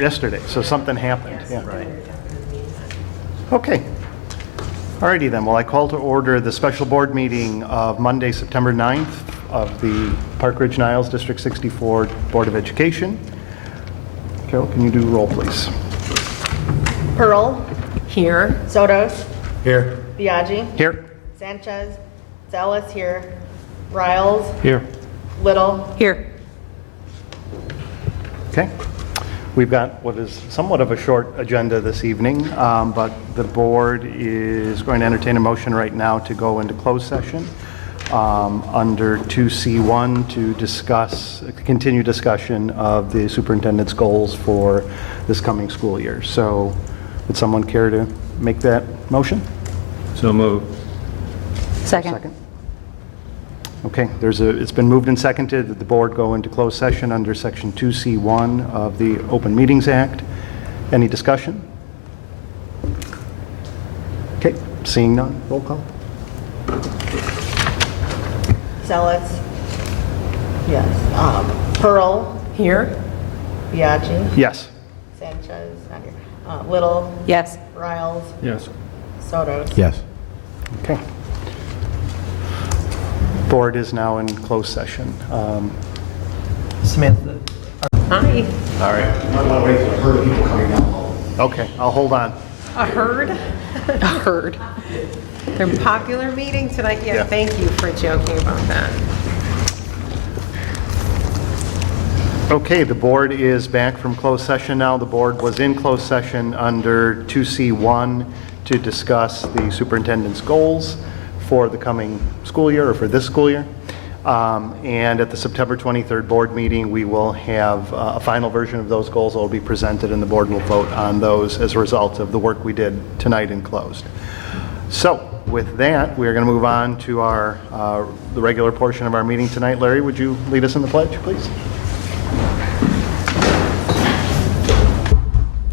yesterday, so something happened. Yeah. Right. Okay. Alrighty then. Well, I call to order the special board meeting of Monday, September 9th of the Park Ridge-Niles District 64 Board of Education. Carol, can you do roll, please? Pearl. Here. Sotos. Here. Biaggi. Here. Sanchez. Zealous here. Riles. Here. Little. Here. Okay. We've got what is somewhat of a short agenda this evening, but the board is going to entertain a motion right now to go into closed session under 2C1 to continue discussion of the superintendent's goals for this coming school year. So would someone care to make that motion? So move. Second. Okay, it's been moved and seconded that the board go into closed session under section 2C1 of the Open Meetings Act. Any discussion? Okay, seeing none, roll call. Zealous. Yes. Pearl. Here. Biaggi. Yes. Sanchez. Not here. Little. Yes. Riles. Yes. Sotos. Yes. Okay. Board is now in closed session. Samantha. Hi. All right. I want to wait for a herd of people coming down. Okay, I'll hold on. A herd? A herd. They're popular meeting tonight. Yeah, Yeah. thank you for joking about that. Okay, the board is back from closed session now. The board was in closed session under 2C1 to discuss the superintendent's goals for the coming school year, or for this school year. And at the September 23rd board meeting, we will have a final version of those goals that will be presented, and the board will vote on those as a result of the work we did tonight in closed. So with that, we're going to move on to our the regular portion of our meeting tonight. Larry, would you lead us in the pledge, please?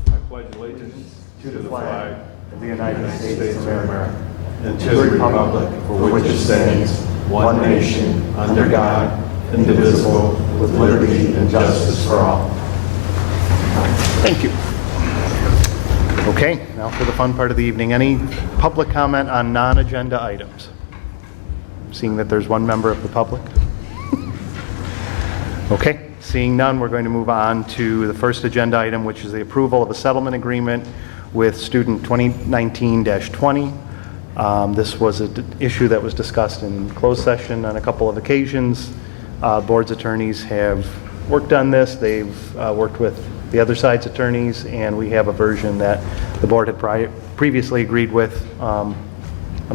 I pledge allegiance to the flag of the United States of America, and to the republic for which it stands, one nation, under God, indivisible, with liberty and justice for all. Thank you. Okay, now for the fun part of the evening. Any public comment on non-agenda items? Seeing that there's one member of the public. Okay, seeing none, we're going to move on to the first agenda item, which is the approval of a settlement agreement with student 2019-20. This was an issue that was discussed in closed session on a couple of occasions. Board's attorneys have worked on this. They've worked with the other side's attorneys, and we have a version that the board had previously agreed with on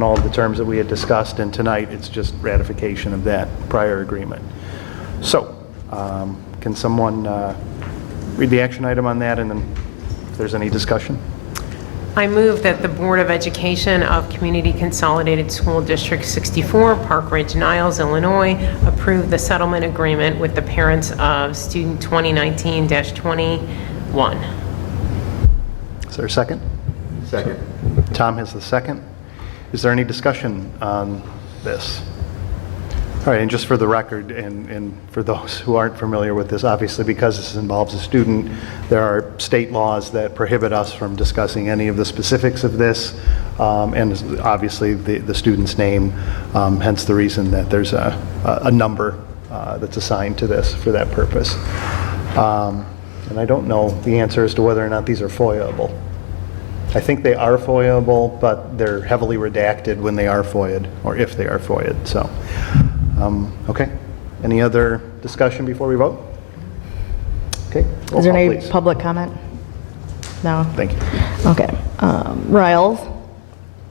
all of the terms that we had discussed, and tonight it's just ratification of that prior agreement. So, can someone read the action item on that, and then if there's any discussion? I move that the Board of Education of Community Consolidated School District 64, Park Ridge-Niles, Illinois, approve the settlement agreement with the parents of student 2019-21. Is there a second? Second. Tom has the second. Is there any discussion on this? All right, and just for the record, and for those who aren't familiar with this, obviously because this involves a student, there are state laws that prohibit us from discussing any of the specifics of this, and obviously the student's name, hence the reason that there's a number that's assigned to this for that purpose. And I don't know the answer as to whether or not these are FOIA-able. I think they are FOIA-able, but they're heavily redacted when they are FOIA'd, or if they are FOIA'd, so. Okay. Any other discussion before we vote? Okay. Is there any please. public comment? No? Thank you. Okay. Riles.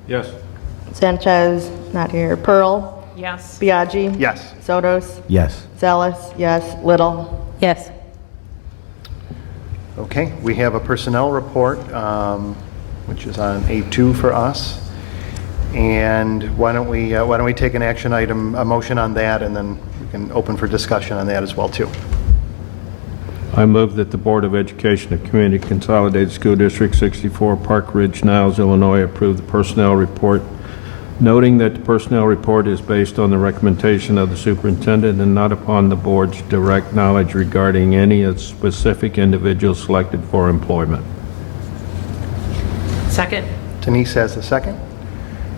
Yes. Sanchez. Not here. Pearl. Yes. Biaggi. Yes. Sotos. Yes. Zealous. Yes. Little. Yes. Okay. We have a personnel report, which is on A2 for us. And why don't we take an action item, a motion on that, and then we can open for discussion on that as well too. I move that the Board of Education of Community Consolidated School District 64, Park Ridge, Niles, Illinois, approve the personnel report noting that the personnel report is based on the recommendation of the superintendent and not upon the board's direct knowledge regarding any of specific individuals selected for employment. Second. Denise has the second.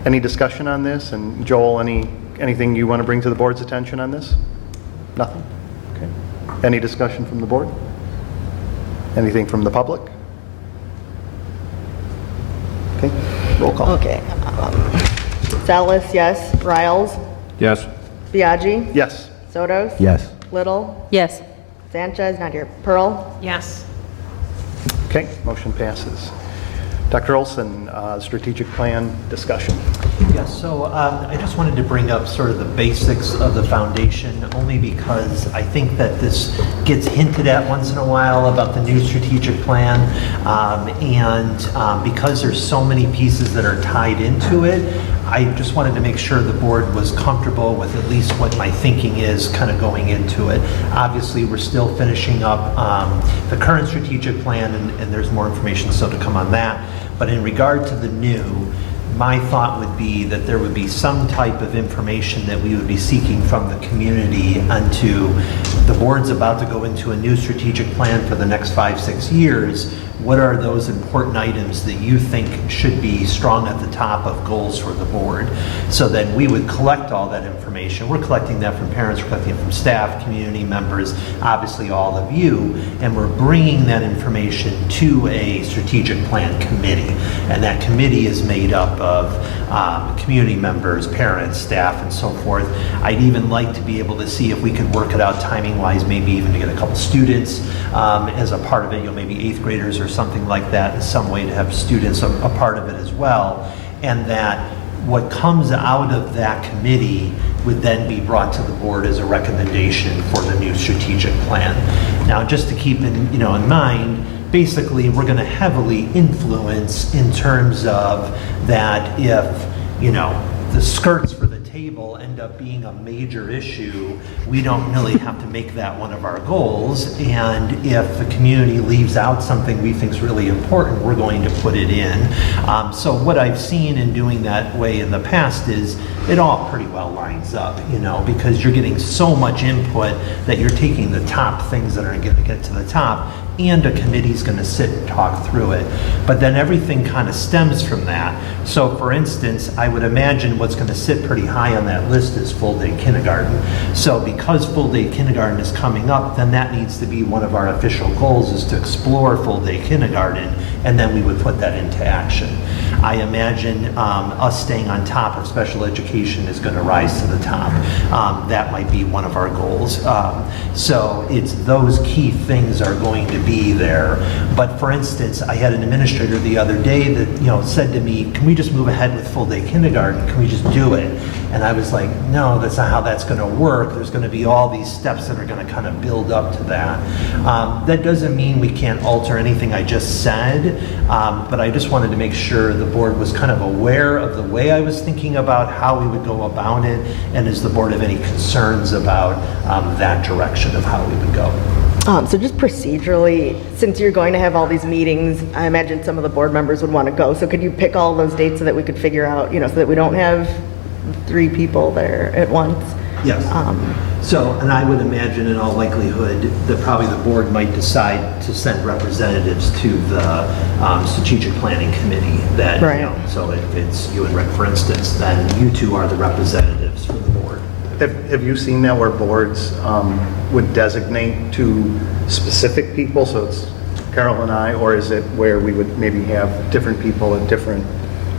Any discussion on this? And Joel, anything you want to bring to the board's attention on this? Nothing? Okay. Any discussion from the board? Anything from the public? Okay, roll call. Okay. Salas, yes. Riles, Yes? Biagi, Yes. Sotos, Yes. Little, Yes. Sanchez, not here. Pearl, Yes. Okay, motion passes. Dr. Olson, strategic plan discussion. Yes, so I just wanted to bring up sort of the basics of the foundation, only because I think that this gets hinted at once in a while about the new strategic plan, and because there's so many pieces that are tied into it, I just wanted to make sure the board was comfortable with at least what my thinking is kind of going into it. Obviously, we're still finishing up the current strategic plan, and there's more information still to come on that. But in regard to the new, my thought would be that there would be some type of information that we would be seeking from the community unto the board's about to go into a new strategic plan for the next 5-6 years. What are those important items that you think should be strong at the top of goals for the board? So then we would collect all that information. We're collecting that from parents, we're collecting it from staff, community members, obviously all of you, and we're bringing that information to a strategic plan committee. And that committee is made up of community members, parents, staff, and so forth. I'd even like to be able to see if we could work it out timing-wise, maybe even to get a couple students as a part of it, maybe 8th graders or something like that, in some way to have students a part of it as well. And that what comes out of that committee would then be brought to the board as a recommendation for the new strategic plan. Now, just to keep in mind, basically, we're going to heavily influence in terms of that if, the skirts for the table end up being a major issue, we don't really have to make that one of our goals. And if the community leaves out something we think is really important, we're going to put it in. So what I've seen in doing that way in the past is it all pretty well lines up, because you're getting so much input that you're taking the top things that are going to get to the top, and a committee's going to sit and talk through it. But then everything kind of stems from that. So for instance, I would imagine what's going to sit pretty high on that list is full-day kindergarten. So because full-day kindergarten is coming up, then that needs to be one of our official goals, is to explore full-day kindergarten, and then we would put that into action. I imagine us staying on top of special education is going to rise to the top. That might be one of our goals. So it's those key things are going to be there. But for instance, I had an administrator the other day that said to me, "Can we just move ahead with full day kindergarten? Can we just do it?" And I was like, "No, that's not how that's going to work. There's going to be all these steps that are going to kind of build up to that." That doesn't mean we can't alter anything I just said, but I just wanted to make sure the board was kind of aware of the way I was thinking about how we would go about it, and does the board have any concerns about that direction of how we would go? So just procedurally, since you're going to have all these meetings, I imagine some of the board members would want to go. So could you pick all those dates so that we could figure out, so that we don't have 3 people there at once? Yes. So, and I would imagine in all likelihood that probably the board might decide to send representatives to the strategic planning committee that, Right. So if it's you and Rick, for instance, then you two are the representatives for the board. Have you seen that where boards would designate to specific people, so it's Carol and I, or is it where we would maybe have different people at different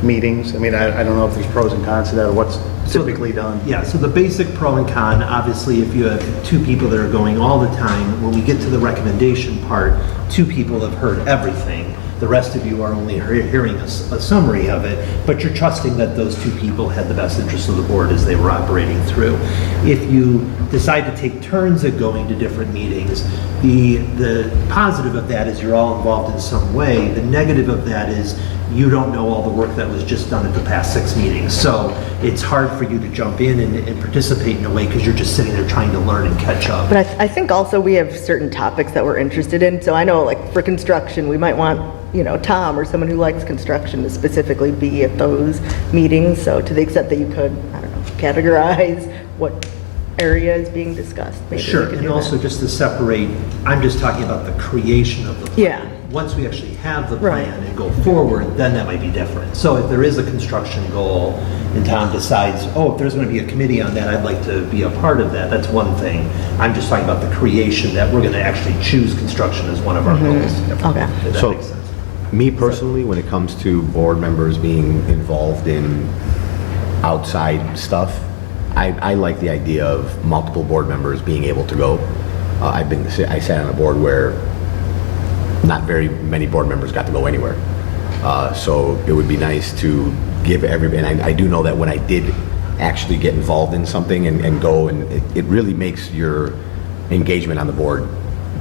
meetings? I mean, I don't know if there's pros and cons to that, or what's typically done. Yeah, so the basic pro and con, obviously, if you have 2 people that are going all the time, when we get to the recommendation part, 2 people have heard everything. The rest of you are only hearing a summary of it, but you're trusting that those 2 people had the best interest of the board as they were operating through. If you decide to take turns at going to different meetings, the positive of that is you're all involved in some way. The negative of that is you don't know all the work that was just done at the past 6 meetings. So it's hard for you to jump in and participate in a way because you're just sitting there trying to learn and catch up. But I think also we have certain topics that we're interested in. So I know like for construction, we might want, Tom or someone who likes construction to specifically be at those meetings. So to the extent that you could, I don't know, categorize what area is being discussed. Maybe we Sure, could and do also that. just to separate, I'm just talking about the creation of the plan. Yeah. Once we actually have the Right. plan and go forward, then that might be different. So if there is a construction goal and Tom decides, oh, if there's going to be a committee on that, I'd like to be a part of that, that's one thing. I'm just talking about the creation, that we're going to actually choose construction as one of our goals. Okay. If that So, makes sense. me personally, when it comes to board members being involved in outside stuff, I like the idea of multiple board members being able to go. I sat on a board where not very many board members got to go anywhere. So it would be nice to give everybody, and I do know that when I did actually get involved in something and go, and it really makes your engagement on the board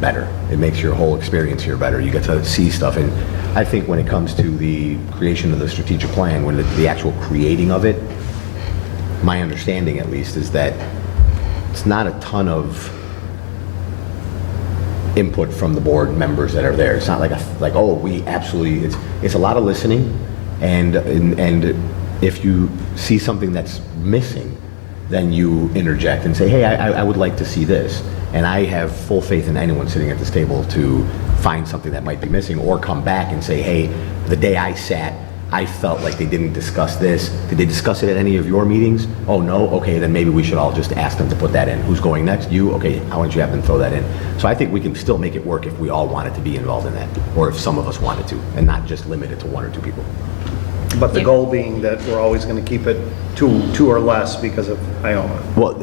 better. It makes your whole experience here better. You get to see stuff. And I think when it comes to the creation of the strategic plan, when the actual creating of it, my understanding at least is that it's not a ton of input from the board members that are there. It's not like oh, we absolutely, it's a lot of listening, and if you see something that's missing, then you interject and say, hey, I would like to see this. And I have full faith in anyone sitting at this table to find something that might be missing, or come back and say, hey, the day I sat, I felt like they didn't discuss this. Did they discuss it at any of your meetings? Oh, no? Okay, then maybe we should all just ask them to put that in. Who's going next? You? Okay, how don't you have them throw that in? So I think we can still make it work if we all wanted to be involved in that, or if some of us wanted to, and not just limit it to 1 or 2 people. But the goal being that we're always going to keep it two or less because of IOMA. Well,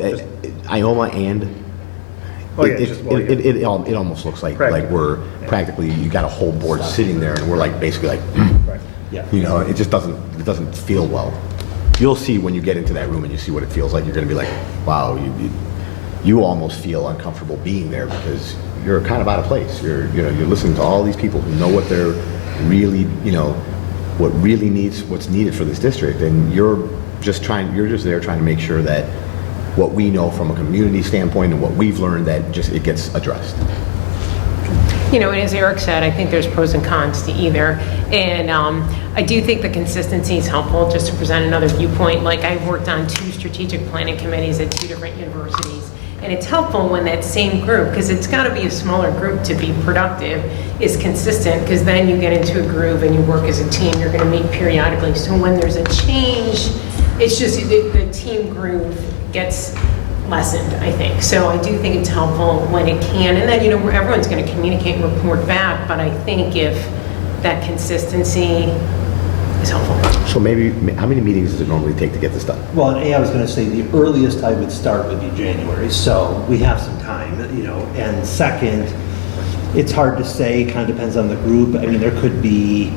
IOMA and Oh, yeah, it almost looks like we're practically, you got a whole board sitting there and we're like basically like, Yeah. it just doesn't feel well. You'll see when you get into that room and you see what it feels like. You're going to be like, wow, you almost feel uncomfortable being there because you're kind of out of place. You're listening to all these people who know what they're really, what's needed for this district, and you're just there trying to make sure that what we know from a community standpoint and what we've learned, that it gets addressed. And as Eric said, I think there's pros and cons to either. And I do think the consistency is helpful, just to present another viewpoint. Like, I've worked on 2 strategic planning committees at 2 different universities. And it's helpful when that same group, because it's got to be a smaller group to be productive, is consistent, because then you get into a groove and you work as a team. You're going to meet periodically. So when there's a change, it's just the team groove gets lessened, I think. So I do think it's helpful when it can. And then, everyone's going to communicate and report back. But I think if that consistency is helpful. So maybe, how many meetings does it normally take to get this done? Well, and I was going to say the earliest I would start would be January, so we have some time, And second, it's hard to say, kind of depends on the group. I mean, there could be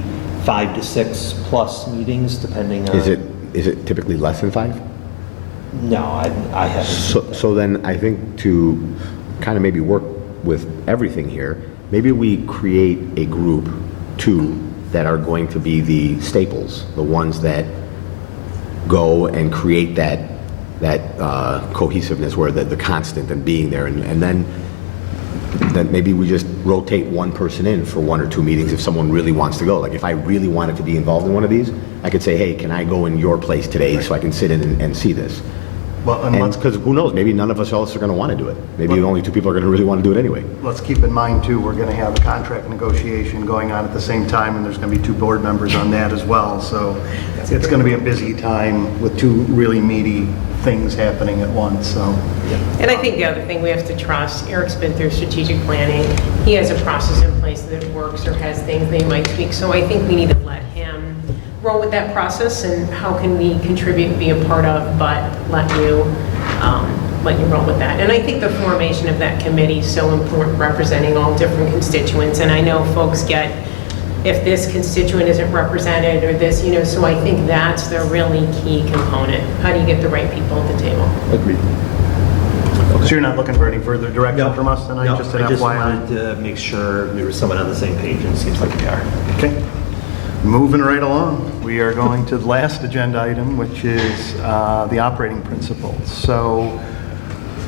5 to 6 plus meetings depending on. Is it typically less than 5? No, I haven't. So then I think to kind of maybe work with everything here, maybe we create a group, 2, that are going to be the staples, the ones that go and create that cohesiveness, where the constant and being there, and then maybe we just rotate one person in for 1 or 2 meetings if someone really wants to go. Like, if I really wanted to be involved in one of these, I could say, hey, can I go in your place today so I can sit in and see this? Well, and Because who knows, maybe none of us else are going to want to do it. Maybe only 2 people are going to really want to do it anyway. let's keep in mind too, we're going to have a contract negotiation going on at the same time, and there's going to be 2 board members on that as well. So it's going to be a busy time with 2 really meaty things happening at once, so. And I think the other thing we have to trust, Eric's been through strategic planning. He has a process in place that works, or has things they might tweak. So I think we need to let him roll with that process, and how can we contribute and be a part of, but let you roll with that. And I think the formation of that committee is so important, representing all different constituents. And I know folks get, if this constituent isn't represented, or this, so I think that's the really key component. How do you get the right people at the table? Agreed. So you're not looking for any further direction from us tonight? No, Just an I just FYI? wanted to make sure we were someone on the same page, and it seems like we are. Okay. Moving right along, we are going to the last agenda item, which is the operating principles. So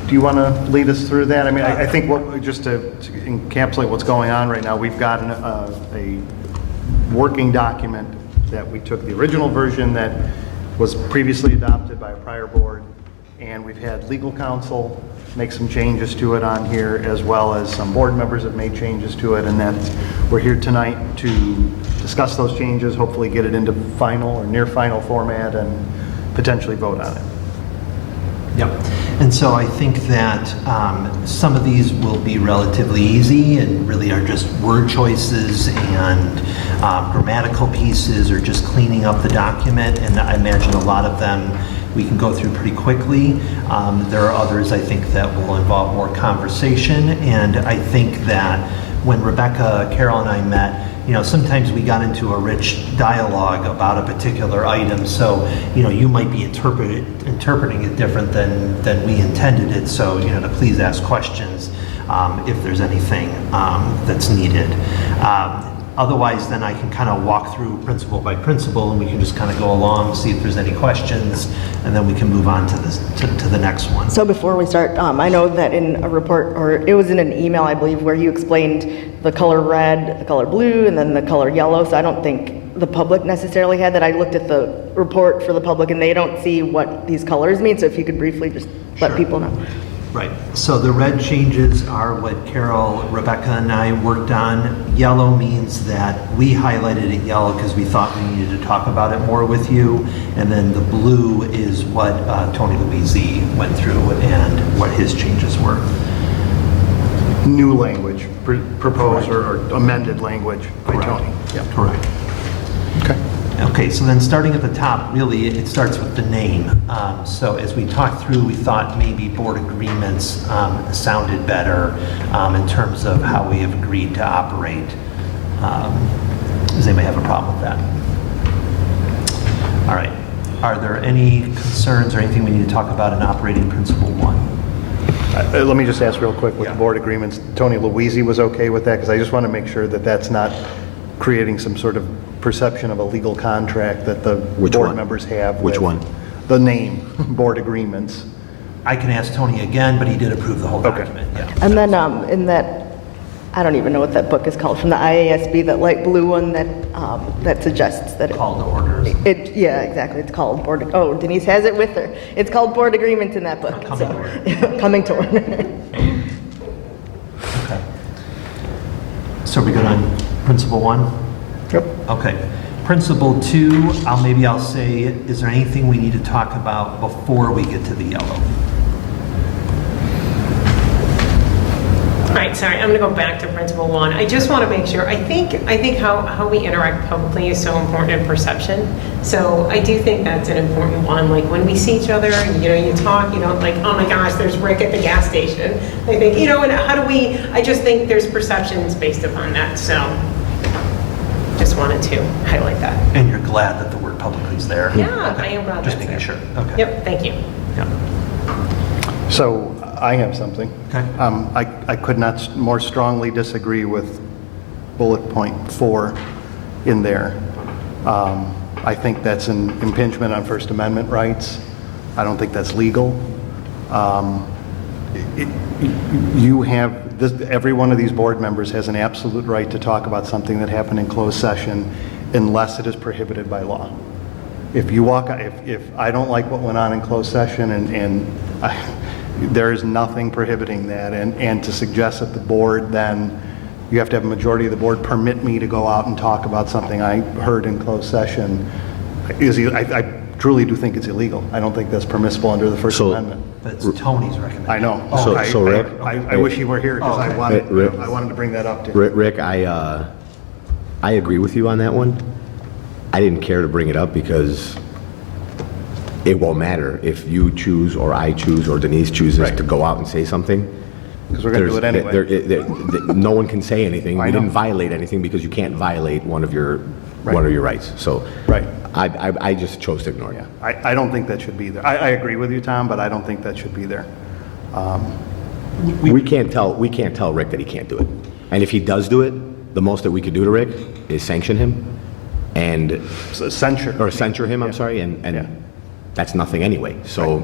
do you want to lead us through that? I mean, I think just to encapsulate what's going on right now, we've got a working document that we took the original version that was previously adopted by a prior board, and we've had legal counsel make some changes to it on here, as well as some board members have made changes to it, and we're here tonight to discuss those changes, hopefully get it into final or near final format, and potentially vote on it. Yep. And so I think that some of these will be relatively easy and really are just word choices and grammatical pieces or just cleaning up the document. And I imagine a lot of them we can go through pretty quickly. There are others I think that will involve more conversation. And I think that when Rebecca, Carol, and I met, sometimes we got into a rich dialogue about a particular item. So, you might be interpreting it different than we intended it. So, to please ask questions if there's anything that's needed. Otherwise, then I can kind of walk through principle by principle, and we can just kind of go along, see if there's any questions, and then we can move on to the next one. So before we start, I know that in a report, or it was in an email, I believe, where you explained the color red, the color blue, and then the color yellow. So I don't think the public necessarily had that. I looked at the report for the public, and they don't see what these colors mean. So if you could briefly just let people know. Right. So the red changes are what Carol, Rebecca, and I worked on. Yellow means that we highlighted it yellow because we thought we needed to talk about it more with you. And then the blue is what Tony Luizzi went through and what his changes were. New language, proposed or amended language by Correct. Tony. Yeah. Correct. Okay. Okay, so then starting at the top, really, it starts with the name. So as we talked through, we thought maybe board agreements sounded better in terms of how we have agreed to operate. Does anybody have a problem with that? All right. Are there any concerns or anything we need to talk about in operating principle 1? Let me just ask real quick with Yeah. the board agreements. Tony Luizzi was okay with that? Because I just want to make sure that that's not creating some sort of perception of a legal contract that the Which board one? members have. Which with one? The name, board agreements. I can ask Tony again, but he did approve the whole Okay. document. Yeah. And then in that, I don't even know what that book is called, from the IASB, that light blue one that suggests that Call to orders. yeah, exactly. It's called board. Oh, Denise has it with her. It's called board agreements in that book. Coming to order. Coming to order. Okay. So are we good on principle 1? Yep. Okay. Principle 2, I'll say, is there anything we need to talk about before we get to the yellow? All right, sorry, I'm going to go back to principle 1. I just want to make sure, I think how we interact publicly is so important in perception. So I do think that's an important one. Like when we see each other, you talk, like, oh my gosh, there's Rick at the gas station. I think, and how do I just think there's perceptions based upon that. So just wanted to highlight that. And you're glad that the word publicly is there? Yeah, Okay. I am glad Just that's making there. sure. Okay. Yep, thank you. Yeah. So I have something. Okay. I could not more strongly disagree with bullet point 4 in there. I think that's an impingement on First Amendment rights. I don't think that's legal. You have, every one of these board members has an absolute right to talk about something that happened in closed session unless it is prohibited by law. If you walk, if I don't like what went on in closed session there is nothing prohibiting that, and to suggest that the board then, you have to have a majority of the board permit me to go out and talk about something I heard in closed session, I truly do think it's illegal. I don't think that's permissible under the First Amendment. But it's Tony's recommendation. I know. So Rick? I wish he were here because I wanted to bring that up to you. Rick, I agree with you on that one. I didn't care to bring it up because it won't matter if you choose or I choose or Denise chooses Right. to go out and say something. Because we're going to do it anyway. No one can say anything. I We know. didn't violate anything because you can't violate one of your rights. So Right. I just chose to ignore it. Yeah, I don't think that should be there. I agree with you, Tom, but I don't think that should be there. We can't tell Rick that he can't do it. And if he does do it, the most that we could do to Rick is sanction him and, Censure. or censure him, I'm sorry, Yeah. and that's nothing anyway. So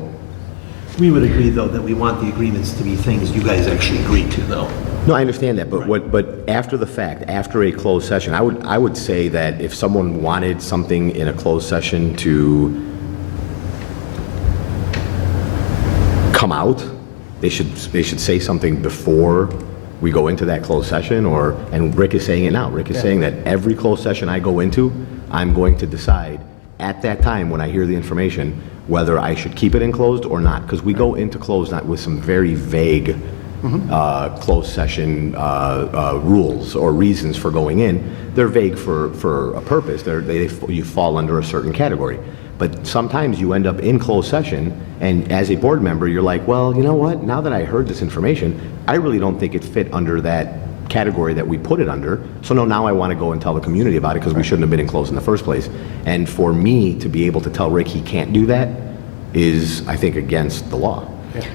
We would agree, though, that we want the agreements to be things you guys actually agreed to, though. no, I understand that, but after the fact, after a closed session, I would say that if someone wanted something in a closed session to come out, they should say something before we go into that closed session, and Rick is saying it now. Rick is saying that every closed session I go into, I'm going to decide at that time when I hear the information whether I should keep it in closed or not, because we go into closed not with some very vague closed session rules or reasons for going in. They're vague for a purpose. You fall under a certain category. But sometimes you end up in closed session, and as a board member, you're like, well, you know what? Now that I heard this information, I really don't think it fit under that category that we put it under. So no, now I want to go and tell the community about it because we shouldn't have been in closed in the first place. And for me to be able to tell Rick he can't do that is, I think, against the law.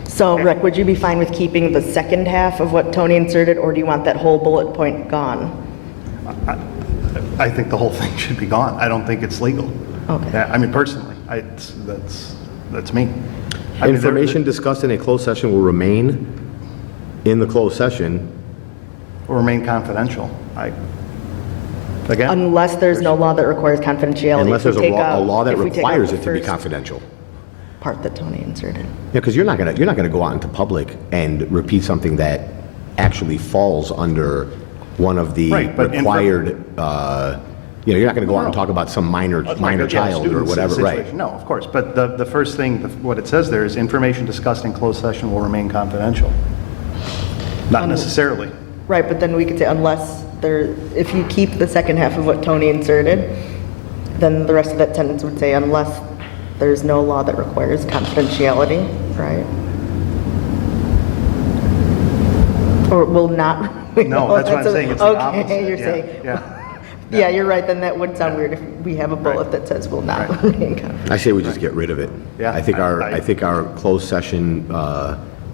So Rick, would you be fine with keeping the second half of what Tony inserted, or do you want that whole bullet point gone? I think the whole thing should be gone. I don't think it's legal. Okay. Yeah, I mean, personally, that's me. I mean, Information discussed in a closed session will remain in the closed session. will remain confidential. Again, Unless there's no law that requires confidentiality. Unless If there's we a take law, out- a law that if we take out requires the it to be first confidential. Part that Tony inserted. Yeah, because you're not gonna go out into public and repeat something that actually falls under one of the Right, but required, you're not gonna go out and talk about some minor child or student's whatever, right? situation. No, of course, but the first thing, what it says there is information discussed in closed session will remain confidential. Not necessarily. Right, but then we could say unless there, if you keep the second half of what Tony inserted, then the rest of that sentence would say unless there's no law that requires confidentiality, right? Or will not. No, that's what I'm saying, it's the opposite. Okay, you're Yeah, saying. yeah. Yeah, you're right, then that would sound weird if we have a bullet that says will not remain confidential. I say we just get rid of it. Yeah, I think I- I think our closed session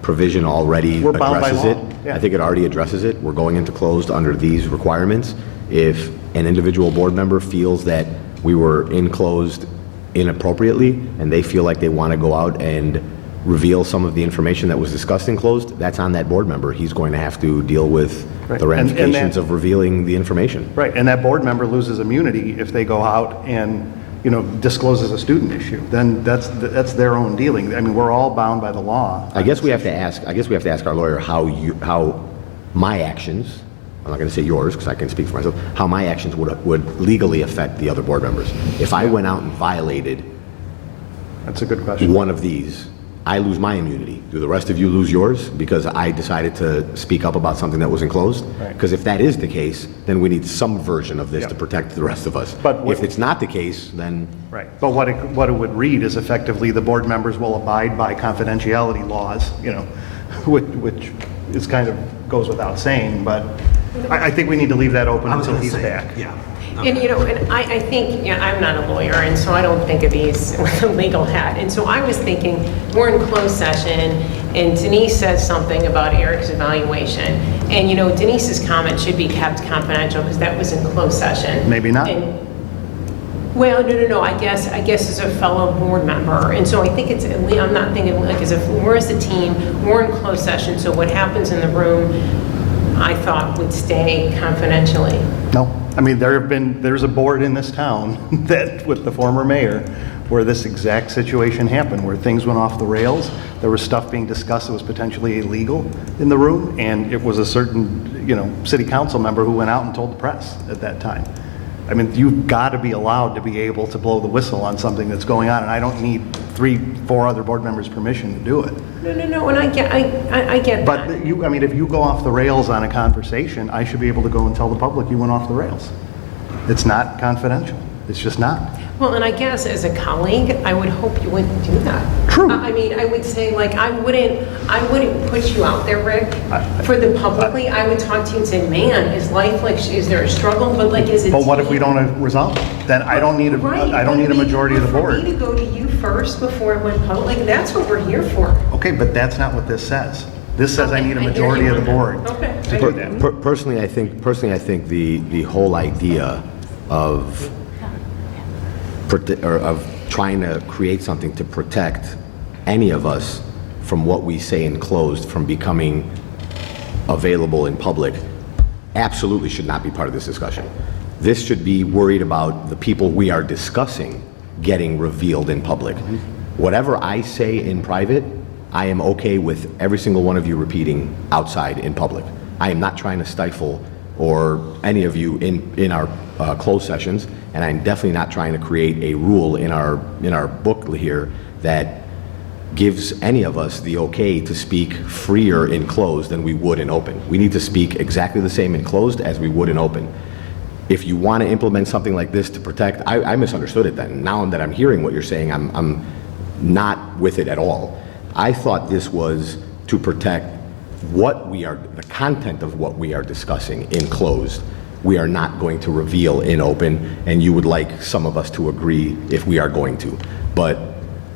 provision already We're bound by addresses law. it. Yeah. I think it already addresses it. We're going into closed under these requirements. If an individual board member feels that we were in closed inappropriately and they feel like they want to go out and reveal some of the information that was discussed in closed, that's on that board member. He's going to have to deal with Right. the And ramifications that- of revealing the information. Right, and that board member loses immunity if they go out and, discloses a student issue. Then that's their own dealing. I mean, we're all bound by the law. I guess we have to ask our lawyer how my actions, I'm not going to say yours because I can speak for myself, how my actions would legally affect the other board members. If I went out and violated That's a good question. one of these, I lose my immunity. Do the rest of you lose yours because I decided to speak up about something that was enclosed? Right. Because if that is the case, then we need some version of this Yeah. to protect the rest of us. But what- if it's not the case, then Right, but what it would read is effectively the board members will abide by confidentiality laws, which is kind of goes without saying, but I think we need to leave that open I was until going to he's say, back. yeah. And, and I think, I'm not a lawyer, and so I don't think of these with a legal hat. And so I was thinking, we're in closed session, and Denise says something about Eric's evaluation. And, Denise's comment should be kept confidential because that was in closed session. Maybe not. Well, no, I guess as a fellow board member. And so I think I'm not thinking like as if we're as a team, we're in closed session, so what happens in the room, I thought would stay confidentially. No, I mean, there's a board in this town that, with the former mayor, where this exact situation happened, where things went off the rails. There was stuff being discussed that was potentially illegal in the room, and it was a certain, city council member who went out and told the press at that time. I mean, you've got to be allowed to be able to blow the whistle on something that's going on, and I don't need 3-4 other board members' permission to do it. No, and I get But that. if you go off the rails on a conversation, I should be able to go and tell the public you went off the rails. It's not confidential. It's just not. Well, and I guess as a colleague, I would hope you wouldn't do that. True. I mean, I would say, I wouldn't put you out there, Rick, for the publicly. I would talk to you and say, man, is life is there a struggle? But is it? But what if we don't resolve it? Then I don't need a majority of the board. For me to go to you first before it went public, that's what we're here for. Okay, but that's not what this says. This says I need a Okay, I hear majority you of the on board that. Okay, to I do hear that. Personally, I think the whole idea of or of trying to create something to protect any of us from what we say in closed from becoming available in public absolutely should not be part of this discussion. This should be worried about the people we are discussing getting revealed in public. Whatever I say in private, I am okay with every single one of you repeating outside in public. I am not trying to stifle or any of you in our closed sessions, and I'm definitely not trying to create a rule in our book here that gives any of us the okay to speak freer in closed than we would in open. We need to speak exactly the same in closed as we would in open. If you want to implement something like this to protect, I misunderstood it then. Now that I'm hearing what you're saying, I'm not with it at all. I thought this was to protect the content of what we are discussing in closed. We are not going to reveal in open, and you would like some of us to agree if we are going to. But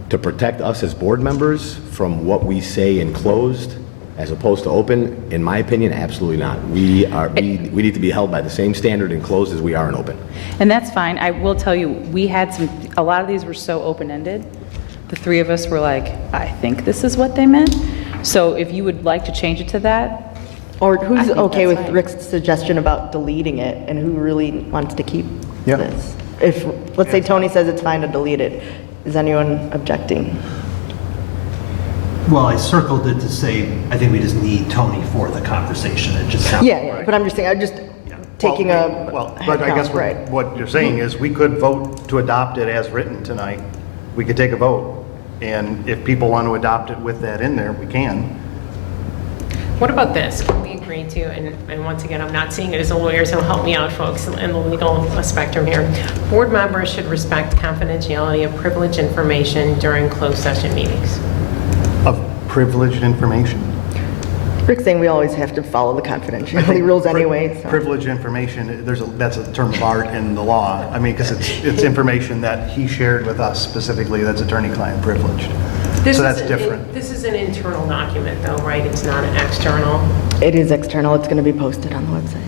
to protect us as board members from what we say in closed as opposed to open, in my opinion, absolutely not. We need to be held by the same standard in closed as we are in open. And that's fine. I will tell you, we had a lot of these were so open-ended. The three of us were like, I think this is what they meant. So if you would like to change it to that, Or I who's think okay that's with fine. Rick's suggestion about deleting it, and who really wants to keep Yeah. this? If, let's say Tony says it's fine to delete it, is anyone objecting? Well, I circled it to say, I think we just need Tony for the conversation. It just sounds. Yeah, but I'm just saying, I'm just taking Well, a but head I guess count, right? what you're saying is we could vote to adopt it as written tonight. We could take a vote, and if people want to adopt it with that in there, we can. What about this? Can we agree to, and once again, I'm not seeing it as a lawyer, so help me out, folks, in the legal spectrum here. Board members should respect confidentiality of privileged information during closed session meetings. Of privileged information. Rick's saying we always have to follow the confidentiality rules anyway, so. Privileged information, that's a term of art in the law. I mean, because it's information that he shared with us specifically that's attorney-client privileged. So that's different. This is an internal document, though, right? It's not an external. It is external, it's gonna be posted on the website.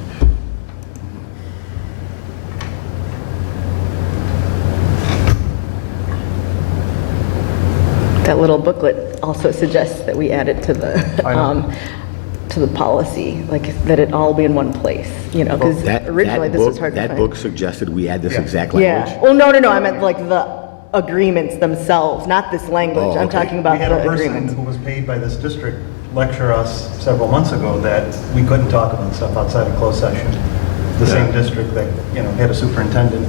That little booklet also suggests that we add it to I know. the policy, like that it all be in one place, you know, because originally this was hard to That find. book suggested we add this Yeah. exact language. Yeah, well, no, I meant like the agreements themselves, not this language. Oh, I'm okay. talking about We had a the person agreements. who was paid by this district lecture us several months ago that we couldn't talk about stuff outside of closed session. The same district that, had a superintendent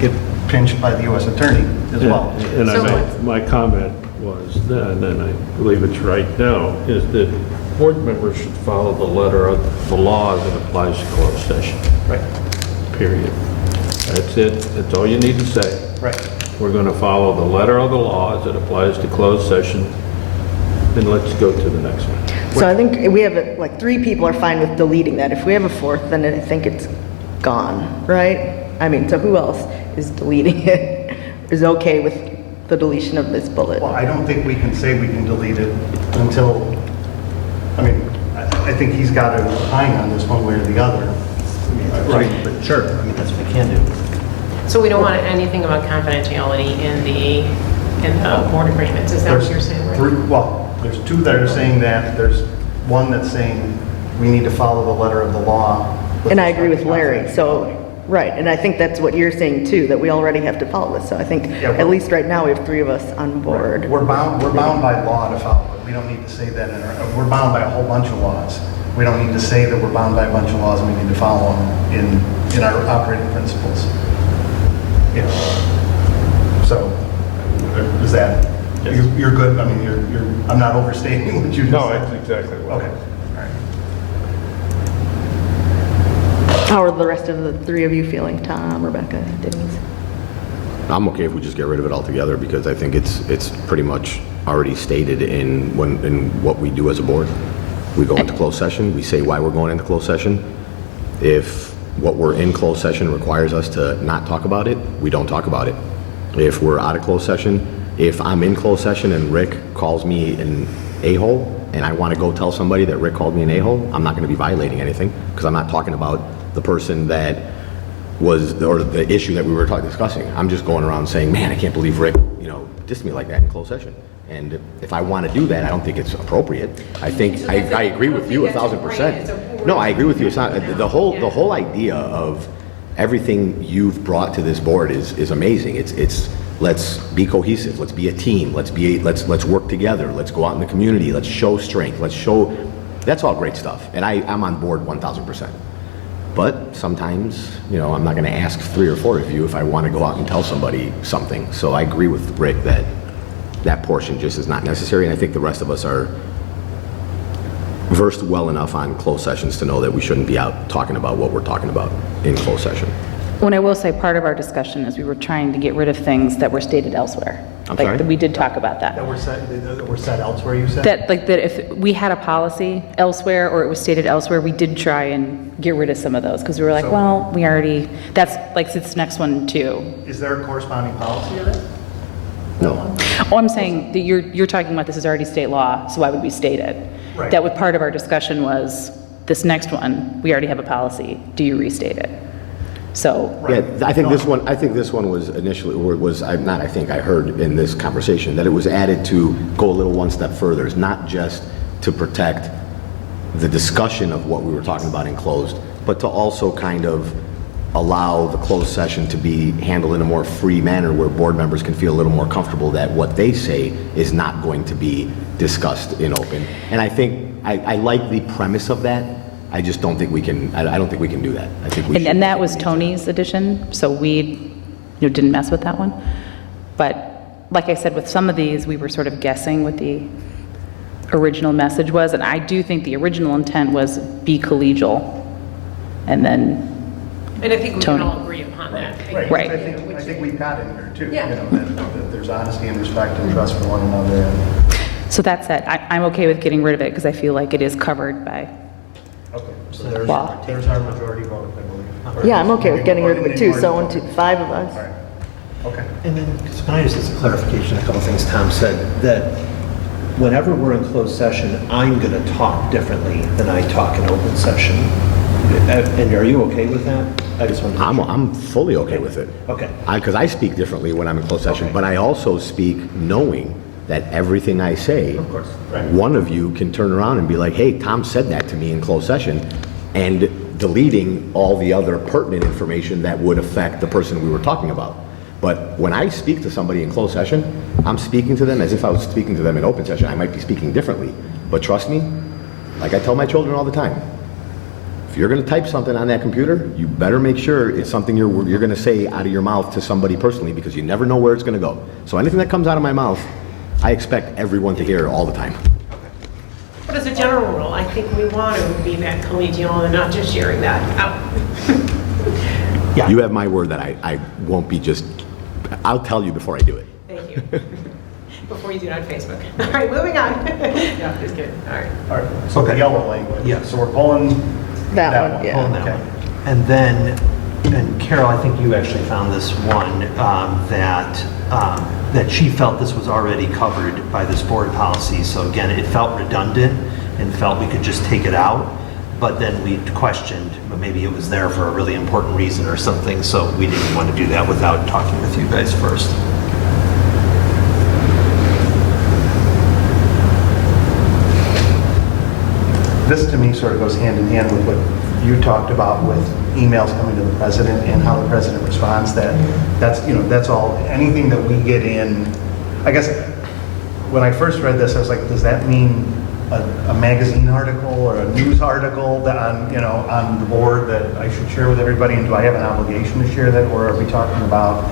get pinched by the U.S. attorney as well. And So- my comment was then, and I believe it's right now, is that board members should follow the letter of the law that applies to closed session, Right, period. That's it. That's all you need to say. right. We're going to follow the letter of the law as it applies to closed session, and let's go to the next one. So I think we have, like, 3 people are fine with deleting that. If we have a 4th, then I think it's gone, right? I mean, so who else is deleting it, is okay with the deletion of this bullet? Well, I don't think we can say we can delete it until, I think he's got to opine on this one way or the other. Right, but sure, I mean, that's what we can do. So we don't want anything about confidentiality in the board agreements, is that what you're saying, right? There's 2 that are saying that, there's one that's saying we need to follow the letter of the law. And I agree with Larry, so, right, and I think that's what you're saying too, that we already have to follow this. So I think, Yeah, at least right now, we have 3 of us on board. We're bound by law to follow it. We don't need to say that we're bound by a whole bunch of laws. We don't need to say that we're bound by a bunch of laws and we need to follow them in our operating principles. So, is that, you're good? I mean, I'm not overstating what you just said? that's exactly Okay, all right. How are the rest of the 3 of you feeling? Tom, Rebecca, Denise? I'm okay if we just get rid of it altogether because I think it's pretty much already stated in what we do as a board. We go into closed session, we say why we're going into closed session. If what we're in closed session requires us to not talk about it, we don't talk about it. If we're out of closed session, if I'm in closed session and Rick calls me an a-hole and I want to go tell somebody that Rick called me an a-hole, I'm not going to be violating anything because I'm not talking about the person that or the issue that we were discussing. I'm just going around saying, man, I can't believe Rick, dissed me like that in closed session. And if I want to do that, I don't think it's appropriate. I think, I agree with you 1,000%. No, I agree with you. It's not, the whole idea of everything you've brought to this board is amazing. It's let's be cohesive, let's be a team, let's work together, let's go out in the community, let's show strength, that's all great stuff. And I'm on board 1,000%. But sometimes, I'm not going to ask 3 or 4 of you if I want to go out and tell somebody something. So I agree with Rick that portion just is not necessary, and I think the rest of us are versed well enough on closed sessions to know that we shouldn't be out talking about what we're talking about in closed session. When I will say, part of our discussion is we were trying to get rid of things that were stated elsewhere. I'm sorry? We did talk about that. That were said elsewhere, you said? That if we had a policy elsewhere or it was stated elsewhere, we did try and get rid of some of those because we were like, well, we already, that's like this next one too. Is there a corresponding policy of it? No. Oh, I'm saying that you're talking about this is already state law, so why would we state it? Right. That was part of our discussion was this next one, we already have a policy, do you restate it? So. Yeah, I think this one was initially, I heard in this conversation that it was added to go a little one step further. It's not just to protect the discussion of what we were talking about in closed, but to also kind of allow the closed session to be handled in a more free manner where board members can feel a little more comfortable that what they say is not going to be discussed in open. And I think, I like the premise of that. I just don't think we can, I don't think we can do that. I think we should. And that was Tony's addition, so we didn't mess with that one. But like I said, with some of these, we were sort of guessing what the original message was. And I do think the original intent was be collegial. And then And I think we Tony. can all agree upon that. Right. I think we've got in here too, Yeah. that there's honesty and respect and trust for one another. So that's it. I'm okay with getting rid of it because I feel like it is covered by, Okay, so Wow. there's our majority vote, I believe. Yeah, I'm okay with getting rid of it too, so 1, 2, 5 of us. All right, okay. And then, can I just, as a clarification, a couple things Tom said, that whenever we're in closed session, I'm going to talk differently than I talk in open session. And are you okay with that? I just wanted to. I'm fully okay with it. Okay. Because I speak differently when I'm in closed session, Okay. but I also speak knowing that everything I say, Of course, right. one of you can turn around and be like, hey, Tom said that to me in closed session, and deleting all the other pertinent information that would affect the person we were talking about. But when I speak to somebody in closed session, I'm speaking to them as if I was speaking to them in open session. I might be speaking differently, but trust me, like I tell my children all the time, if you're going to type something on that computer, you better make sure it's something you're going to say out of your mouth to somebody personally, because you never know where it's going to go. So anything that comes out of my mouth, I expect everyone to hear all the time. But as a general rule, I think we want to be that collegial and not just sharing that out. Yeah. You have my word that I won't be just, I'll tell you before I do it. Thank you. Before you do it on Facebook. All right, moving on. No, just kidding. All right. All right, so the yellow language. Yeah. So we're pulling That one, yeah. Pulling that Okay. one. And then, and Carol, I think you actually found this one, that she felt this was already covered by this board policy. So again, it felt redundant and felt we could just take it out. But then we questioned, but maybe it was there for a really important reason or something. So we didn't want to do that without talking with you guys first. This to me sort of goes hand in hand with what you talked about with emails coming to the president and how the president responds. That's all, anything that we get in. I guess when I first read this, I was like, does that mean a magazine article or a news article that on the board that I should share with everybody? And do I have an obligation to share that? Or are we talking about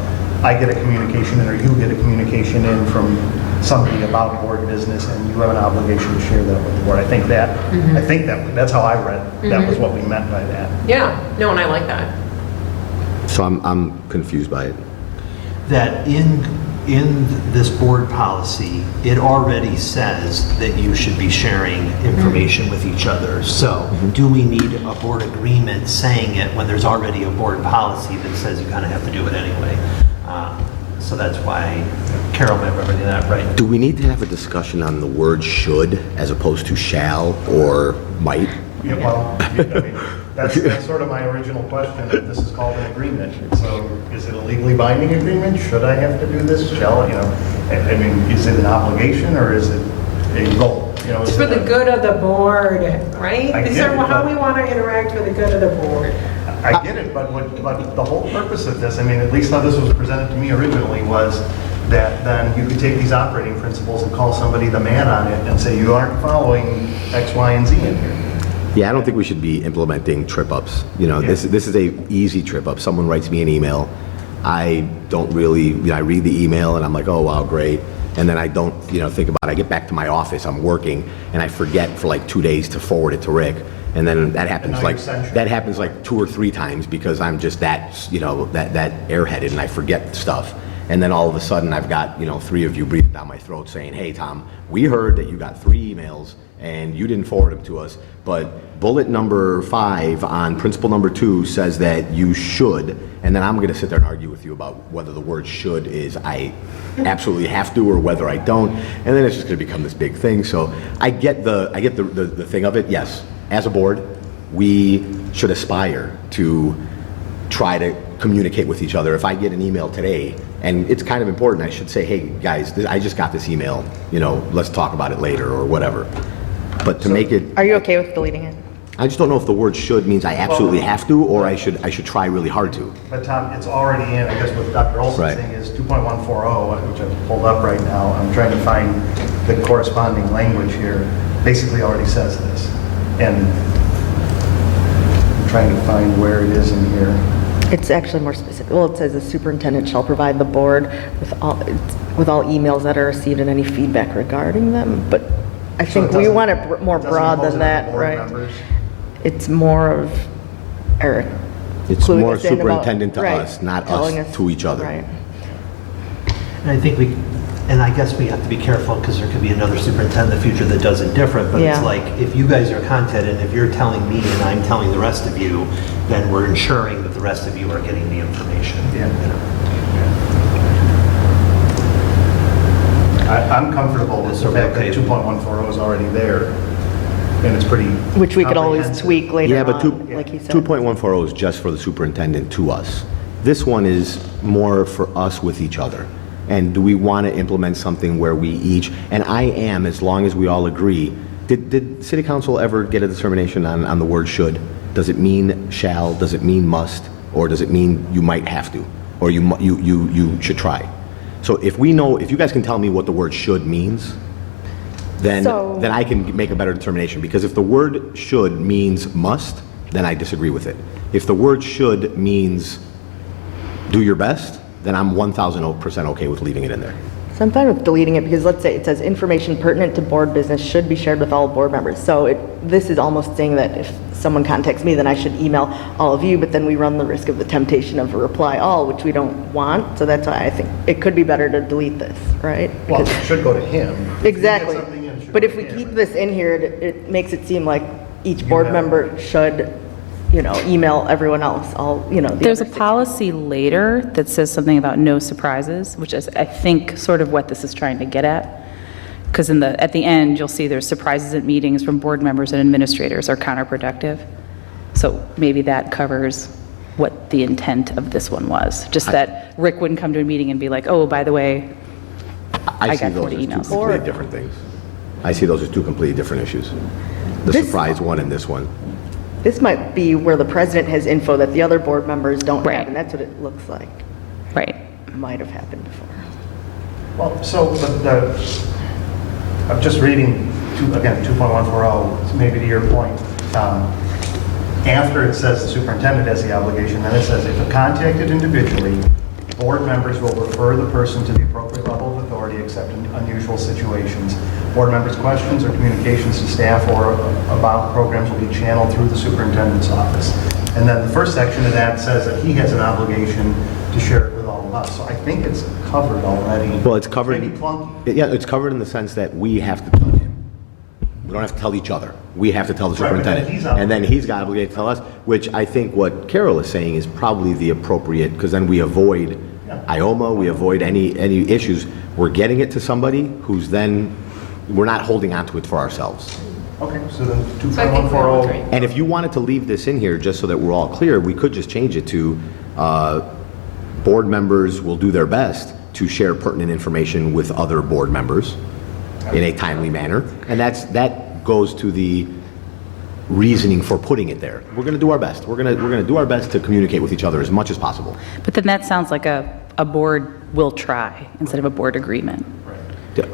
I get a communication in or you get a communication in from somebody about board business and you have an obligation to share that with the board? I think that's how I read. That was what we meant by that. Yeah, no, and I like that. So I'm confused by it. That in this board policy, it already says that you should be sharing information with each other. So do we need a board agreement saying it when there's already a board policy that says you kind of have to do it anyway? So that's why Carol might remember that, right? Do we need to have a discussion on the word should as opposed to shall or might? Yeah, well, I mean, That's sort of my original question, if this is called an agreement. So is it a legally binding agreement? Should I have to do this? Shall, I mean, is it an obligation or is it a goal? It's for the good of the board, right? I These get are it, how but- we want to interact for the good of the board. I get it, but the whole purpose of this, I mean, at least how this was presented to me originally, was that then you could take these operating principles and call somebody the man on it and say, you aren't following X, Y, and Z in here. Yeah, I don't think we should be implementing trip-ups. This is a easy trip-up. Someone writes me an email. I don't really, I read the email and I'm like, oh, wow, great. And then I don't, think about it. I get back to my office, I'm working, and I forget for like 2 days to forward it to Rick. And then that happens now you're censured. that happens like 2 or 3 times because I'm just that, that airheaded and I forget stuff. And then all of a sudden I've got, 3 of you breathing down my throat saying, hey, Tom, we heard that you got 3 emails and you didn't forward them to us, but bullet number 5 on principle number 2 says that you should, and then I'm going to sit there and argue with you about whether the word should is I absolutely have to or whether I don't, and then it's just going to become this big thing. So I get the thing of it. Yes, as a board, we should aspire to try to communicate with each other. If I get an email today, and it's kind of important, I should say, hey, guys, I just got this email, let's talk about it later or whatever. But to make it, Are you okay with deleting it? I just don't know if the word should means I absolutely have to, or I should try really hard to. But Tom, it's already in, I guess what Dr. Olson's Right. saying is 2.140, which I've pulled up right now. I'm trying to find the corresponding language here. Basically already says this. And I'm trying to find where it is in here. It's actually more specific. Well, it says the superintendent shall provide the board with all emails that are received and any feedback regarding them. But I So think it we doesn't- want it more it doesn't broad impose than it on that, the board right? members? It's more of Eric. It's cluing more us in about- superintendent to right, us, not telling us to each other. Right. And I think and I guess we have to be careful because there could be another superintendent in the future that does it different, but it's Yeah. like, if you guys are content and if you're telling me and I'm telling the rest of you, then we're ensuring that the rest of you are getting the information. Yeah. I'm comfortable with the fact that 2.140 is already there, and it's pretty Which we could always comprehensive. tweak later Yeah, but on, like he said. 2.140 is just for the superintendent to us. This one is more for us with each other. And do we want to implement something where we each, and I am, as long as we all agree, did city council ever get a determination on the word should? Does it mean shall, does it mean must, or does it mean you might have to, or you should try? So if you guys can tell me what the word should means, then So- I can make a better determination. Because if the word should means must, then I disagree with it. If the word should means do your best, then I'm 1,000% okay with leaving it in there. So I'm fine with deleting it because let's say it says information pertinent to board business should be shared with all board members. So this is almost saying that if someone contacts me, then I should email all of you, but then we run the risk of the temptation of a reply all, which we don't want. So that's why I think it could be better to delete this, right? Well, Because- it should go to him. If you get Exactly. something in, it should But go if to we him. keep this in here, it makes it seem like each You board have- member should, email everyone else, the There's a other six. policy later that says something about no surprises, which is, I think, sort of what this is trying to get at. Because at the end, you'll see there's surprises at meetings from board members and administrators are counterproductive. So maybe that covers what the intent of this one was. Just that Rick wouldn't come to a meeting and be like, oh, by the way, I see got those 40 as two emails. completely different things. I see those as two completely different issues. The This- surprise one and this one. This might be where the president has info that the other board members don't Right. have, and that's what it looks like Right. might have happened before. Well, so, I'm just reading, again, 2.140, maybe to your point. After it says the superintendent has the obligation, then it says if contacted individually, board members will refer the person to the appropriate level of authority except in unusual situations. Board members' questions or communications to staff or about programs will be channeled through the superintendent's office. And then the first section of that says that he has an obligation to share it with all of us. So I think it's covered already. Well, it's covered. Maybe clunky. Yeah, it's covered in the sense that we have to tell him. We don't have to tell each other. We have to tell the Right, but then superintendent. he's And then he's got obligated to tell us, which I think what Carol is saying is probably the appropriate, because then we avoid IOMA, we avoid any issues. We're getting it to somebody who's then, we're not holding on to it for ourselves. Okay, so then So I think we're all 2.140. great. And if you wanted to leave this in here, just so that we're all clear, we could just change it to, board members will do their best to share pertinent information with other board members in a timely manner. And that goes to the reasoning for putting it there. We're gonna do our best. We're gonna do our best to communicate with each other as much as possible. But then that sounds like a board will try instead of a board agreement.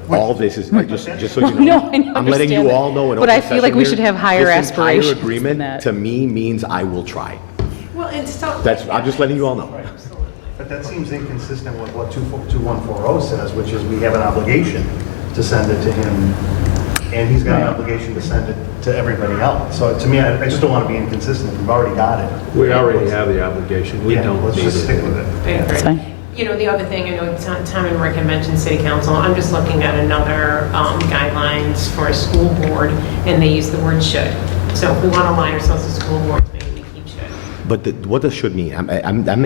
All of this is, just so you No, know, I know, I'm letting you understand that. all know in But open I feel like session we here, should have higher this entire aspirations than agreement that. to me means I will try. Well, and so. I'm just letting you all know. But that seems inconsistent with what 2140 says, which is we have an obligation to send it to him, and he's got an obligation to send it to everybody else. So to me, I just don't want to be inconsistent. We've already got it. We already have the obligation. We Yeah, don't let's need just stick with it. it. I agree. That's fine. You know, the other thing, I know Tom and Rick had mentioned city council. I'm just looking at another guidelines for a school board, and they use the word should. So if we want to align ourselves to school boards, maybe we keep should. But what does should mean?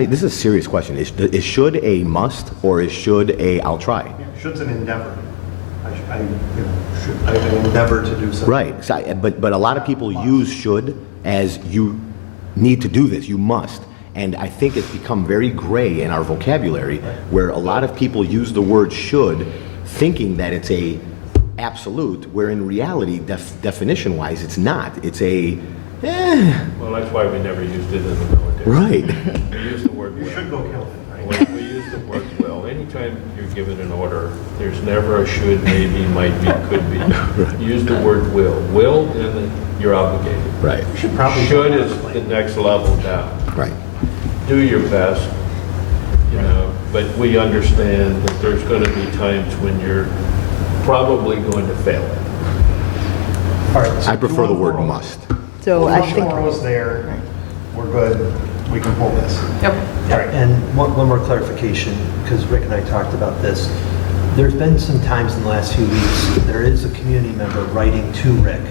This is a serious question. Is should a must or is should a I'll try? Yeah, should's an endeavor. I endeavor to do something. Right. But a lot of people use should as you need to do this, you must. And I think it's become very gray in our vocabulary where a lot of people use the word should thinking that it's a absolute, where in reality, definition-wise, it's not. It's a, Well, that's why we never used it in the military. right. We use the word You will. should go kill him, right? We use the word will. Anytime you're given an order, there's never a should, maybe, might be, could be. Use the word will. Will, then you're obligated. Right. Should probably. Should is the next level down. Right. Do your best, you know, but we understand that there's going to be times when you're probably going to fail it. All right. so I prefer the word 2140. must. So I think, 2140 is there, we're good, we can pull this. Yep. All right. And one more clarification, because Rick and I talked about this. There's been some times in the last few weeks, there is a community member writing to Rick.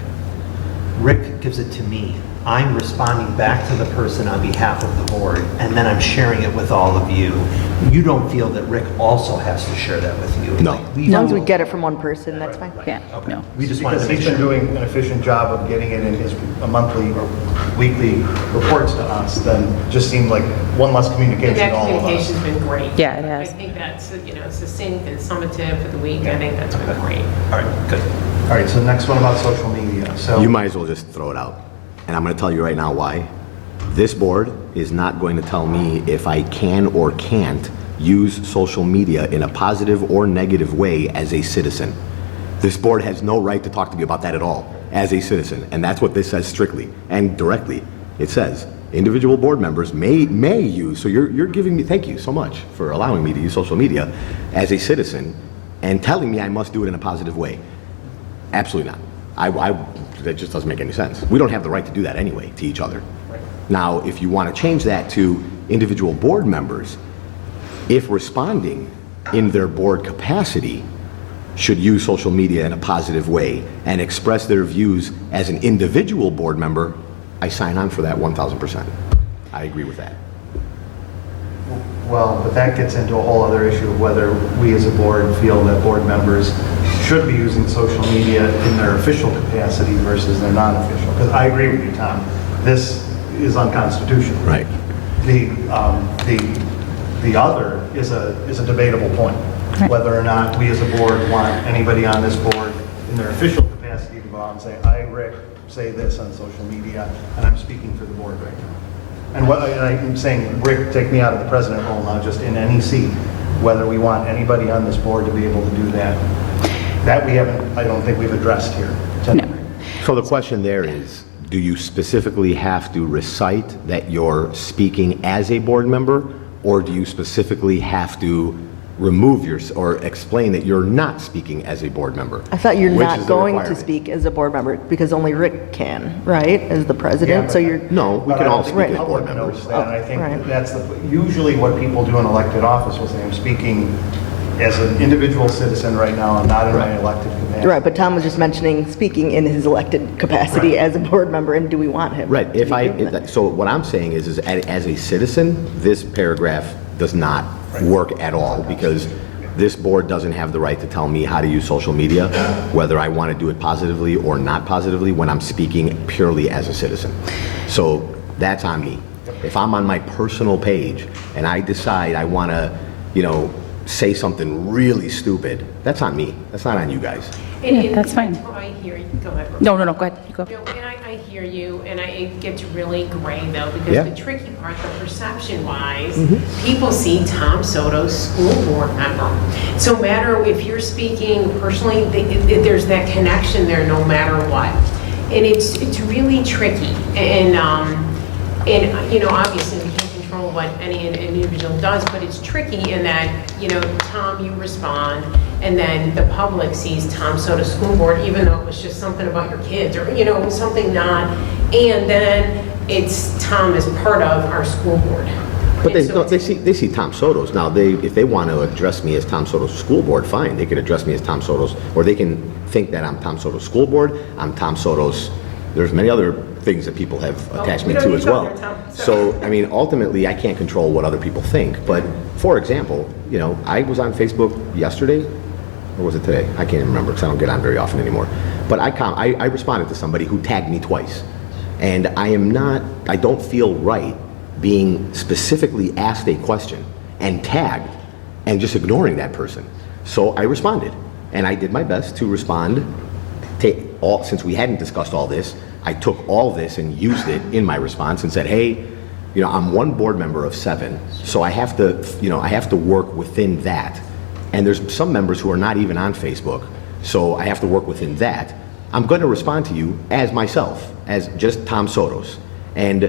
Rick gives it to me. I'm responding back to the person on behalf of the board, and then I'm sharing it with all of you. You don't feel that Rick also has to share that with you? No. Like, as long as we get it from one person, that's fine. Yeah, no. We just wanted Because to make he's been sure. doing an efficient job of getting it in his monthly or weekly reports to us, then just seemed like one less And communication that to all of us. communication's been great. Yeah, it has. I think that's, you know, succinct and summative for the week. I think that's been great. All right, good. All right, so next one about social media. So You might as well just throw it out. And I'm going to tell you right now why. This board is not going to tell me if I can or can't use social media in a positive or negative way as a citizen. This board has no right to talk to me about that at all as a citizen. And that's what this says strictly and directly. It says individual board members may use, so you're giving me, thank you so much for allowing me to use social media as a citizen and telling me I must do it in a positive way. Absolutely not. That just doesn't make any sense. We don't have the right to do that anyway to each other. Now, if you want to change that to individual board members, if responding in their board capacity should use social media in a positive way and express their views as an individual board member, I sign on for that 1,000%. I agree with that. Well, but that gets into a whole other issue of whether we as a board feel that board members should be using social media in their official capacity versus their non-official. Because I agree with you, Tom. This is unconstitutional. Right. The other is a debatable point. Right. Whether or not we as a board want anybody on this board in their official capacity to go out and say, I, Rick, say this on social media, and I'm speaking for the board right now. And I'm saying, Rick, take me out of the president role now, just in any seat, whether we want anybody on this board to be able to do that. That we haven't, I don't think we've addressed here tonight. So the question there is, do you specifically have to recite that you're speaking as a board member, or do you specifically have to remove or explain that you're not speaking as a board member? I thought you're Which not is the going to requirement? speak as a board member because only Rick can, right, as the president? Yeah, So but- you're, No, we But can I all don't speak think as the board public members. knows that, and I think Right. that's usually what people do in elected office will say, I'm speaking as an individual citizen right now, I'm not in my elected capacity. right, but Tom was just mentioning speaking in his elected capacity as a board member, and do we want him? Right, to be doing that? so what I'm saying is as a citizen, this paragraph does not work at all, because This board doesn't have the right to tell me how to use social media, whether I want to do it positively or not positively, when I'm speaking purely as a citizen. So that's on me. If I'm on my personal page and I decide I want to, say something really stupid, that's on me. That's not on you guys. Yeah, that's fine. I hear you. Go ahead. No, go ahead, you go. No, and I hear you, and it gets really gray though, because Yeah. the tricky part, the perception-wise, people see Tom Soto's school board member. So no matter if you're speaking personally, there's that connection there no matter what. And it's really tricky. And obviously we can't control what any individual does, but it's tricky in that, Tom, you respond, and then the public sees Tom Soto School Board, even though it was just something about your kids, or, something not, and then it's Tom as part of our school board. But And so they see Tom Soto's. Now, if they want to address me as Tom Soto's school board, fine. They could address me as Tom Soto's, or they can think that I'm Tom Soto's school board, I'm Tom Soto's, there's many other things that people have attached me we don't to need as to go well. there, Tom. So, ultimately, I can't control what other people think. But, for example, I was on Facebook yesterday, or was it today? I can't even remember because I don't get on very often anymore. But I responded to somebody who tagged me twice. And I don't feel right being specifically asked a question and tagged and just ignoring that person. So I responded, and I did my best to respond. Since we hadn't discussed all this, I took all this and used it in my response and said, hey, I'm one board member of 7, so I have to work within that. And there's some members who are not even on Facebook, so I have to work within that. I'm going to respond to you as myself, as just Tom Sotos. And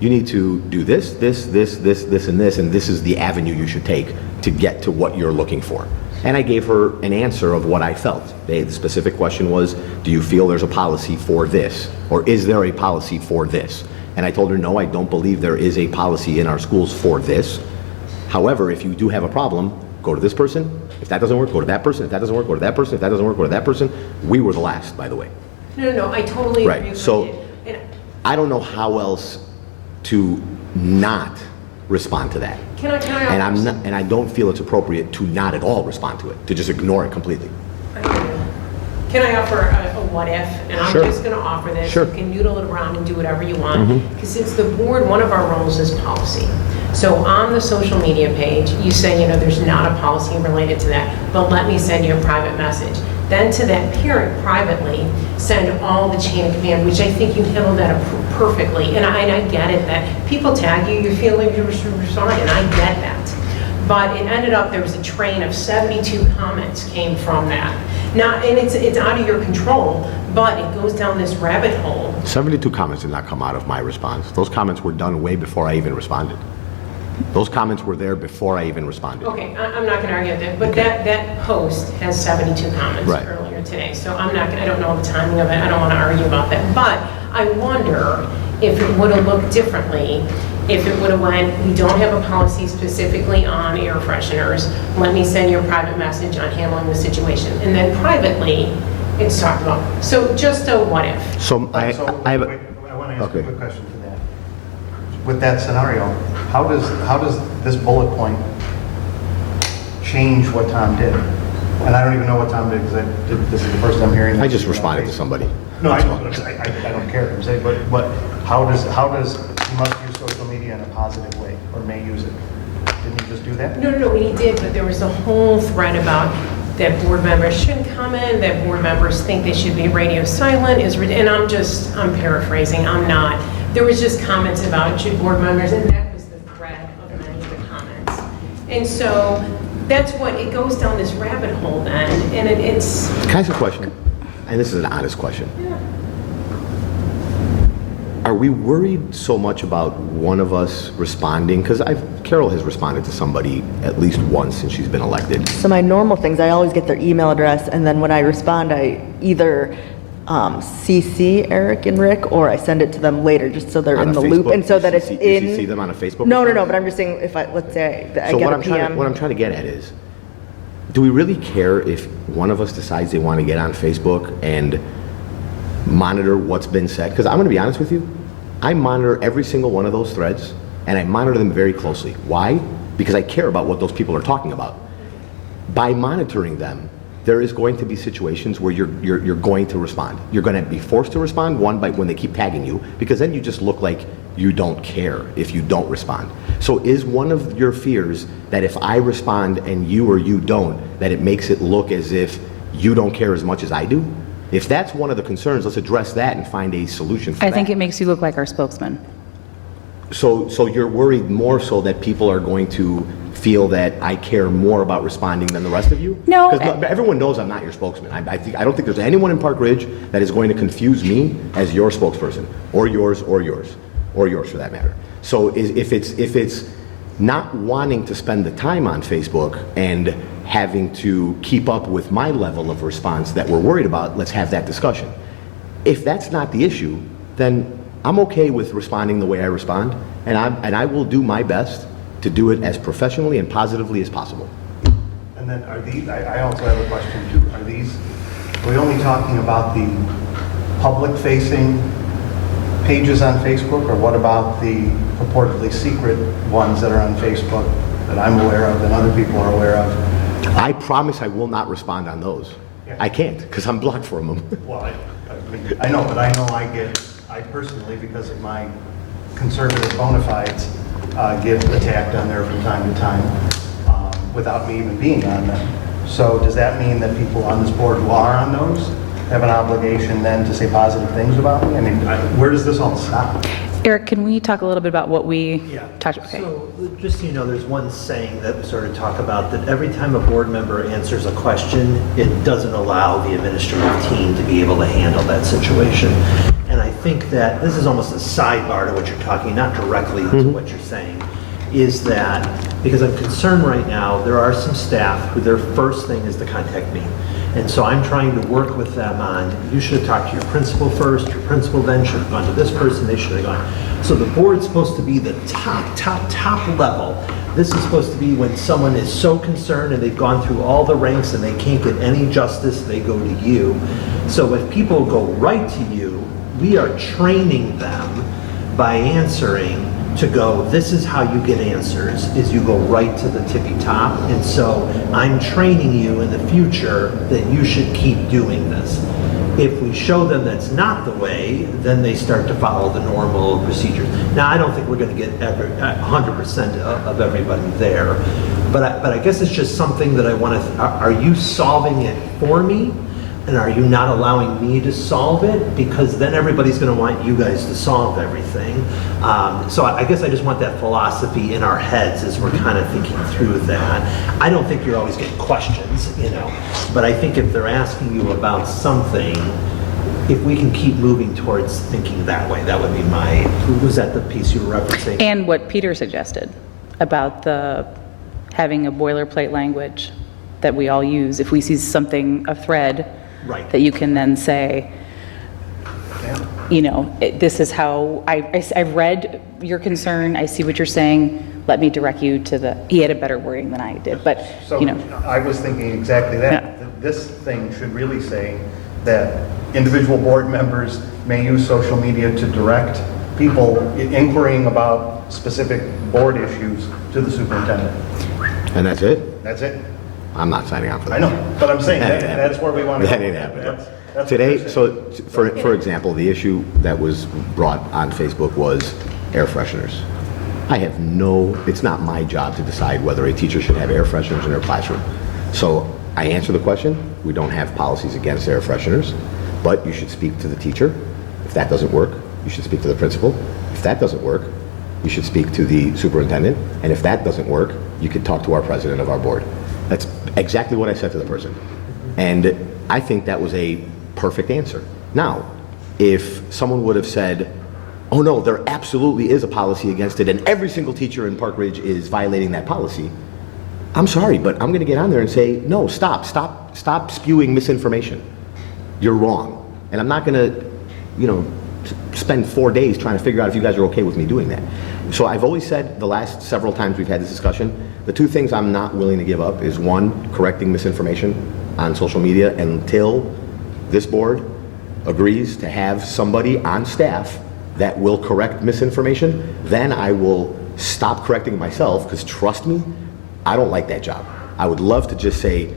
you need to do this, and this is the avenue you should take to get to what you're looking for. And I gave her an answer of what I felt. The specific question was, do you feel there's a policy for this? Or is there a policy for this? And I told her, no, I don't believe there is a policy in our schools for this. However, if you do have a problem, go to this person. If that doesn't work, go to that person. If that doesn't work, go to that person. If that doesn't work, go to that person. We were the last, by the way. No, I totally agree Right. with So you. And I don't know how else to not respond to that. Can I offer And I don't feel it's appropriate to not at all respond to it, to just ignore it completely. Can I offer a what if? And I'm Sure. just going to offer this. Sure. You can noodle it around and do whatever you want. Because since the board, one of our roles is policy. So on the social media page, you say, there's not a policy related to that, but let me send you a private message. Then to that parent privately, send all the chain of command, which I think you handled that perfectly. And I get it that people tag you, you feel like you're responding, and I get that. But it ended up, there was a train of 72 comments came from that. Now, and it's out of your control, but it goes down this rabbit hole. 72 comments did not come out of my response. Those comments were done way before I even responded. Those comments were there before I even responded. Okay, I'm not going to argue with that, but that post has 72 comments Right. earlier today, so I don't know the timing of it, I don't want to argue about that. But I wonder if it would have looked differently, if it would have went, we don't have a policy specifically on air fresheners, let me send you a private message on handling the situation. And then privately, it's talked about. So just a what if. So I have Wait, I want to ask Okay. a quick question to that. With that scenario, how does this bullet point change what Tom did? And I don't even know what Tom did, because this is the first I'm hearing. I this. just responded to somebody. No, I don't care, I'm saying, but how does, he must use social media in a positive way, or may use it? Didn't he just do that? No, he did, but there was a whole thread about that board members shouldn't comment, that board members think they should be radio silent, and I'm paraphrasing, I'm not. There was just comments about should board members, and that was the thread of many of the comments. And so that's what, it goes down this rabbit hole then, and it's... Can I ask a question? And this is an honest question. Yeah. Are we worried so much about one of us responding? Because Carol has responded to somebody at least once since she's been elected. So my normal things, I always get their email address, and then when I respond, I either CC Eric and Rick, or I send it to them later, just so they're On in a the loop, Facebook? and so that it's You in. CC them on a Facebook No, account? but I'm just saying, if let's say I So get what a I'm PM. trying to get at is, do we really care if one of us decides they want to get on Facebook and monitor what's been said? Because I'm going to be honest with you, I monitor every single one of those threads, and I monitor them very closely. Why? Because I care about what those people are talking about. by monitoring them, there is going to be situations where you're going to respond. You're going to be forced to respond, one, by when they keep tagging you, because then you just look like you don't care if you don't respond. So is one of your fears that if I respond and you or you don't, that it makes it look as if you don't care as much as I do? If that's one of the concerns, let's address that and find a solution for that. I think it makes you look like our spokesman. So you're worried more so that people are going to feel that I care more about responding than the rest of you? No. Because everyone knows I'm not your spokesman. I don't think there's anyone in Park Ridge that is going to confuse me as your spokesperson, or yours, or yours, or yours for that matter. So if it's not wanting to spend the time on Facebook and having to keep up with my level of response that we're worried about, let's have that discussion. If that's not the issue, then I'm okay with responding the way I respond, and I will do my best to do it as professionally and positively as possible. And then are these, I also have a question too. Are we only talking about the public-facing pages on Facebook, or what about the purportedly secret ones that are on Facebook that I'm aware of and other people are aware of? I promise I will not respond on those. Yeah. I can't, because I'm blocked from them. Well, I know, but I know I personally, because of my conservative bona fides, get attacked on there from time to time without me even being on them. So does that mean that people on this board who are on those have an obligation then to say positive things about me? I mean, where does this all stop? Eric, can we talk a little bit about what we talked about? Okay. So just so you know, there's one saying that we sort of talk about that every time a board member answers a question, it doesn't allow the administrative team to be able to handle that situation. And I think that this is almost a sidebar to what you're talking, not directly to what you're saying, is that because I'm concerned right now, there are some staff who their first thing is to contact me. And so I'm trying to work with them on, you should have talked to your principal first, your principal then should have gone to this person, they should have gone. So the board's supposed to be the top level. This is supposed to be when someone is so concerned and they've gone through all the ranks and they can't get any justice, they go to you. So if people go right to you, we are training them by answering to go, this is how you get answers, is you go right to the tippy top. And so I'm training you in the future that you should keep doing this. If we show them that's not the way, then they start to follow the normal procedures. Now, I don't think we're going to get 100% of everybody there, but I guess it's just something that I want to, are you solving it for me? And are you not allowing me to solve it? Because then everybody's going to want you guys to solve everything. So I guess I just want that philosophy in our heads as we're kind of thinking through that. I don't think you're always getting questions, but I think if they're asking you about something, if we can keep moving towards thinking that way, that would be was that the piece you were referencing? And what Peter suggested about having a boilerplate language that we all use. If we see something, a thread, Right. that you can then say, this is how, I've read your concern, I see what you're saying, let me direct you to he had a better wording than I did, but, So I was thinking exactly that. This thing should really say that individual board members may use social media to direct people inquiring about specific board issues to the superintendent. And that's it? That's it. I'm not signing on for that. I know, but I'm saying that's where we want to go. That ain't happening. That's what Today, you're saying. so for example, the issue that was brought on Facebook was air fresheners. It's not my job to decide whether a teacher should have air fresheners in their classroom. So I answer the question, we don't have policies against air fresheners, but you should speak to the teacher. If that doesn't work, you should speak to the principal. If that doesn't work, you should speak to the superintendent. And if that doesn't work, you could talk to our president of our board. That's exactly what I said to the person. And I think that was a perfect answer. Now, if someone would have said, oh no, there absolutely is a policy against it and every single teacher in Park Ridge is violating that policy, I'm sorry, but I'm going to get on there and say, no, stop spewing misinformation. You're wrong. And I'm not going to, spend 4 days trying to figure out if you guys are okay with me doing that. So I've always said the last several times we've had this discussion, the two things I'm not willing to give up is one, correcting misinformation on social media until this board agrees to have somebody on staff that will correct misinformation. Then I will stop correcting myself, because trust me, I don't like that job. I would love to just say,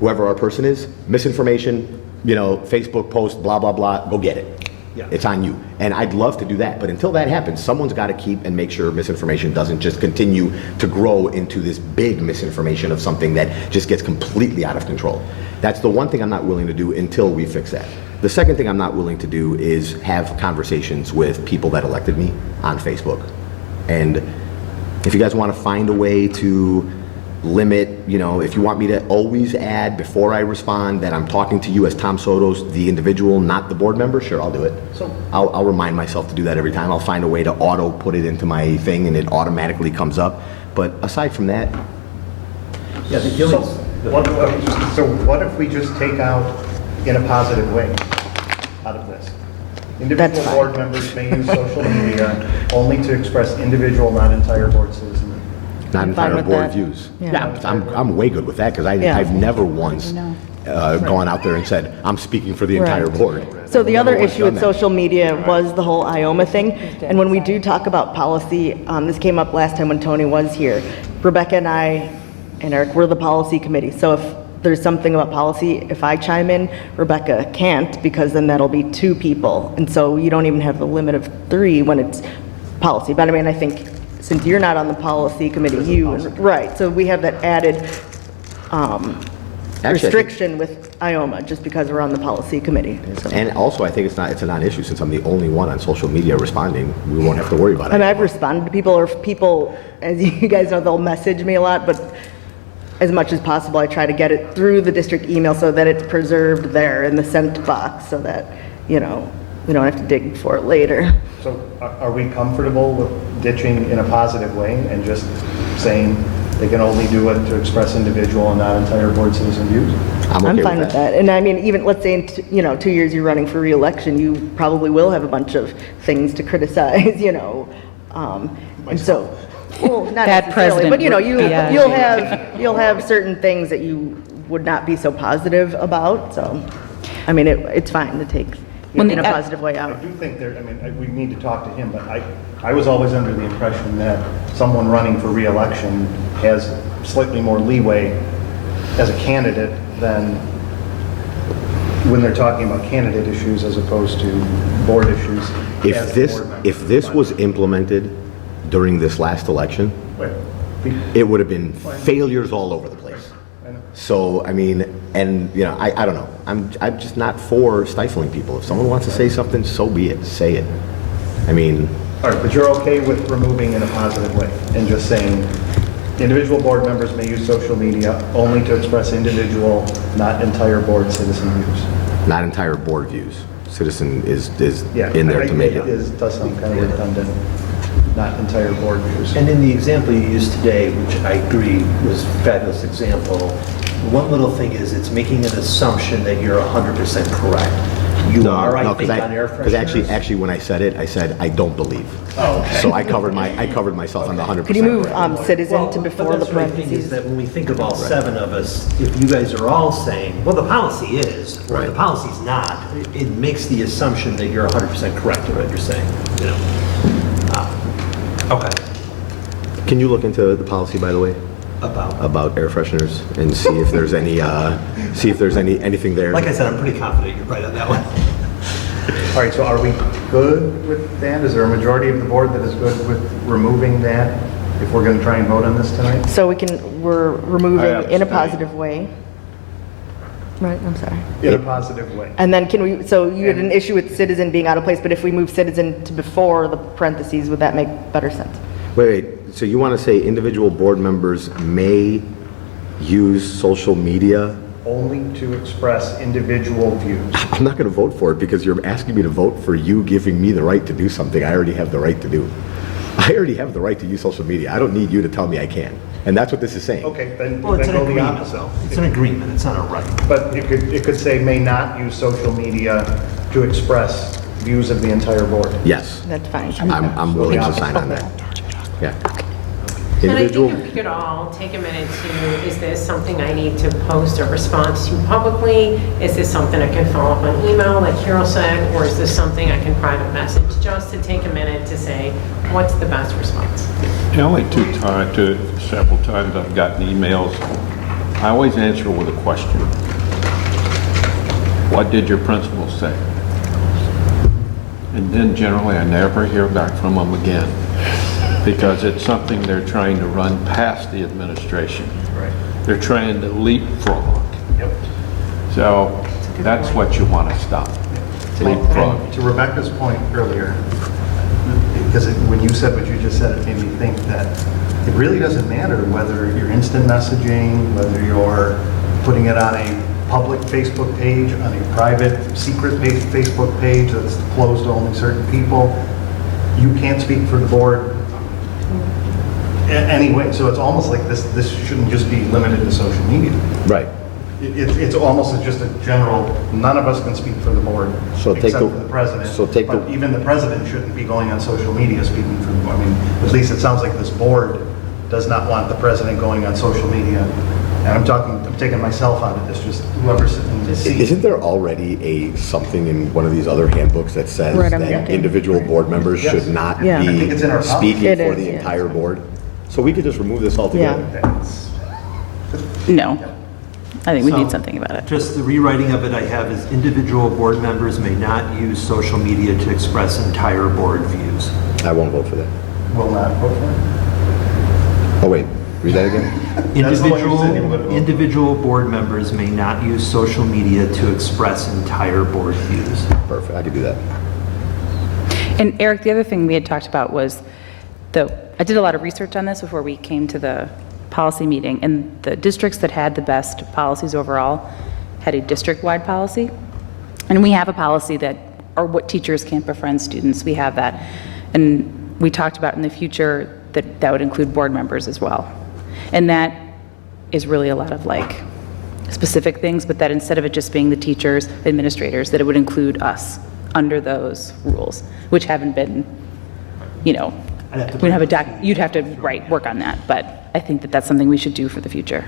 whoever our person is, misinformation, Facebook post, blah, blah, blah, go get it. Yeah. It's on you. And I'd love to do that. But until that happens, someone's got to keep and make sure misinformation doesn't just continue to grow into this big misinformation of something that just gets completely out of control. That's the one thing I'm not willing to do until we fix that. The second thing I'm not willing to do is have conversations with people that elected me on Facebook. And if you guys want to find a way to limit, if you want me to always add before I respond that I'm talking to you as Tom Sotos, the individual, not the board member, sure, I'll do it. So I'll remind myself to do that every time. I'll find a way to auto put it into my thing and it automatically comes up. But aside from that, Yeah, the So Gillies. what if we just take out in a positive way out of this? Individual That's fine. board members may use social media only to express individual, not entire board citizens. not I'm fine entire with board that. views. Yeah. I'm way good with that because Yeah. I've never once gone out there and said, I'm speaking for the entire Right. board. So the other Never once issue done with that. social media was the whole IOMA thing. And when we do talk about policy, this came up last time when Tony was here. Rebecca and I and Eric, we're the policy committee. So if there's something about policy, if I chime in, Rebecca can't because then that'll be 2 people. And so you don't even have the limit of 3 when it's policy. But I mean, I think since you're not on the policy committee, right, so we have that added Actually, I think- restriction with IOMA just because we're on the policy committee. So. And also, I think it's a non-issue since I'm the only one on social media responding. We won't have to worry about I it. mean, I've responded to people, or if people, as you guys know, they'll message me a lot, but as much as possible, I try to get it through the district email so that it's preserved there in the sent box so that, we don't have to dig for it later. So are we comfortable with ditching in a positive way and just saying they can only do it to express individual and not entire board citizen views? I'm okay fine with that. And I mean, even, let's say in, 2 years you're running for reelection, you probably will have a bunch of things to criticize, and so, well, not Bad necessarily, but president. Yeah. you'll have certain things that you would not be so positive about, so, I mean, it's fine to take, When in a the- positive way I out. do think we need to talk to him, but I was always under the impression that someone running for reelection has slightly more leeway as a candidate than when they're talking about candidate issues as opposed to board issues. as a board member. If this was implemented during this last election, Wait, it would have been failures all over the place. I know. So, I mean, and, I don't know. I'm just not for stifling people. If someone wants to say something, so be it. Say it. I mean, All right, but you're okay with removing in a positive way and just saying individual board members may use social media only to express individual, not entire board citizen views. not entire board views. Citizen is Yeah, in there to make it it. does sound kind of redundant, not entire board views. And in the example you used today, which I agree was a fabulous example, one little thing is it's making an assumption that you're 100% correct. You are, I think, on air Because fresheners. actually, when I said it, I said, I don't believe. Oh, okay. So I covered myself on the 100%. Could you move correct. citizen Well, to but before the that's what I think is parentheses? that when we think of all 7 of us, if you guys are all saying, well, the policy is, or the Right. policy's not, it makes the assumption that you're 100% correct in what you're saying, Okay. Can you look into the policy, by the way, about air fresheners and see if there's anything there? Like I said, I'm pretty confident you're right on that one. All right, so are we good with that? Is there a majority of the board that is good with removing that if we're going to try and vote on this tonight? So we're removing in a abstain. positive way. Right, I'm sorry. In a positive way. And then so you had an issue with citizen being out of place, but if we move citizen to before the parentheses, would that make better sense? Wait, so you want to say individual board members may use social media? Only to express individual views. I'm not going to vote for it because you're asking me to vote for you giving me the right to do something I already have the right to do. I already have the right to use social media. I don't need you to tell me I can. And that's what this is saying. Okay, then Well, it's then an go the agreement, opposite. though. It's an agreement, it's not a right. But it could say may not use social media to express views of the entire board. Yes, That's fine. I'm willing to sign on that. Yeah. And I Individual, think if we could all take a minute to, is this something I need to post a response to publicly? Is this something I can follow up on email, like Carol said, or is this something I can private message? Just to take a minute to say, what's the best response? The only several times I've gotten emails I always answer with a question. What did your principal say? And then generally I never hear back from them again because it's something they're trying to run past the administration. Right. They're trying to leapfrog. Yep. So that's what you want to stop. Leapfrog. And to Rebecca's point earlier, because when you said what you just said, it made me think that it really doesn't matter whether you're instant messaging, whether you're putting it on a public Facebook page, on a private, secret Facebook page that's closed to only certain people. You can't speak for the board anyway. So it's almost like this shouldn't just be limited to social media. Right. It's almost just a general, none of us can speak for the board, So take except the- for the president. so take the- But even the president shouldn't be going on social media speaking for, I mean, at least it sounds like this board does not want the president going on social media. And I'm taking myself out of this, just whoever's sitting in the seat. Isn't there already something in one of these other handbooks that says Right, I'm that looking. individual board members Yes. should not Yeah. I think be it's in our policy. speaking It for is, the yeah. entire board? So we could just remove this altogether? That's- No. I think we So- need something about it. Just the rewriting of it I have is individual board members may not use social media to express entire board views. I won't vote for that. Will not vote for it. Oh, wait, read that again? That's the one you said you would vote. Individual board members may not use social media to express entire board views. Perfect, I could do that. And Eric, the other thing we had talked about was I did a lot of research on this before we came to the policy meeting, and the districts that had the best policies overall had a district-wide policy. And we have a policy that, or what teachers can't befriend students, we have that. And we talked about in the future that would include board members as well. And that is really a lot of like specific things, but that instead of it just being the teachers, administrators, that it would include us under those rules, which haven't been, we don't have a you'd have to, right, work on that, but I think that that's something we should do for the future.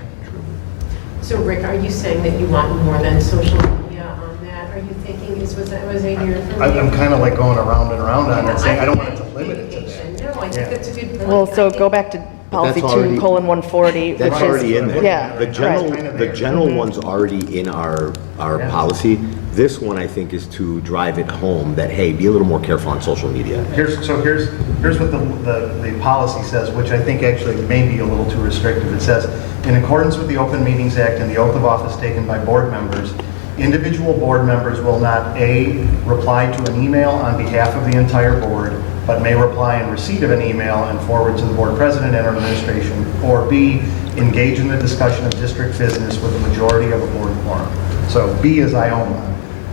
So Rick, are you saying that you want more than social media on that? Are you thinking, was that your information? I'm kind of like going around and around on Yeah, it, saying I don't want it think to limit it to communication. that. No, I think that's a good point. Well, so I think- go back to policy That's already- 2:140. That's which is- already in there. Yeah. The general, right. the general one's already in our Yeah. policy. This one, I think, is to drive it home that, hey, be a little more careful on social media. Here's what the policy says, which I think actually may be a little too restrictive. It says, in accordance with the Open Meetings Act and the oath of office taken by board members, individual board members will not, A, reply to an email on behalf of the entire board, but may reply in receipt of an email and forward to the board president and administration, or B, engage in the discussion of district business with the majority of a board quorum. So B is Ioma.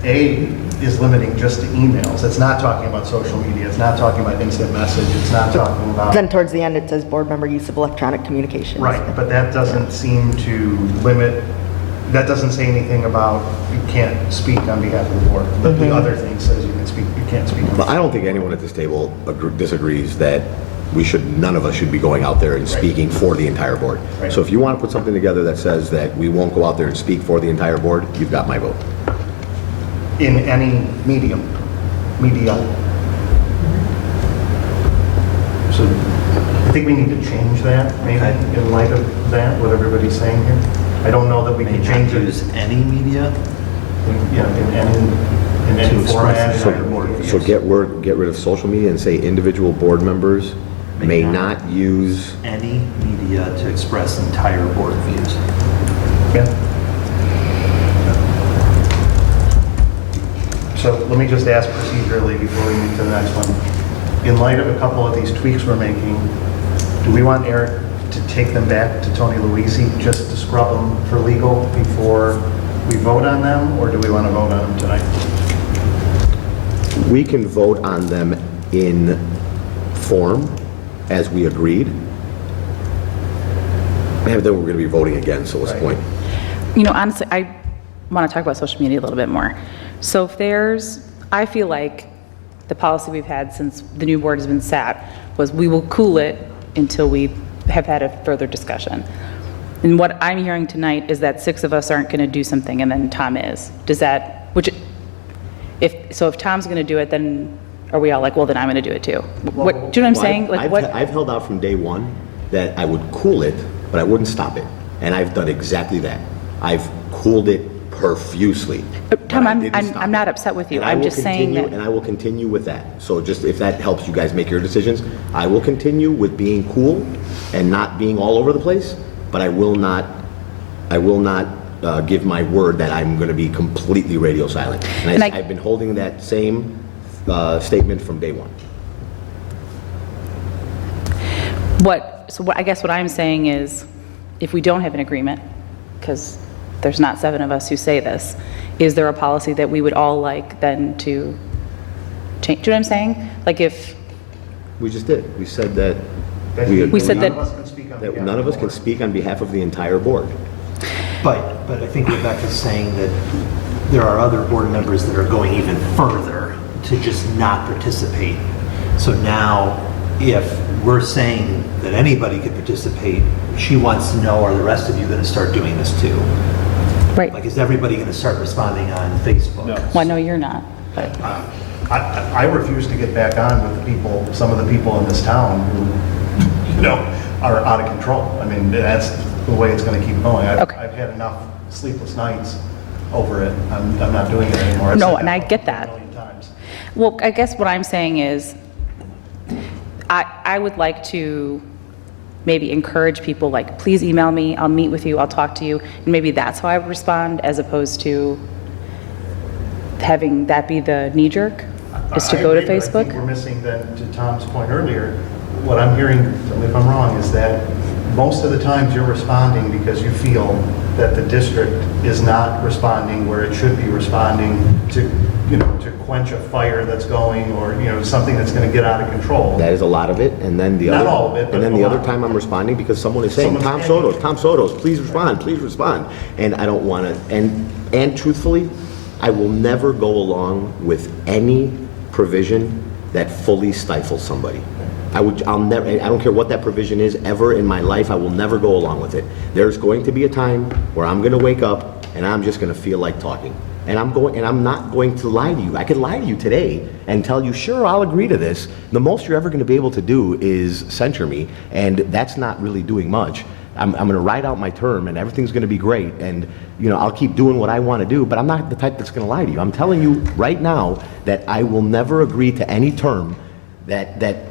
A is limiting just to emails. It's not talking about social media. It's not talking about instant message. It's not talking about... Then towards the end, it says board member use of electronic communications. Right, but that doesn't seem to limit, that doesn't say anything about you can't speak on behalf of the board. But the other thing says you can speak, you can't speak. But I don't think anyone at this table disagrees that none of us should be going out there and speaking for the entire board. Right. So if you want to put something together that says that we won't go out there and speak for the entire board, you've got my vote. In any media. So I think we need to change that, maybe, Okay. in light of that, what everybody's saying here. I don't know that we May can not change it use any media. in any To express format. the entire board. So get rid of social media and say individual board members may not use, Any media to express entire board views. Yeah. So let me just ask procedurally before we move to the next one. In light of a couple of these tweaks we're making, do we want Eric to take them back to Tony Luisi just to scrub them for legal before we vote on them, or do we want to vote on them tonight? we can vote on them in form as we agreed. And then we're going to be voting again, so what's the point? Honestly, I want to talk about social media a little bit more. So I feel like the policy we've had since the new board has been sat was we will cool it until we have had a further discussion. And what I'm hearing tonight is that 6 of us aren't going to do something and then Tom is. If Tom's going to do it, then are we all like, well, then I'm going to do it too? Do you know what I'm saying? Like I've what? held out from day one that I would cool it, but I wouldn't stop it. And I've done exactly that. I've cooled it profusely. Tom, but I didn't stop I'm it. not upset with you. And I I'm will just saying continue- that. And I will continue with that. So just if that helps you guys make your decisions, I will continue with being cool and not being all over the place, but I will not give my word that I'm going to be completely radio silent. And I've been holding that same statement from day one. I guess what I'm saying is, if we don't have an agreement, because there's not 7 of us who say this, is there a policy that we would all like then to change? Do you know what I'm saying? Like if, We just did. We said that We said that- None of us can speak on that behalf none of the us can board. speak on behalf of the entire board. But I think Rebecca's saying that there are other board members that are going even further to just not participate. So now, if we're saying that anybody could participate, she wants to know, are the rest of you going to start doing this too? right, Like, is everybody going to start responding on Facebook? well, I know you're not, but, I refuse to get back on with the people, some of the people in this town who, are out of control. I mean, that's the way it's going to keep going. Okay. I've had enough sleepless nights over it. I'm not doing it anymore. I've No, said and I get a that. million times. well, I guess what I'm saying is, I would like to maybe encourage people, like, please email me, I'll meet with you, I'll talk to you, and maybe that's how I would respond, as opposed to having that be the knee-jerk, is to I go to agree, but I think Facebook. we're missing then, to Tom's point earlier, what I'm hearing, tell me if I'm wrong, is that most of the times you're responding because you feel that the district is not responding where it should be responding to, to quench a fire that's going, or, something that's going to get out of control. That is a lot of it, and then the Not other... all of it, but And then a the lot. other time I'm responding because someone is saying, Someone's Tom Sotos, please respond. And I don't want to, and truthfully, I will never go along with any provision that fully stifles somebody. I'll never, I don't care what that provision is ever in my life, I will never go along with it. There's going to be a time where I'm going to wake up and I'm just going to feel like talking. And I'm not going to lie to you. I could lie to you today and tell you, sure, I'll agree to this. The most you're ever going to be able to do is censure me, and that's not really doing much. I'm going to ride out my term, and everything's going to be great, and I'll keep doing what I want to do, but I'm not the type that's going to lie to you. I'm telling you right now that I will never agree to any term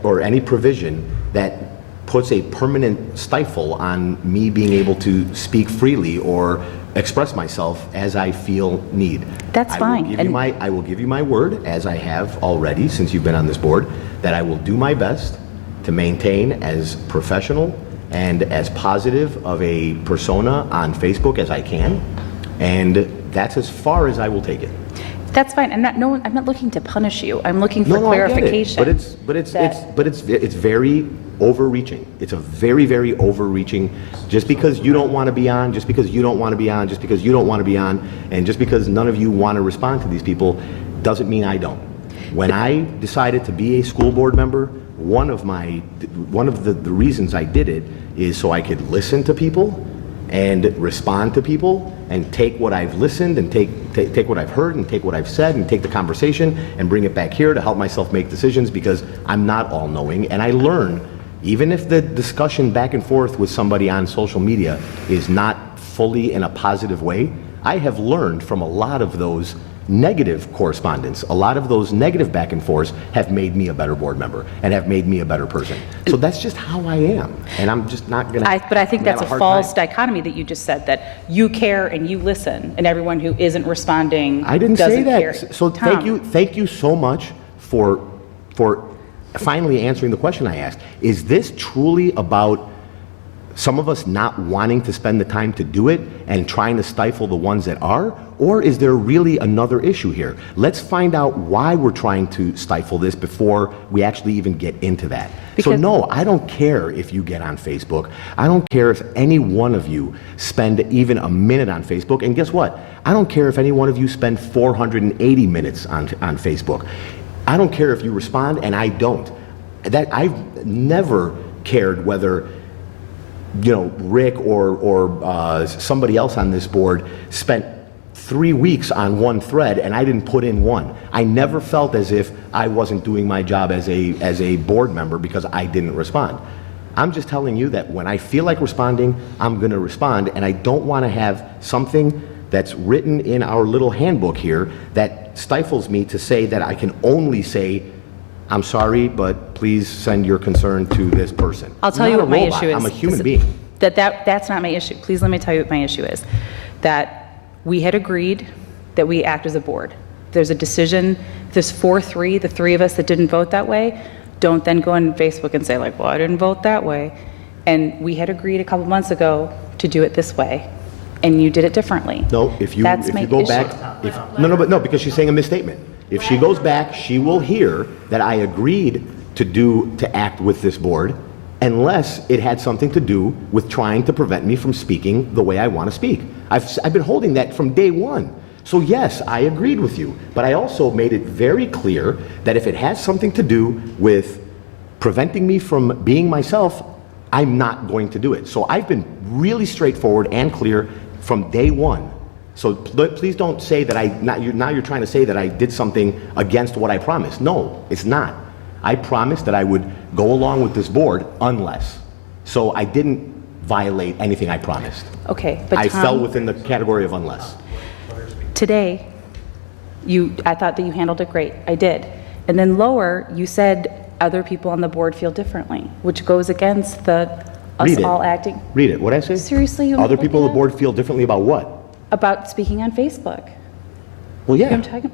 or any provision that puts a permanent stifle on me being able to speak freely or express myself as I feel need. That's fine. I will give you my word, as I have already since you've been on this board, that I will do my best to maintain as professional and as positive of a persona on Facebook as I can, and that's as far as I will take it. That's fine, I'm not looking to punish you, I'm looking for No, I get it. clarification. But it's very overreaching. It's a very, very overreaching. Just because you don't want to be on, just because you don't want to be on, just because you don't want to be on, and just because none of you want to respond to these people, doesn't mean I don't. When I decided to be a school board member, one of the reasons I did it is so I could listen to people and respond to people and take what I've listened and take what I've heard and take what I've said and take the conversation and bring it back here to help myself make decisions, because I'm not all-knowing, and I learn, even if the discussion back and forth with somebody on social media is not fully in a positive way, I have learned from a lot of those negative correspondence. A lot of those negative back and forths have made me a better board member and have made me a better person. So that's just how I am, and I'm just not going to... But I think that's a false dichotomy that you just said, that you care and you listen, and everyone who isn't responding I didn't say doesn't care. that. So Tom, thank you so much for finally answering the question I asked. Is this truly about some of us not wanting to spend the time to do it and trying to stifle the ones that are? Or is there really another issue here? Let's find out why we're trying to stifle this before we actually even get into that. So no, I don't care if you get on Facebook. I don't care if any one of you spend even a minute on Facebook. And guess what? I don't care if any one of you spend 480 minutes on Facebook. I don't care if you respond, and I don't. I've never cared whether Rick or somebody else on this board spent 3 weeks on one thread and I didn't put in one. I never felt as if I wasn't doing my job as a board member because I didn't respond. I'm just telling you that when I feel like responding, I'm going to respond, and I don't want to have something that's written in our little handbook here that stifles me to say that I can only say, I'm sorry, but please send your concern to this person. I'll tell I'm you not what a my robot. issue is. I'm a human being. That's not my issue. Please let me tell you what my issue is. That we had agreed that we act as a board. There's a decision, there's 4-3, the three of us that didn't vote that way, don't then go on Facebook and say like, well, I didn't vote that way. And we had agreed a couple months ago to do it this way, and you did it differently. No, if you go back, no, because she's saying a misstatement. If she goes back, she will hear that I agreed to act with this board, unless it had something to do with trying to prevent me from speaking the way I want to speak. I've been holding that from day one. So yes, I agreed with you, but I also made it very clear that if it has something to do with preventing me from being myself, I'm not going to do it. So I've been really straightforward and clear from day one. So please don't say that now you're trying to say that I did something against what I promised. No, it's not. I promised that I would go along with this board unless. So I didn't violate anything I promised. Okay, but I Tom, fell within the category of unless. today, I thought that you handled it great. I did. And then lower, you said other people on the board feel differently, which goes against us Read it. all acting. Read it. What'd I say? Seriously? You want me Other to people on look the at it? board feel differently about what? About speaking on Facebook. Well, You know yeah. what I'm talking?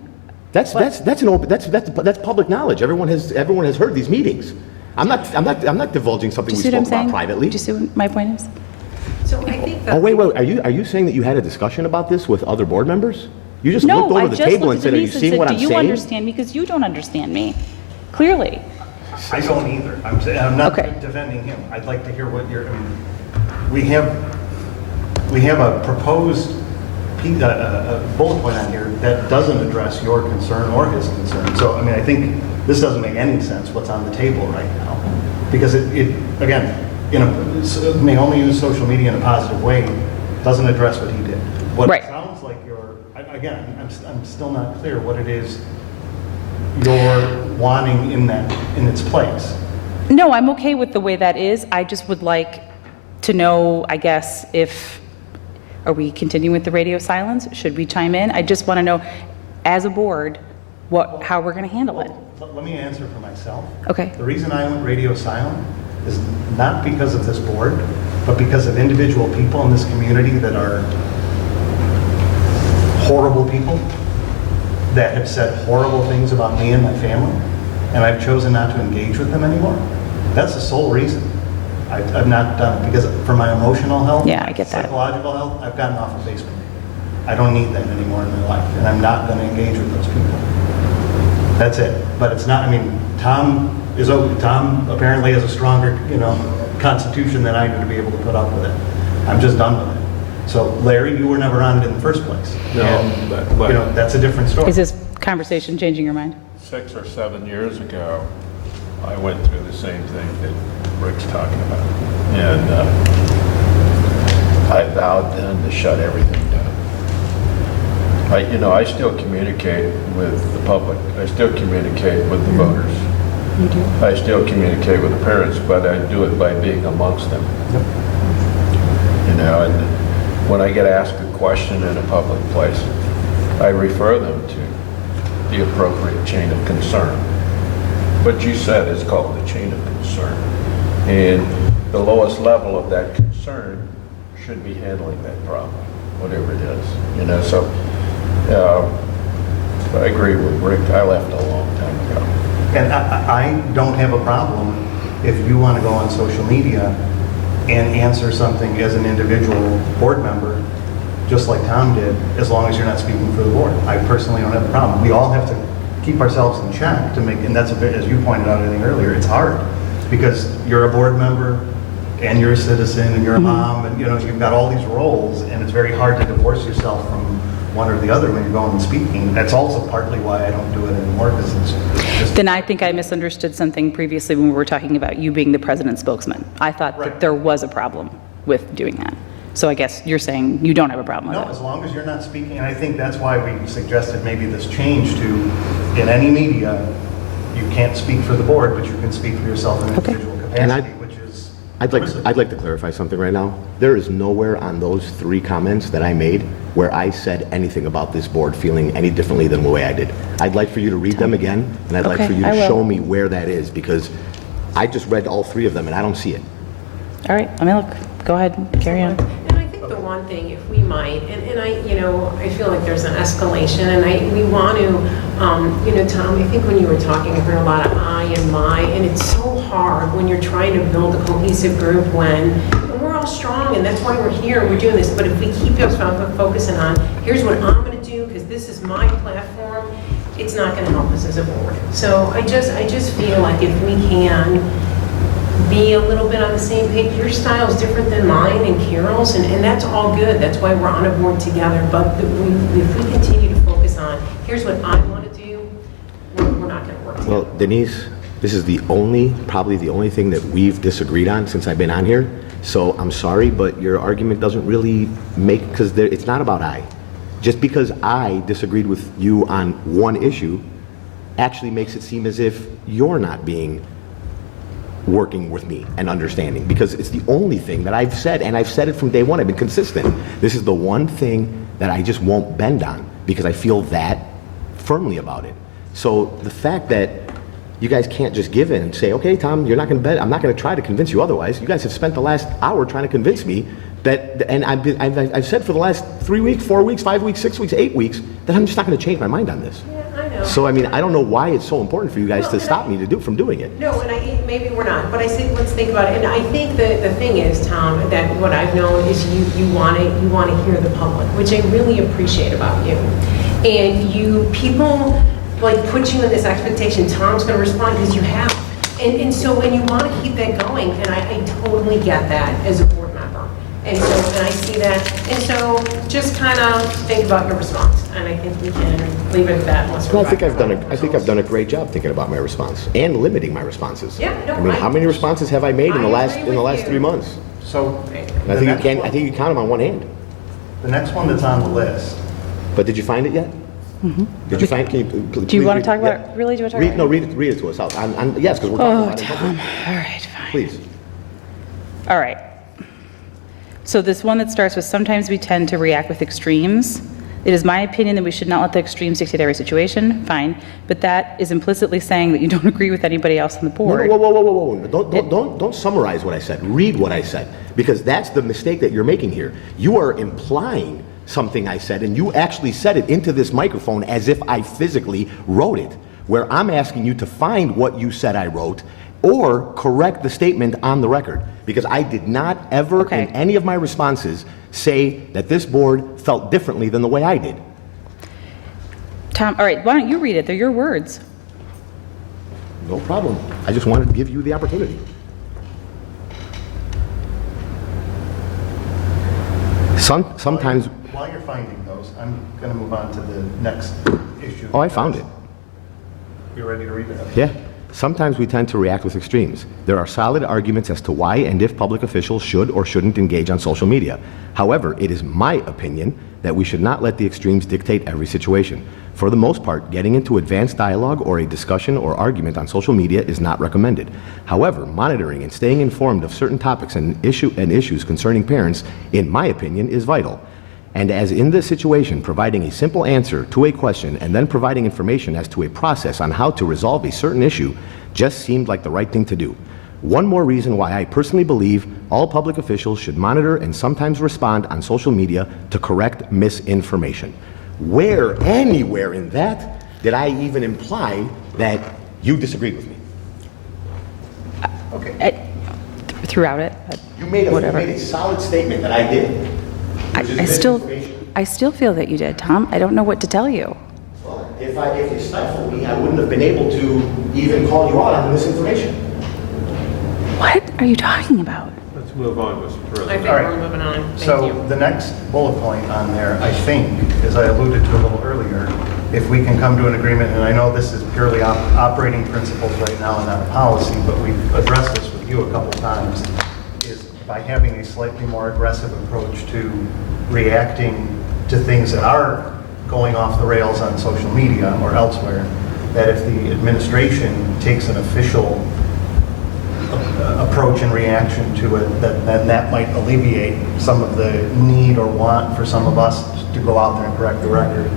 That's public knowledge. Everyone has heard these meetings. I'm not divulging something Do we you see what I'm spoke about saying? privately. Do you see what my point is? So I think that. Oh, wait. Are you saying that you had a discussion about this with other board members? You just No, looked I over the just table looked and at said, "Are you Denise and seeing said, what I'm do you saying?" understand me? Because you don't understand me, clearly. I don't either. I'm not Okay. defending him. I'd like to hear what we have a proposed a bullet point on here that doesn't address your concern or his concern. So, I think this doesn't make any sense, what's on the table right now. Because it again, may only use social media in a positive way, doesn't address what he did. What Right. it sounds like I'm still not clear what it is you're wanting in its place. No, I'm okay with the way that is. I just would like to know, I guess, are we continuing with the radio silence? Should we chime in? I just want to know, as a board, how we're going to handle it. Let me answer for myself. Okay. The reason I went radio silent is not because of this board, but because of individual people in this community that are horrible people, that have said horrible things about me and my family, and I've chosen not to engage with them anymore. That's the sole reason. I've not done it, because for my emotional health, Yeah, I get that. psychological health, I've gotten off of Facebook. I don't need that anymore in my life, and I'm not going to engage with those people. That's it. But it's not, Tom apparently has a stronger, constitution than I do to be able to put up with it. I'm just done with it. So Larry, you were never on it in the first place. No, And, but- that's a different story. Is this conversation changing your mind? 6 or 7 years ago, I went through the same thing that Rick's talking about. And I vowed then to shut everything down. I still communicate with the public. I still communicate with the voters. You do? I still communicate with the parents, but I do it by being amongst them. And when I get asked a question in a public place, I refer them to the appropriate chain of concern. What you said is called the chain of concern. And the lowest level of that concern should be handling that problem, whatever it is. So I agree with Rick. I left a long time ago. And I don't have a problem if you want to go on social media and answer something as an individual board member, just like Tom did, as long as you're not speaking for the board. I personally don't have a problem. We all have to keep ourselves in check to make, and that's as you pointed out, I think earlier, it's hard because you're a board member and you're a citizen and you're a mom and you've got all these roles, and it's very hard to divorce yourself from one or the other when you're going and speaking. That's also partly why I don't do it anymore, because it's just... Then I think I misunderstood something previously when we were talking about you being the president's spokesman. I thought Right. that there was a problem with doing that. So I guess you're saying you don't have a problem with No, it. as long as you're not speaking, and I think that's why we suggested maybe this change to, in any media, you can't speak for the board, but you can speak for yourself in an Okay. individual And I- capacity, which is I'd like to clarify something right now. There is nowhere on those 3 comments that I made where I said anything about this board feeling any differently than the way I did. I'd like for you to read them again, and I'd like Okay, for you I to will. show me where that is, because I just read all 3 of them and I don't see it. All right, let me look. Go ahead, carry on. And I think the one thing, if we might, and I, I feel like there's an escalation, and we want to, Tom, I think when you were talking, I heard a lot of I and my, and it's so hard when you're trying to build a cohesive group when we're all strong, and that's why we're here, we're doing this, but if we keep us focusing on, here's what I'm going to do, because this is my platform, it's not going to help us as a board. So I just feel like if we can be a little bit on the same page. Your style is different than mine and Carol's, and that's all good. That's why we're on a board together. But if we continue to focus on, here's what I want to do, we're not going to work together. Well, Denise, this is probably the only thing that we've disagreed on since I've been on here. So I'm sorry, but your argument doesn't really make, because it's not about I. Just because I disagreed with you on one issue actually makes it seem as if you're not working with me and understanding, because it's the only thing that I've said, and I've said it from day one. I've been consistent. This is the one thing that I just won't bend on, because I feel that firmly about it. So the fact that you guys can't just give in and say, okay, Tom, you're not going to bend. I'm not going to try to convince you otherwise. You guys have spent the last hour trying to convince me that, and I've said for the last 3 weeks, 4 weeks, 5 weeks, 6 weeks, 8 weeks, that I'm just not going to change my mind on this. Yeah, I know. So I mean, I don't know why it's so important for you guys to stop me from doing it. No, and maybe we're not, but I say let's think about it. And I think that the thing is, Tom, that what I've known is you want to hear the public, which I really appreciate about you. And people like put you in this expectation. Tom's going to respond because you have. And so when you want to keep that going, and I totally get that as a board member. And I see that. And so just kind of think about your response. And I think we can leave it at that. Unless Well, I think I've done a great job thinking about my response and limiting my responses. Yeah, no, I mean, how many responses have I made in the last agree with you. 3 months? So, And I think you count them on one hand. the next one that's on the list, But did you find it yet? Did you find? Can you, Do you want to please talk read- about it? Really? Do you want to talk Read, about no, it? read it to us. Yes, because we're talking Oh, about it. Tom. All right, fine. Please. All right. So this one that starts with, sometimes we tend to react with extremes. It is my opinion that we should not let the extremes dictate every situation. Fine. But that is implicitly saying that you don't agree with anybody else on the No, board. no, whoa. Don't summarize what I said. Read what I said, because that's the mistake that you're making here. You are implying something I said, and you actually said it into this microphone as if I physically wrote it, where I'm asking you to find what you said I wrote or correct the statement on the record, because I did not ever Okay. in any of my responses say that this board felt differently than the way I did. Tom, all right, why don't you read it? They're your words. No problem. I just wanted to give you the opportunity. Sometimes, while you're finding those, I'm going to move on to the next issue. oh, I found it. You ready to read it? Yeah. Sometimes we tend to react with extremes. There are solid arguments as to why and if public officials should or shouldn't engage on social media. However, it is my opinion that we should not let the extremes dictate every situation. For the most part, getting into advanced dialogue or a discussion or argument on social media is not recommended. However, monitoring and staying informed of certain topics and issues concerning parents, in my opinion, is vital. And as in this situation, providing a simple answer to a question and then providing information as to a process on how to resolve a certain issue just seemed like the right thing to do. One more reason why I personally believe all public officials should monitor and sometimes respond on social media to correct misinformation. Where, anywhere in that, did I even imply that you disagreed with me? Okay. Throughout it, but You made whatever. a solid statement that I did. I still feel that you did, Tom. I don't know what to tell you. Well, if you stifled me, I wouldn't have been able to even call you out on misinformation. What are you talking about? Let's move on, Mr. I President. think All right. we're moving on. Thank So you. the next bullet point on there, I think, as I alluded to a little earlier, if we can come to an agreement, and I know this is purely operating principles right now and not a policy, but we've addressed this with you a couple times, is by having a slightly more aggressive approach to reacting to things that are going off the rails on social media or elsewhere, that if the administration takes an official approach and reaction to it, that might alleviate some of the need or want for some of us to go out there and correct the record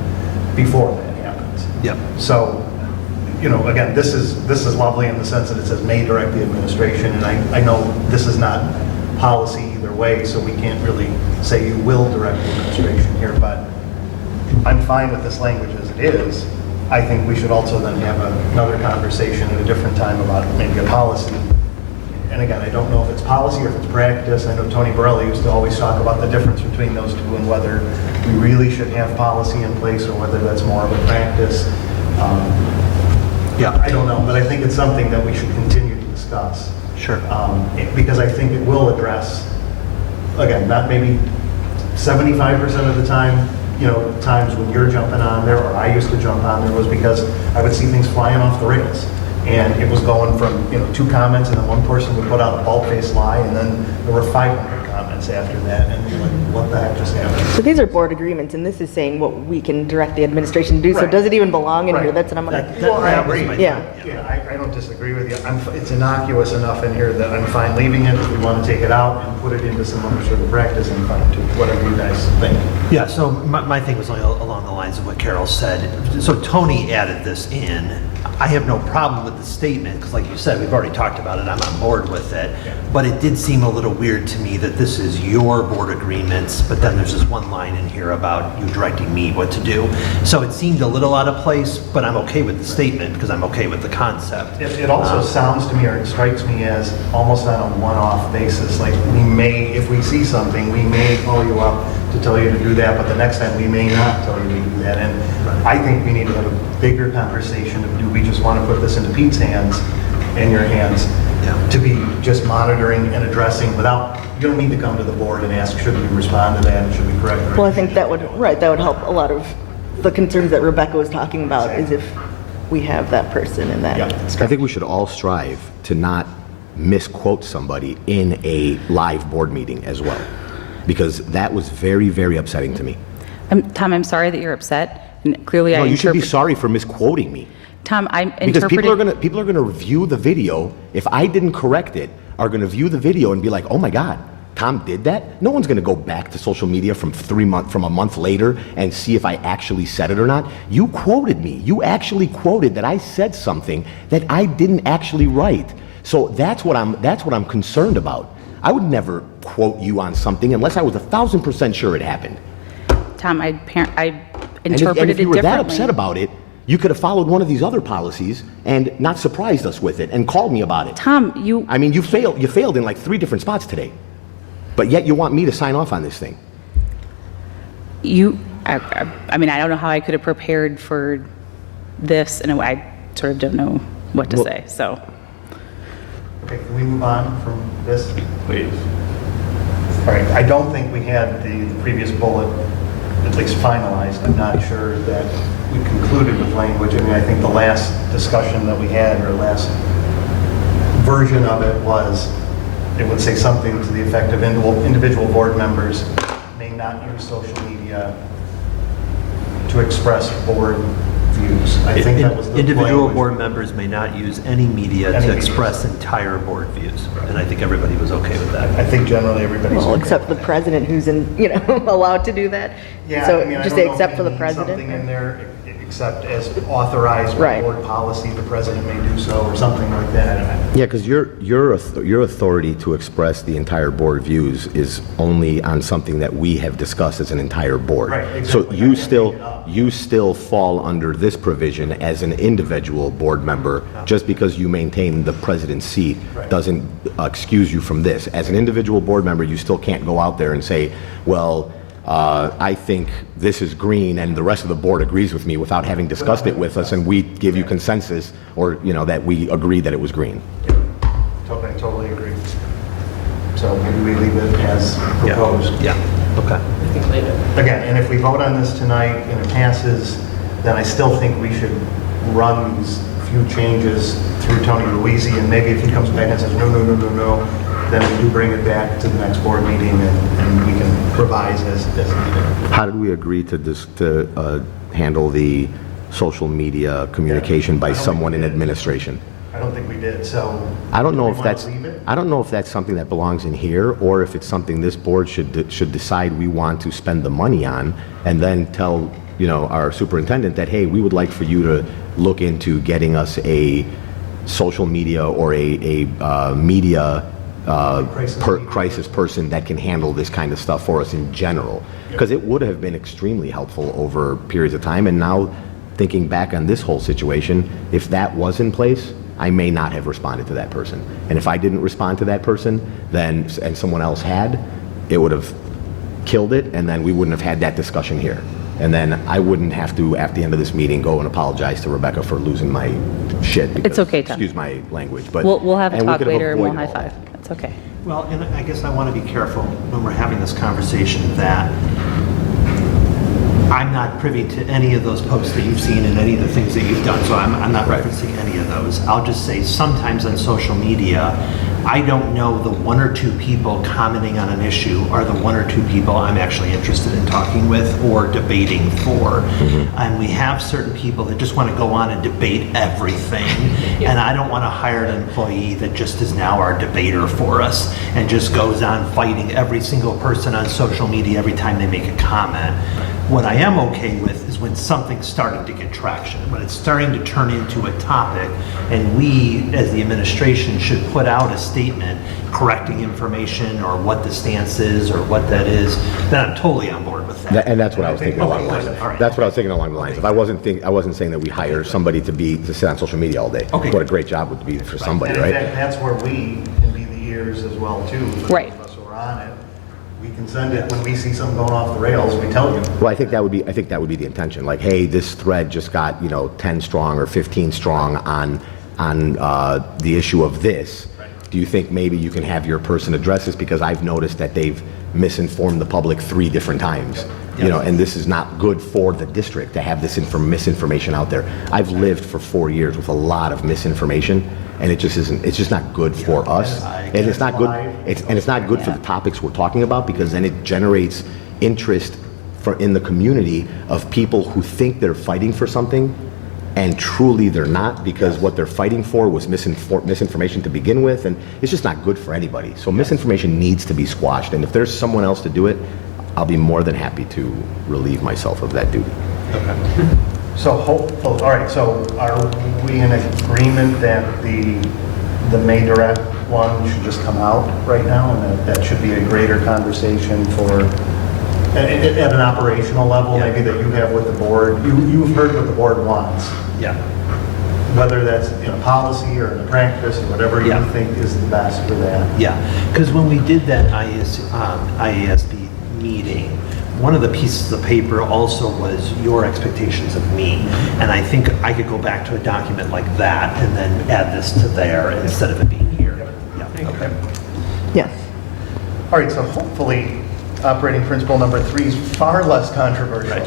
before that happens. Yep. So, again, this is lovely in the sense that it says may direct the administration, and I know this is not policy either way, so we can't really say you will direct the administration here, but I'm fine with this language as it is. I think we should also then have another conversation at a different time about maybe a policy. And again, I don't know if it's policy or if it's practice. I know Tony Borelli used to always talk about the difference between those two and whether we really should have policy in place or whether that's more of a practice. Yeah. I don't know, but I think it's something that we should continue to discuss. Sure. Because I think it will address, again, not maybe 75% of the time, times when you're jumping on there, or I used to jump on there, was because I would see things flying off the rails. And it was going from, 2 comments, and then one person would put out a bald-faced lie, and then there were 500 comments after that, and you're like, what the heck just happened? So these are board agreements, and this is saying what we can direct the administration to do. So Right. does it even belong in here? Right. That's what I'm gonna. That was my Yeah. thought, Yeah, I don't disagree with you. It's innocuous enough in here that I'm fine leaving it. If we want to take it out and put it into some other sort of practice, I'm fine too, whatever you guys think. Yeah, so my thing was along the lines of what Carol said. So Tony added this in. I have no problem with the statement, because like you said, we've already talked about it, I'm on board with it. But it did seem a little weird to me that this is your board agreements, but then there's this one line in here about you directing me what to do. So it seemed a little out of place, but I'm okay with the statement, because I'm okay with the concept. It also sounds to me, or it strikes me as almost on a one-off basis, like we may, if we see something, we may call you up to tell you to do that, but the next time we may not tell you to do that. And I think we need to have a bigger conversation of, do we just want to put this into Pete's hands and your hands to be just monitoring and addressing without, you don't need to come to the board and ask, should we respond to that, should we correct it? Well, I think that would help a lot of the concerns that Rebecca was talking about, is if we have that person in that. Yeah. I think we should all strive to not misquote somebody in a live board meeting as well, because that was very, very upsetting to me. Tom, I'm sorry that you're upset, and clearly I No, you should be interpret... sorry for misquoting me. Tom, I Because interpreted... people are gonna review the video, if I didn't correct it, are gonna view the video and be like, oh my God, Tom did that? No one's gonna go back to social media from a month later and see if I actually said it or not. You quoted me. You actually quoted that I said something that I didn't actually write. So that's what I'm concerned about. I would never quote you on something unless I was 1,000% sure it happened. Tom, I And interpreted if you it were that differently. upset about it, you could have followed one of these other policies and not surprised us with it and called me about it. Tom, you... I mean, you failed in like 3 different spots today. But yet you want me to sign off on this thing. I mean, I don't know how I could have prepared for this, and I sort of don't know what to say, so... Okay, can we move on from this? Please. All right, I don't think we had the previous bullet at least finalized. I'm not sure that we concluded with language. I mean, I think the last discussion that we had, or last version of it, was, it would say something to the effect of individual board members may not use social media to express board views. I think that was the Individual language. board members may not use any media Any to media. express entire board views. And I think everybody was okay with that. I think generally everybody's Well, okay except with the president, who's allowed to do that. Yeah, So I mean, I just don't say know if except we for the need president. something in there, except as authorized by Right. board policy, the president may do so, or something like that. Yeah, because your authority to express the entire board views is only on something that we have discussed as an entire board. Right, So exactly. I didn't make it up. you still fall under this provision as an individual board member. Just because you maintain the president's seat Right. doesn't excuse you from this. As an individual board member, you still can't go out there and say, well, I think this is green and the rest of the board agrees with me without having discussed it with us, and we give you consensus, or, that we agree that it was green. Totally agree. So maybe we leave it as proposed. Yeah, okay. I think leave it. Again, and if we vote on this tonight and it passes, then I still think we should run these few changes through Tony Luizzi, and maybe if he comes back and says, no, then we do bring it back to the next board meeting and we can revise as needed. How did we agree to handle the social media communication by I don't think someone we in did. administration? I don't think we did, so. I don't know do we if wanna that's, leave it? I don't know if that's something that belongs in here, or if it's something this board should decide we want to spend the money on, and then tell, you know, our superintendent that, hey, we would like for you to look into getting us a social media or a media crisis person that can handle this kind of stuff for us in general. Because it would have been extremely helpful over periods of time, and now thinking back on this whole situation, if that was in place, I may not have responded to that person. And if I didn't respond to that person, then, and someone else had, it would have killed it, and then we wouldn't have had that discussion here. And then I wouldn't have to, at the end of this meeting, go and apologize to Rebecca for losing my shit. Because, It's okay, Tom. excuse my language, but. We'll have a and we talk could have later and we'll avoided high all five. that. It's okay. Well, and I guess I want to be careful when we're having this conversation that I'm not privy to any of those posts that you've seen and any of the things that you've done, so I'm not Right. referencing any of those. I'll just say sometimes on social media, I don't know the one or two people commenting on an issue are the one or two people I'm actually interested in talking with or debating for. And we have certain people that just want to go on and debate everything. And I don't want to hire an employee that just is now our debater for us and just goes on fighting every single person on social media every time they make a comment. What I am okay with is when something's starting to get traction, when it's starting to turn into a topic, and we, as the administration, should put out a statement correcting information or what the stance is or what that is, then I'm totally on board with that. And that's what I was thinking along the lines All right. of. That's what I was thinking along the lines of. I wasn't saying that we hire somebody to sit on social media all day. Okay. What a great job would be for somebody, And in right? fact, that's where we can be the ears as well, too. For those Right. of us who are on it. We can send it, when we see something going off the rails, we tell you. Well, I think that would be the intention. Like, hey, this thread just got, 10 strong or 15 strong on the issue of this. Do you think maybe you can have your person address this? Because I've noticed that they've misinformed the public 3 different times. And this is not good for the district to have this misinformation out there. I've lived for 4 years with a lot of misinformation, and it just isn't. It's just not good for us, and it's not good. It's not good for the topics we're talking about, because then it generates interest in the community of people who think they're fighting for something, and truly they're not, because what they're fighting for was misinformation to begin with, and it's just not good for anybody. So misinformation needs to be squashed, and if there's someone else to do it, I'll be more than happy to relieve myself of that duty. So hopeful, all right, so are we in agreement that the May direct one should just come out right now, and that should be a greater conversation for, at an operational level, maybe that you have with the board? You've heard what the board wants, Yeah. whether that's in a policy or in a practice or whatever you Yeah. think is the best for that. Yeah, because when we did that IASB meeting, one of the pieces of paper also was your expectations of me. And I think I could go back to a document like that and then add this to there instead of it being here. Yeah. Okay. Yes. All right, so hopefully, operating principle number 3 is far less controversial. Right.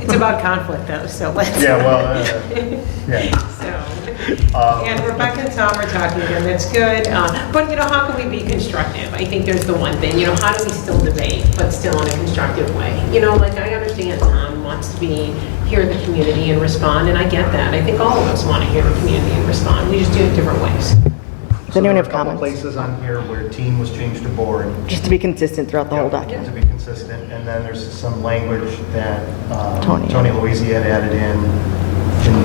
It's about conflict though, so let's. Yeah, well, yeah. So, and Rebecca and Tom are talking again, that's good. But how can we be constructive? I think there's the one thing, how do we still debate, but still in a constructive way? Like I understand Tom wants to hear the community and respond, and I get that. I think all of us want to hear the community and respond. We just do it different ways. Does anyone have So there are a couple comments? places on here where team was changed to board. Just to be consistent throughout the whole To document. be consistent, and then there's some language that Tony. Tony Louise had added in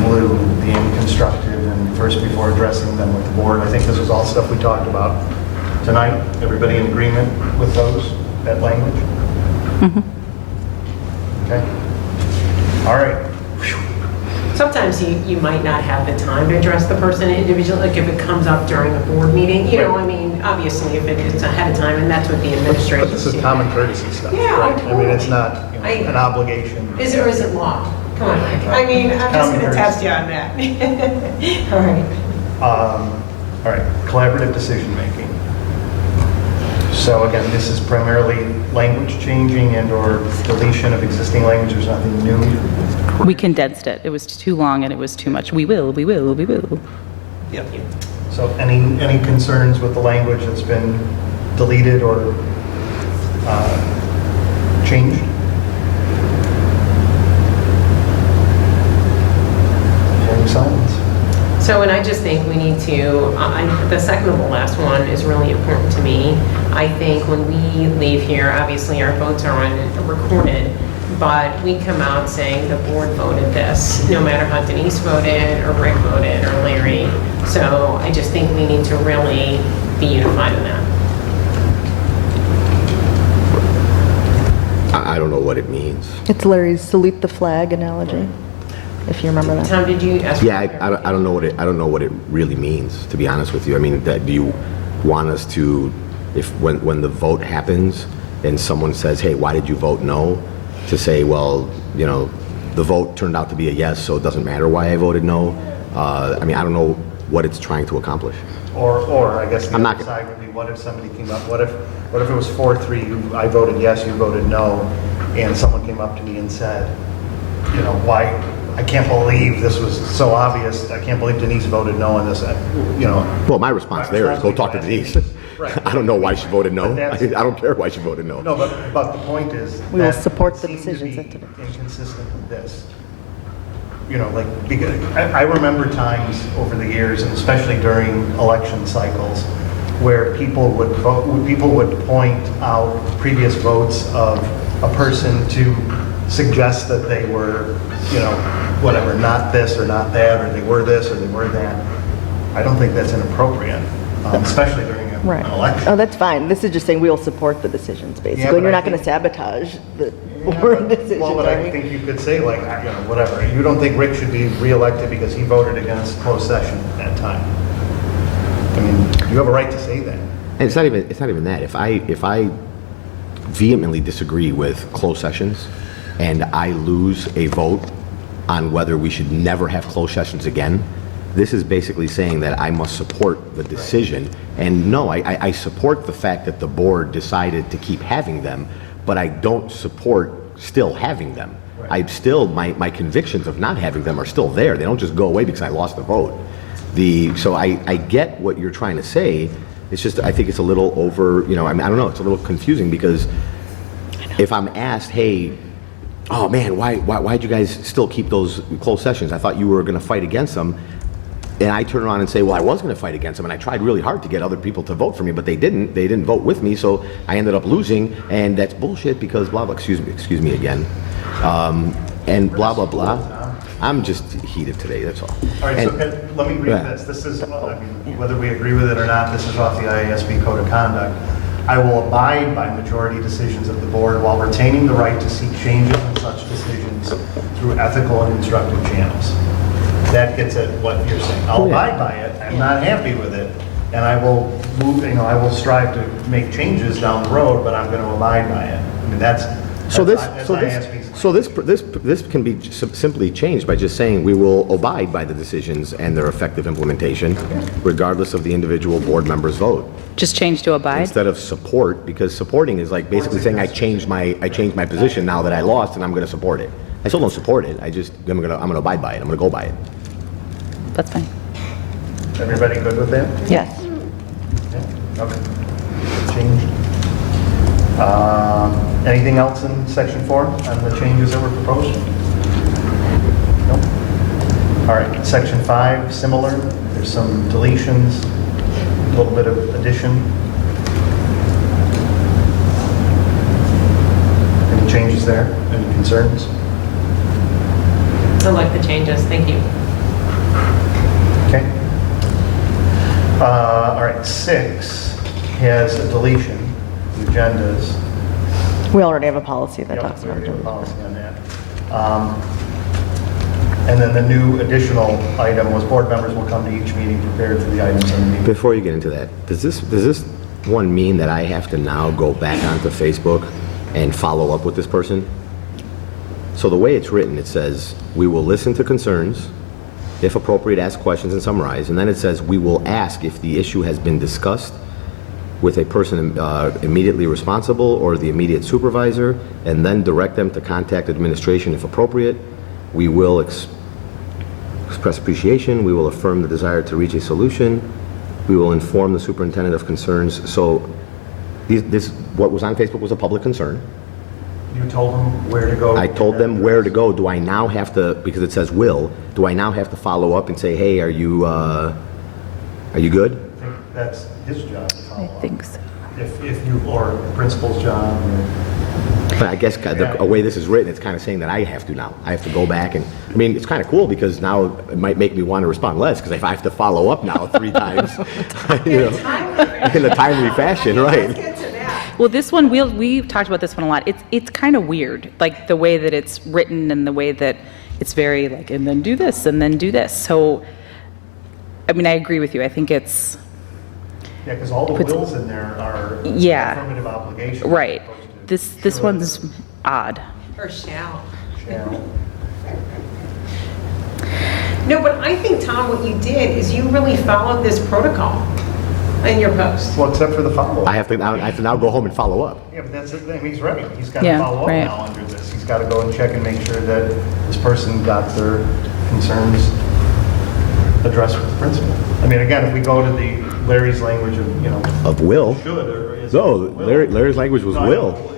blue, being constructive and first before addressing them with the board. I think this was all stuff we talked about tonight. Everybody in agreement with that language? Okay. All right. Sometimes you might not have the time to address the person individually, like if it comes up during a board meeting, obviously if it's ahead of time, and that's what the administration. But this is common courtesy stuff. Yeah, right? I mean, it's totally. not an obligation. Is it or is it law? Come on, Mike. I'm just Common going to test courtesy. you on that. All right. All right, collaborative decision-making. So again, this is primarily language changing and/or deletion of existing language. There's nothing new. We condensed it. It was too long and it was too much. We will. Yep. So any concerns with the language that's been deleted or changed? Hearing silence. So, and I just think we need to, the second to the last one is really important to me. I think when we leave here, obviously our votes are recorded, but we come out saying the board voted this, no matter how Denise voted, or Rick voted, or Larry. So I just think we need to really be unified in that. I don't know what it means. It's Larry's salute the flag analogy, if you remember that. Tom, did you ask? Yeah, I don't know what it really means, to be honest with you. I mean, do you want us to, if when the vote happens and someone says, hey, why did you vote no? To say, well, you know, the vote turned out to be a yes, so it doesn't matter why I voted no. I mean, I don't know what it's trying to accomplish. Or I guess the I'm other not- side would be, what if somebody came up, what if it was 4-3, I voted yes, you voted no, and someone came up to me and said, you know, why, I can't believe this was so obvious, I can't believe Denise voted no on this, you know. Well, my response there is go talk to Denise. Right. I don't know why she voted no. But I that's- don't care why she voted no. No, but the point is. We will that support the seemed to decisions be that today. inconsistent with this. You know, like, because I remember times over the years, and especially during election cycles, where people would vote, people would point out previous votes of a person to suggest that they were, you know, whatever, not this or not that, or they were this or they were that. I don't think that's inappropriate, especially during an Right. election. Oh, that's fine. This is just saying we will support the decisions, basically. but And you're I not going to think- sabotage the Yeah, board but- decisions, Well, but are I you? think you could say, like, you know, whatever, you don't think Rick should be reelected because he voted against closed session at that time. I mean, you have a right to say that. And it's not even that. If I vehemently disagree with closed sessions and I lose a vote on whether we should never have closed sessions again, this is basically saying that I must support the decision. And no, I support the fact that the board decided to keep having them, but I don't support still having them. I still, my convictions of not having them are still there. They don't just go away because I lost the vote. So I get what you're trying to say. It's just, I think it's a little over, you know, I mean, I don't know, it's a little confusing because if I'm asked, hey, oh man, why'd you guys still keep those closed sessions? I thought you were going to fight against them. And I turn around and say, well, I was going to fight against them, and I tried really hard to get other people to vote for me, but they didn't. They didn't vote with me, so I ended up losing, and that's bullshit because blah, blah, excuse me again. And blah, blah, blah. I'm just heated today, that's all. All right, And- so let me read Yeah. this. This is, I mean, whether we agree with it or not, this is off the IASB Code of Conduct. I will abide by majority decisions of the board while retaining the right to seek changes in such decisions through ethical and constructive channels. That gets at what you're saying. I'll abide by it. I'm not happy with it. And I will move, you know, I will strive to make changes down the road, but I'm going to abide by it. I mean, that's this can be simply changed by just saying we will abide by the decisions and their effective implementation, regardless of the individual board member's vote. Just change to abide? Instead of support, because supporting is like basically saying I changed my position now that I lost and I'm going to support it. I still don't support it. I'm going to abide by it. I'm going to go by it. That's fine. Everybody good with that? Yes. Yeah, okay. Changed. Anything else in section 4 on the changes that were proposed? No? All right, section 5, similar. There's some deletions, a little bit of addition. Any changes there? Any concerns? I like the changes, thank you. Okay. All right, 6 has a deletion, the agendas. We already have a policy that Yep, talks we about already have a it. policy on that. And then the new additional item was board members will come to each meeting prepared for the items on the meeting. Before you get into that, does this one mean that I have to now go back onto Facebook and follow up with this person? So the way it's written, it says, we will listen to concerns, if appropriate, ask questions and summarize. And then it says, we will ask if the issue has been discussed with a person immediately responsible or the immediate supervisor, and then direct them to contact administration if appropriate. We will express appreciation. We will affirm the desire to reach a solution. We will inform the superintendent of concerns. So what was on Facebook was a public concern. You told them where to go? I told them where to go. Do I now have to, because it says will, do I now have to follow up and say, hey, are you good? I think that's his job to follow I up. think so. If you, or the principal's job, or... But I guess the way this is written, it's kind of saying that I have to now. I have to go back and, I mean, it's kind of cool because now it might make me want to respond less because if I have to follow up now 3 times, you know, in a timely fashion, right? Well, this one, we've talked about this one a lot. It's kind of weird, like the way that it's written and the way that it's very like, and then do this, and then do this. So, I mean, I agree with you. I think it's... Yeah, because all the wills in there are Yeah. affirmative obligations. Right. as opposed to This should, one's odd. Or shall. shall. No, but I think, Tom, what you did is you really followed this protocol in your post. Well, except for the follow-up. I have to now go home and follow up. Yeah, but that's it, I mean, he's ready. He's got to Yeah, follow up right. now under this. He's got to go and check and make sure that this person got their concerns addressed with the principal. I mean, again, if we go to the Larry's language of, you know, Of will? should or is No, will. Larry's language was No, I will. know,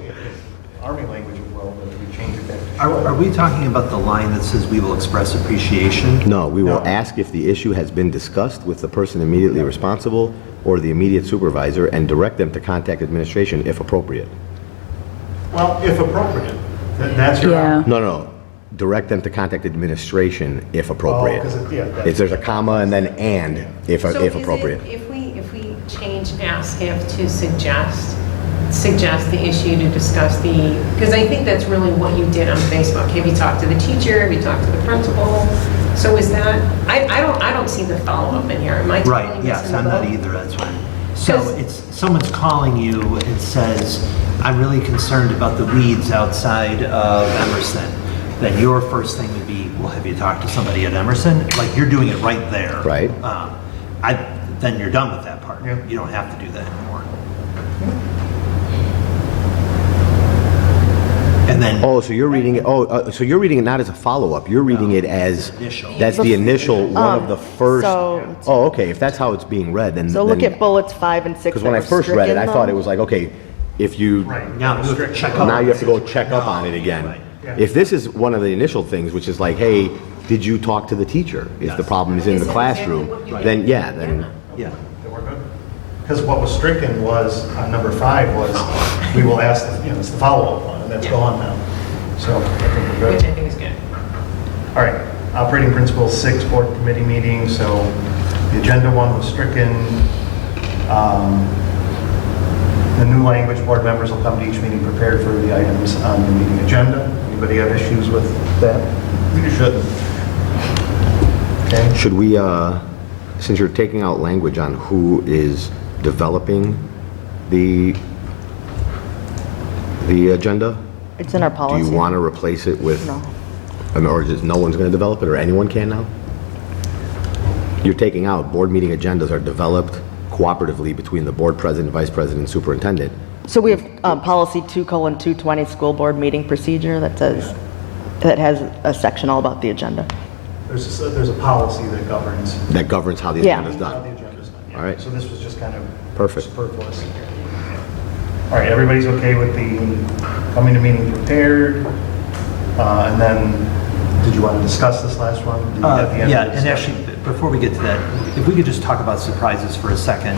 Army language of will, but if we change it back to Are should. we talking about the line that says we will express appreciation? No, we will No. ask if the issue has been discussed with the person immediately responsible or the immediate supervisor and direct them to contact administration if appropriate. Well, if appropriate, that's your. Yeah. No. Direct them to contact administration if appropriate. 'cause yeah, that's- If there's a comma and then and if So is it- appropriate. If we change ask if to suggest the issue to discuss the, because I think that's really what you did on Facebook. Have you talked to the teacher? Have you talked to the principal? So is that, I don't see the follow-up in here. Am I Right, totally yes, missing I'm the not boat? either, that's why. So Because- it's, someone's calling you and says, I'm really concerned about the weeds outside of Emerson. Then your first thing would be, well, have you talked to somebody at Emerson? Like, you're doing it right there. Right. Then you're done with that part. Yeah. You don't have to do that anymore. And then. Oh, so you're reading it, so you're reading it not as a follow-up, you're reading it as, Initial. that's the initial, one of the first. so- Oh, okay, if that's how it's being read, then. So look at bullets 5 and 6. Because when I first read it, I thought it was like, okay, if you, Right. Now you have to check up. now you have to go check up on it again. Right. If this is one of the initial things, which is like, hey, did you talk to the teacher? If the problem is in the Is that classroom, exactly what you then, did? yeah, then, Yeah. Then we're good. Because what was stricken was, on number 5 was, we will ask, it's the follow-up one, and that's Yeah. gone now. So I think we're Which good. I think is good. All right, operating principle 6, board committee meeting, so the agenda one was stricken. The new language, board members will come to each meeting prepared for the items on the meeting agenda. Anybody have issues with that? You shouldn't. Okay, should we, since you're taking out language on who is developing the agenda, It's in our do policy. you want to replace it with? No. I mean, or just no one's going to develop it, or anyone can now? You're taking out, board meeting agendas are developed cooperatively between the board president, vice president, and superintendent. So we have policy 2:220, school board meeting procedure that says, that has a section all about the agenda. there's a policy that governs That governs how the Yeah. agenda's how done. the agenda's done. Yeah. All right. So this was just kind of Perfect. superfluous. All right, everybody's okay with the coming to meeting prepared? And then, did you want to discuss this last one? At the end of Yeah, the and discussion? actually, before we get to that, if we could just talk about surprises for a second.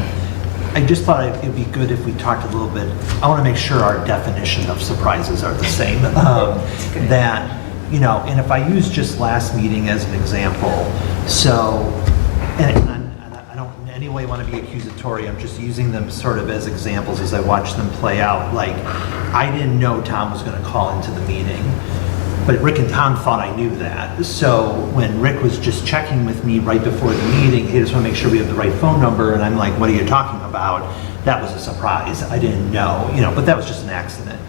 I just thought it'd be good if we talked a little bit, I want to make sure our definition of surprises are the same. That, and if I use just last meeting as an example, so, and I don't in any way want to be accusatory, I'm just using them sort of as examples as I watch them play out. Like, I didn't know Tom was going to call into the meeting. But Rick and Tom thought I knew that. So when Rick was just checking with me right before the meeting, hey, just want to make sure we have the right phone number, and I'm like, what are you talking about? That was a surprise. I didn't know, but that was just an accident.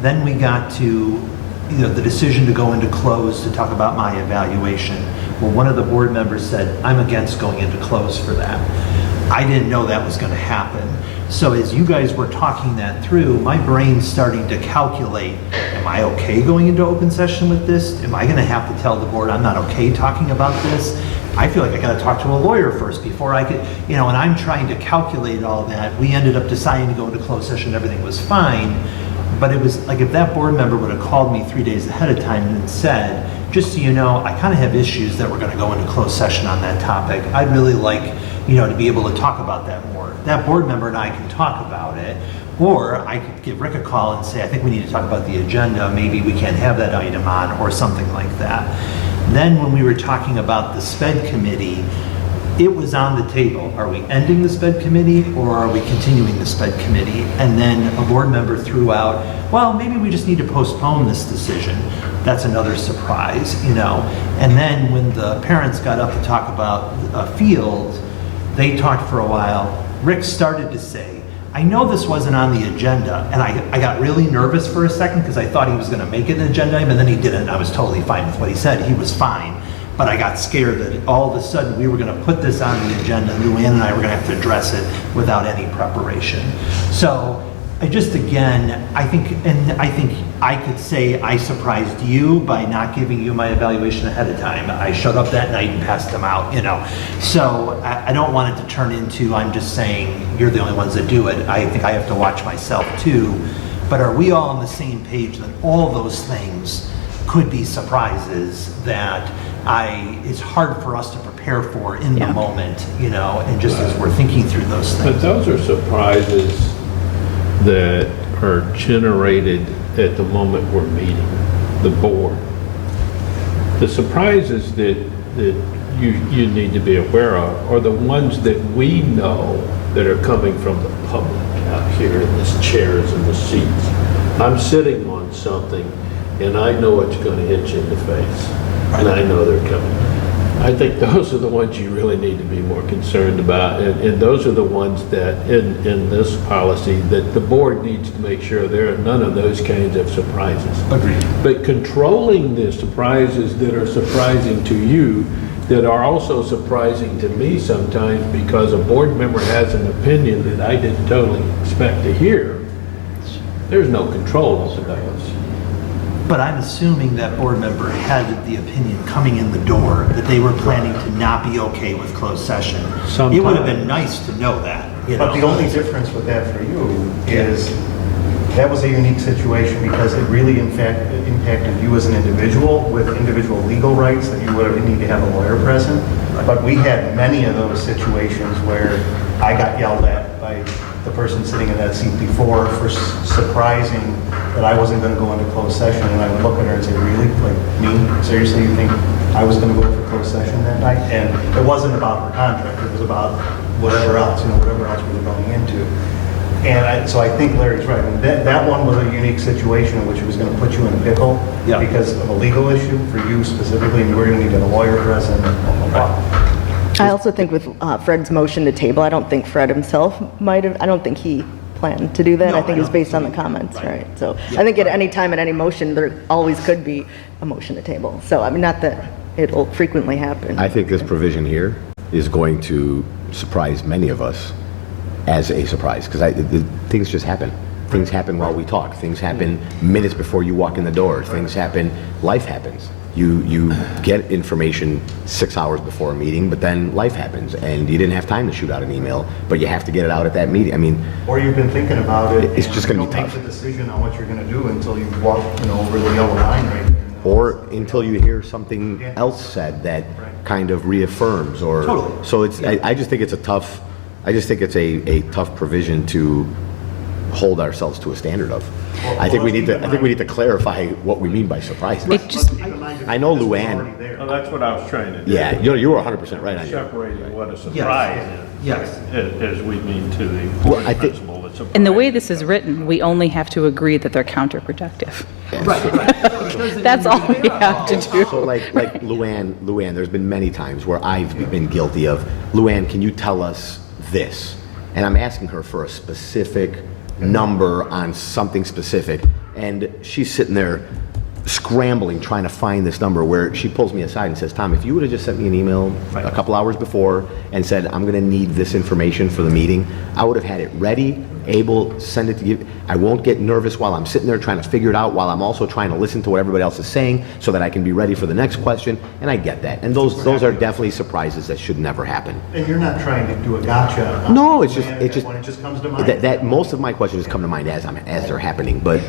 Then we got to, the decision to go into close to talk about my evaluation. Well, one of the board members said, I'm against going into close for that. I didn't know that was going to happen. So as you guys were talking that through, my brain's starting to calculate, am I okay going into open session with this? Am I going to have to tell the board I'm not okay talking about this? I feel like I got to talk to a lawyer first before I could, and I'm trying to calculate all that. We ended up deciding to go into closed session. Everything was fine. But it was like if that board member would have called me 3 days ahead of time and said, just so you know, I kind of have issues that we're going to go into closed session on that topic. I'd really like, to be able to talk about that more. That board member and I can talk about it. Or I could give Rick a call and say, I think we need to talk about the agenda. Maybe we can't have that item on or something like that. Then when we were talking about the SPED committee, it was on the table. Are we ending the SPED committee or are we continuing the SPED committee? And then a board member threw out, well, maybe we just need to postpone this decision. That's another surprise, And then when the parents got up to talk about field, they talked for a while. Rick started to say, I know this wasn't on the agenda, and I got really nervous for a second because I thought he was going to make it an agenda item, and then he didn't. I was totally fine with what he said. He was fine. But I got scared that all of a sudden we were going to put this on the agenda, and Luann and I were going to have to address it without any preparation. So I think I could say I surprised you by not giving you my evaluation ahead of time. I showed up that night and passed them out, So I don't want it to turn into, I'm just saying, you're the only ones that do it. I think I have to watch myself too. But are we all on the same page that all those things could be surprises that it's hard for us to prepare for in the moment, and just as we're thinking through those things. But those are surprises that are generated at the moment we're meeting, the board. The surprises that you need to be aware of are the ones that we know that are coming from the public out here in the chairs and the seats. I'm sitting on something and I know it's going to hit you in the face, and I know they're coming. I think those are the ones you really need to be more concerned about, and those are the ones that in this policy that the board needs to make sure there are none of those kinds of surprises. Agreed. But controlling the surprises that are surprising to you, that are also surprising to me sometimes because a board member has an opinion that I didn't totally expect to hear, there's no control over those. But I'm assuming that board member had the opinion coming in the door that they were planning to not be okay with closed session. It would have been nice to know that. But the only difference with that for you is that was a unique situation because it really in fact impacted you as an individual with individual legal rights that you would need to have a lawyer present. But we had many of those situations where I got yelled at by the person sitting in that seat before for surprising that I wasn't going to go into closed session, and I would look at her and say, really? Like, me? Seriously, you think I was going to go for closed session that night? And it wasn't about her contract, it was about whatever else, whatever else we were going into. And so I think Larry's right. And that one was a unique situation in which it was going to put you in a pickle because of a legal issue for you specifically, and you were going to need to have a lawyer present and blah, blah, blah. I also think with Fred's motion to table, I don't think Fred himself I don't think he planned to do that. No, I think I it's don't based on the think so. comments, Right. right? So I think at any time, at any motion, there always could be a motion to table. So I mean, not that it'll frequently happen. I think this provision here is going to surprise many of us as a surprise, because things just happen. Things happen while we talk. Things happen minutes before you walk in the door. Things happen, life happens. You get information 6 hours before a meeting, but then life happens, and you didn't have time to shoot out an email, but you have to get it out at that meeting. I mean, Or you've been thinking about it. It's just gonna be and you don't tough. make the decision on what you're going to do until you walk, over the yellow line right there. or until you hear something else said that kind of reaffirms, or Totally. so it's. I just think it's a tough. I just think it's a tough provision to hold ourselves to a standard of. I think we need to clarify what we mean by surprise. It just, I know Luann. Well, that's what I was trying to do. Yeah, you were 100% right on you. Separating what a surprise Yes. is, as we mean to the Well, important I think- principle that's and the way surprise. this is written, we only have to agree that they're counterproductive. Right. That's all we have to do. So like Luann, there's been many times where I've been guilty of, Luann, can you tell us this? And I'm asking her for a specific number on something specific, and she's sitting there scrambling trying to find this number, where she pulls me aside and says, Tom, if you would have just sent me an email a couple hours before and said, I'm going to need this information for the meeting, I would have had it ready, able, send it to you. I won't get nervous while I'm sitting there trying to figure it out, while I'm also trying to listen to what everybody else is saying so that I can be ready for the next question, and I get that. And those are definitely surprises that should never happen. And you're not trying to do a gotcha. No, When it just comes to mind. that most of my questions come to mind as they're happening, but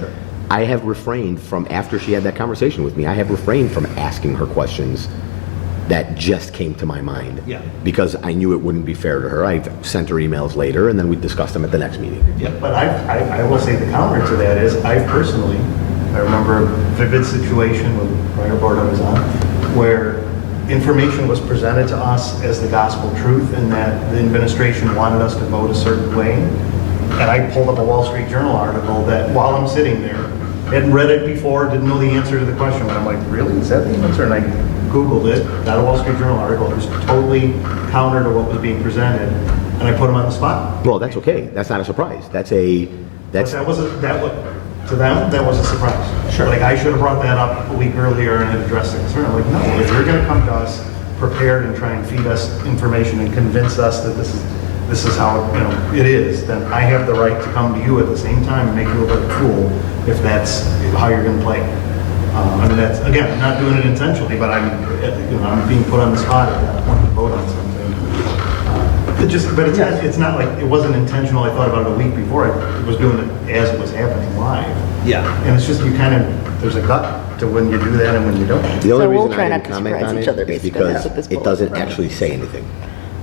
I have refrained from, after she had that conversation with me, I have refrained from asking her questions that just came to my mind. Yeah. Because I knew it wouldn't be fair to her. I sent her emails later, and then we discussed them at the next meeting. But I will say the counter to that is, I remember a vivid situation with prior board I was on, where information was presented to us as the gospel truth, and that the administration wanted us to vote a certain way. And I pulled up a Wall Street Journal article that, while I'm sitting there, hadn't read it before, didn't know the answer to the question, but I'm like, really, is that the answer? And I Googled it, got a Wall Street Journal article, it was totally counter to what was being presented, and I put them on the spot. Well, that's okay. That's not a surprise. But to them, that was a surprise. Sure. Like, I should have brought that up a week earlier and addressed the concern. I'm like, no, if you're gonna come to us prepared and try and feed us information and convince us that this is how, it is, then I have the right to come to you at the same time and make you look like a fool if that's how you're gonna play. I mean, that's, again, I'm not doing it intentionally, but I'm being put on the spot at that point to vote on something. It's not like, it wasn't intentional. I thought about it a week before. I was doing it as it was happening live. Yeah. And it's just, there's a gut to when you do that and when you don't. The only So we'll reason try I not didn't to comment surprise on each it other is basically because with this it vote. doesn't actually say anything.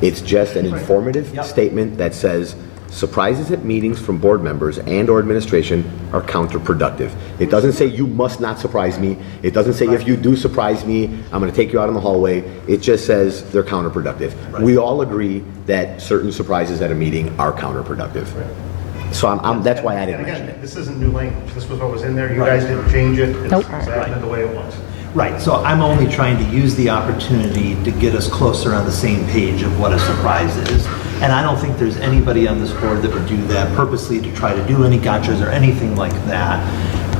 It's just an informative statement that says, surprises at meetings from board members and or administration are counterproductive. It doesn't say you must not surprise me. It doesn't say if you do surprise me, I'm going to take you out in the hallway. It just says they're counterproductive. We all agree that certain surprises at a meeting are counterproductive. So that's why I didn't mention it. This isn't new language. This was what was in there. You guys didn't change it. It's Nope. exactly the way it was. Right, so I'm only trying to use the opportunity to get us closer on the same page of what a surprise is. And I don't think there's anybody on this board that would do that purposely to try to do any gotchas or anything like that.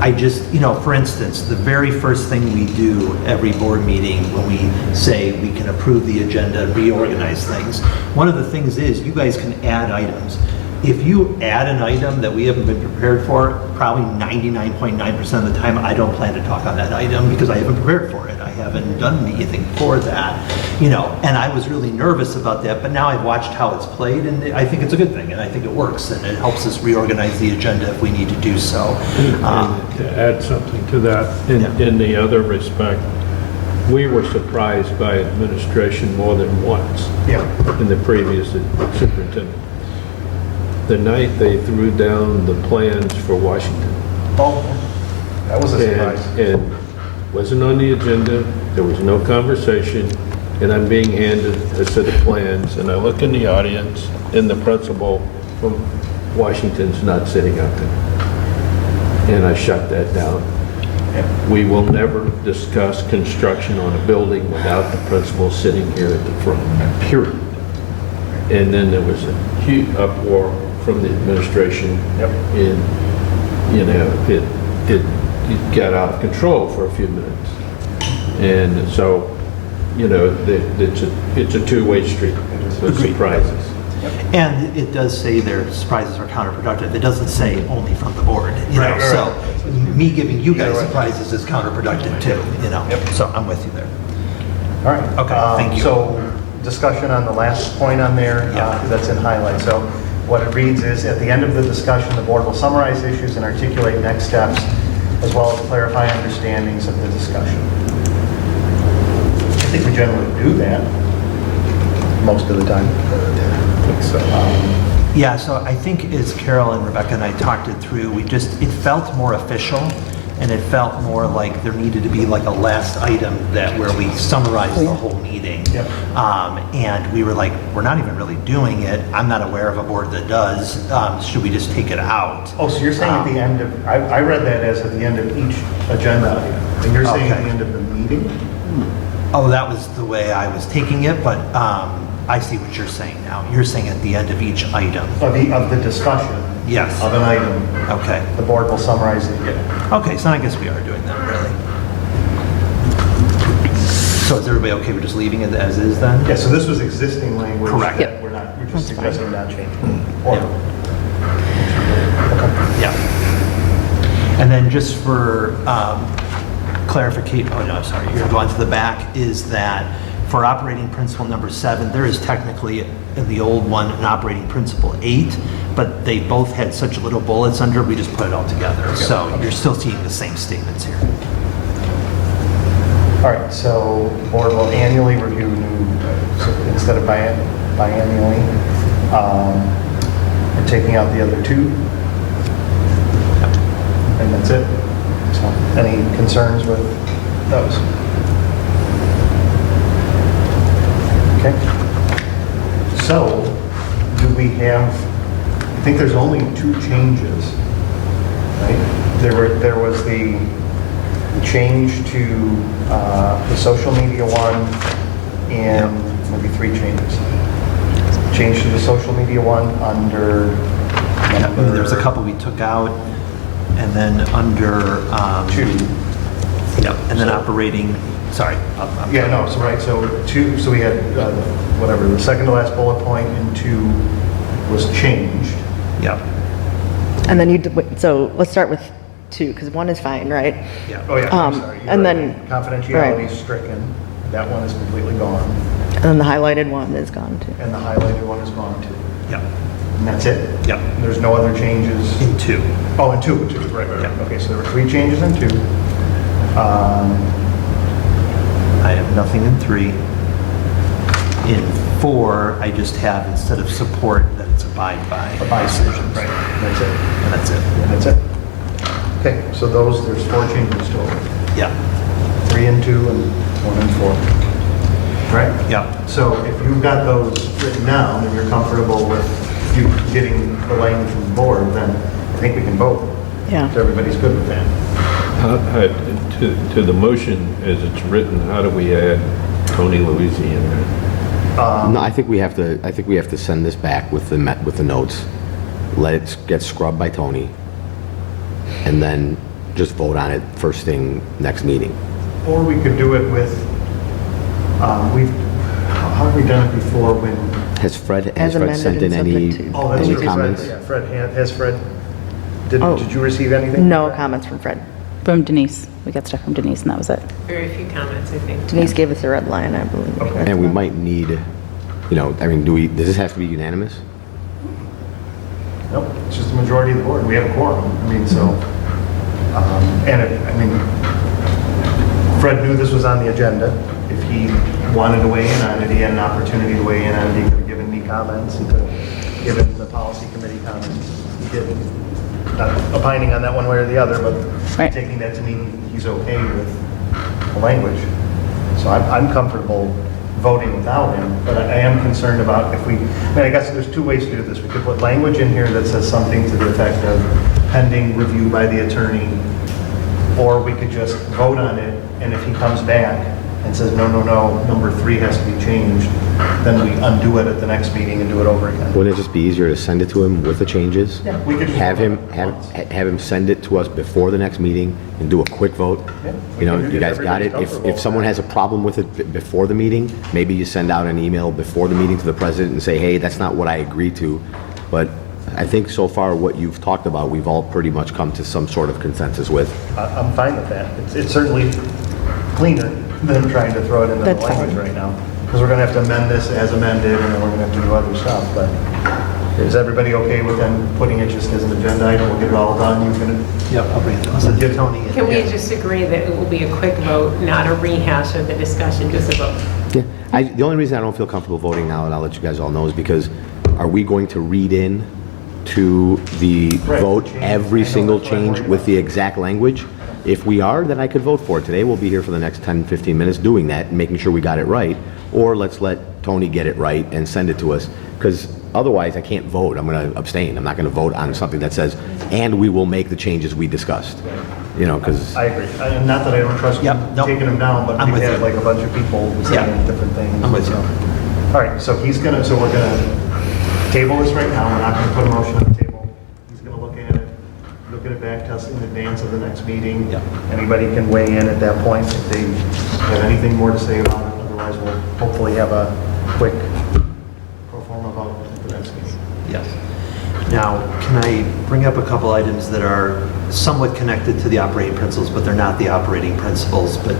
I just, for instance, the very first thing we do every board meeting when we say we can approve the agenda, reorganize things, one of the things is you guys can add items. If you add an item that we haven't been prepared for, probably 99.9% of the time, I don't plan to talk on that item because I haven't prepared for it. I haven't done anything for that, and I was really nervous about that, but now I've watched how it's played, and I think it's a good thing, and I think it works, and it helps us reorganize the agenda if we need to do so. And to add something to that, in the other respect, we were surprised by administration more than once in the previous superintendent. The night they threw down the plans for Washington. Oh, that was a surprise. And wasn't on the agenda, there was no conversation, and I'm being handed a set of plans, and I look in the audience, and the principal from Washington's not sitting out there. And I shut that down. We will never discuss construction on a building without the principal sitting here at the front, period. And then there was a huge uproar from the administration, and it got out of control for a few minutes. And so, it's a two-way street with surprises. And it does say their surprises are counterproductive. It doesn't say only from the board, Right. So me giving you guys surprises is counterproductive too, So I'm with you there. All right. Okay, thank you. So discussion on the last point on there, that's in highlight. So what it reads is, at the end of the discussion, the board will summarize issues and articulate next steps, as well as clarify understandings of the discussion. I think we generally do that most of the time. Yeah, so I think as Carol and Rebecca and I talked it through, it felt more official, and it felt more like there needed to be like a last item where we summarized the whole meeting. Yep. And we were like, we're not even really doing it. I'm not aware of a board that does. Should we just take it out? Oh, so you're saying at the end of, I read that as at the end of each agenda item, and you're saying at the end of the meeting? Oh, that was the way I was taking it, but I see what you're saying now. You're saying at the end of each item. Of the discussion. Yes. Of an item. Okay. The board will summarize it again. Okay, so I guess we are doing that, really. So is everybody okay with just leaving it as is then? Yeah, so this was existing language. Correct. that We're just suggesting not changing. Or- Yeah. And then just for clarification, oh no, sorry, you're going to the back, is that for operating principle number 7, there is technically in the old one an operating principle 8, but they both had such little bullets under, we just put it all together. So you're still seeing the same statements here. All right, so the board will annually review new, so instead of biannually, we're taking out the other 2. And that's it. So any concerns with those? Okay. So do we have, I think there's only 2 changes, right? There was the change to the social media one and maybe 3 changes. Change to the social media one under There's a couple we took out, and then under 2. Yeah, and then operating, sorry. Yeah, no, so right, so 2, so we had whatever, the second to last bullet point in 2 was changed. Yeah, And then so let's start with 2, because 1 is fine, right? yeah. Oh, yeah, I'm sorry. and You're then- right. Confidentiality is stricken. That one is completely gone. And then the highlighted one is gone too. And the highlighted one is gone too. Yeah, And that's it? yeah, And there's no other changes? in 2. Oh, in 2, right. Yeah. Okay, so there were 3 changes in 2. I have nothing in 3. In 4, I just have, instead of support, that it's abide by decisions. Right, that's it. And that's it. And that's it. Okay, so there's 4 changes total. Yeah, 3 and 2 and 1 and 4. Right? yeah, So if you've got those written down and you're comfortable with you getting the language from the board, then I think we can vote. Yeah. If everybody's good with that. To the motion as it's written, how do we add Tony Louisiana? No, I think we have to send this back with the notes. Let it get scrubbed by Tony, and then just vote on it first thing next meeting. Or we could do it with, how have we done it before when? Has Fred As sent amended in and any subject to- Oh, that's any right. comments? Yeah, Fred, has Fred, did Oh. you receive anything? No comments from Fred. From Denise. We got stuff from Denise, and that was it. Very few comments, I think. Denise gave us a red line, I believe. Okay. And we might need, I mean, does this have to be unanimous? Nope, it's just a majority of the board. We have a quorum. I mean, so, Fred knew this was on the agenda. If he wanted to weigh in on it, he had an opportunity to weigh in on it. He could have given me comments. He could have given the policy committee comments. He didn't. Not opining on that one way or the other, but Right. taking that to mean he's okay with the language. So I'm comfortable voting without him, but I am concerned about if I guess there's 2 ways to do this. We could put language in here that says something to the effect of pending review by the attorney, or we could just vote on it, and if he comes back and says, no, number 3 has to be changed, then we undo it at the next meeting and do it over again. Wouldn't it just be easier to send it to him with the changes? Yeah, we could just Have him, vote have, once. have him send it to us before the next meeting and do a quick vote? Yeah, we can do You guys that. got it? Everybody's comfortable If someone with has a problem with it before the meeting, maybe you send out an email before the meeting to the president and say, hey, that's not what I agreed to. But I think so far what you've talked about, we've all pretty much come to some sort of consensus with. I'm fine with that. It's certainly cleaner than trying to throw it into the That's language fine. right now. Because we're going to have to amend this as amended, and then we're going to have to do other stuff. But is everybody okay with them putting it just as an agenda item? We'll get it all done. You can, Yep, I'll bring it, I'll send it to Tony. Can we just agree that it will be a quick vote, not a rehash of the discussion, just a vote? Yeah, the only reason I don't feel comfortable voting now, and I'll let you guys all know, is because are we going to read in to the Right, vote the change. every I know, single that's what I'm change worried with about. the exact language? If we are, then I could vote for it. Today, we'll be here for the next 10, 15 minutes doing that, and making sure we got it right. Or let's let Tony get it right and send it to us, because otherwise I can't vote. I'm going to abstain. I'm not going to vote on something that says, and we will make the changes we discussed. Because I agree. And not that I don't trust you Yep, nope. taking them down, but I'm we've with had you. like a bunch of people saying Yeah. different things. I'm with you. All right, so we're gonna table this right now. We're not gonna put a motion on the table. He's gonna look at it back to us in advance of the next meeting. Yeah. Anybody can weigh in at that point if they have anything more to say about it. Otherwise, we'll hopefully have a quick pro forma vote at the next meeting. Yes. Now, can I bring up a couple items that are somewhat connected to the operating principles, but they're not the operating principles, but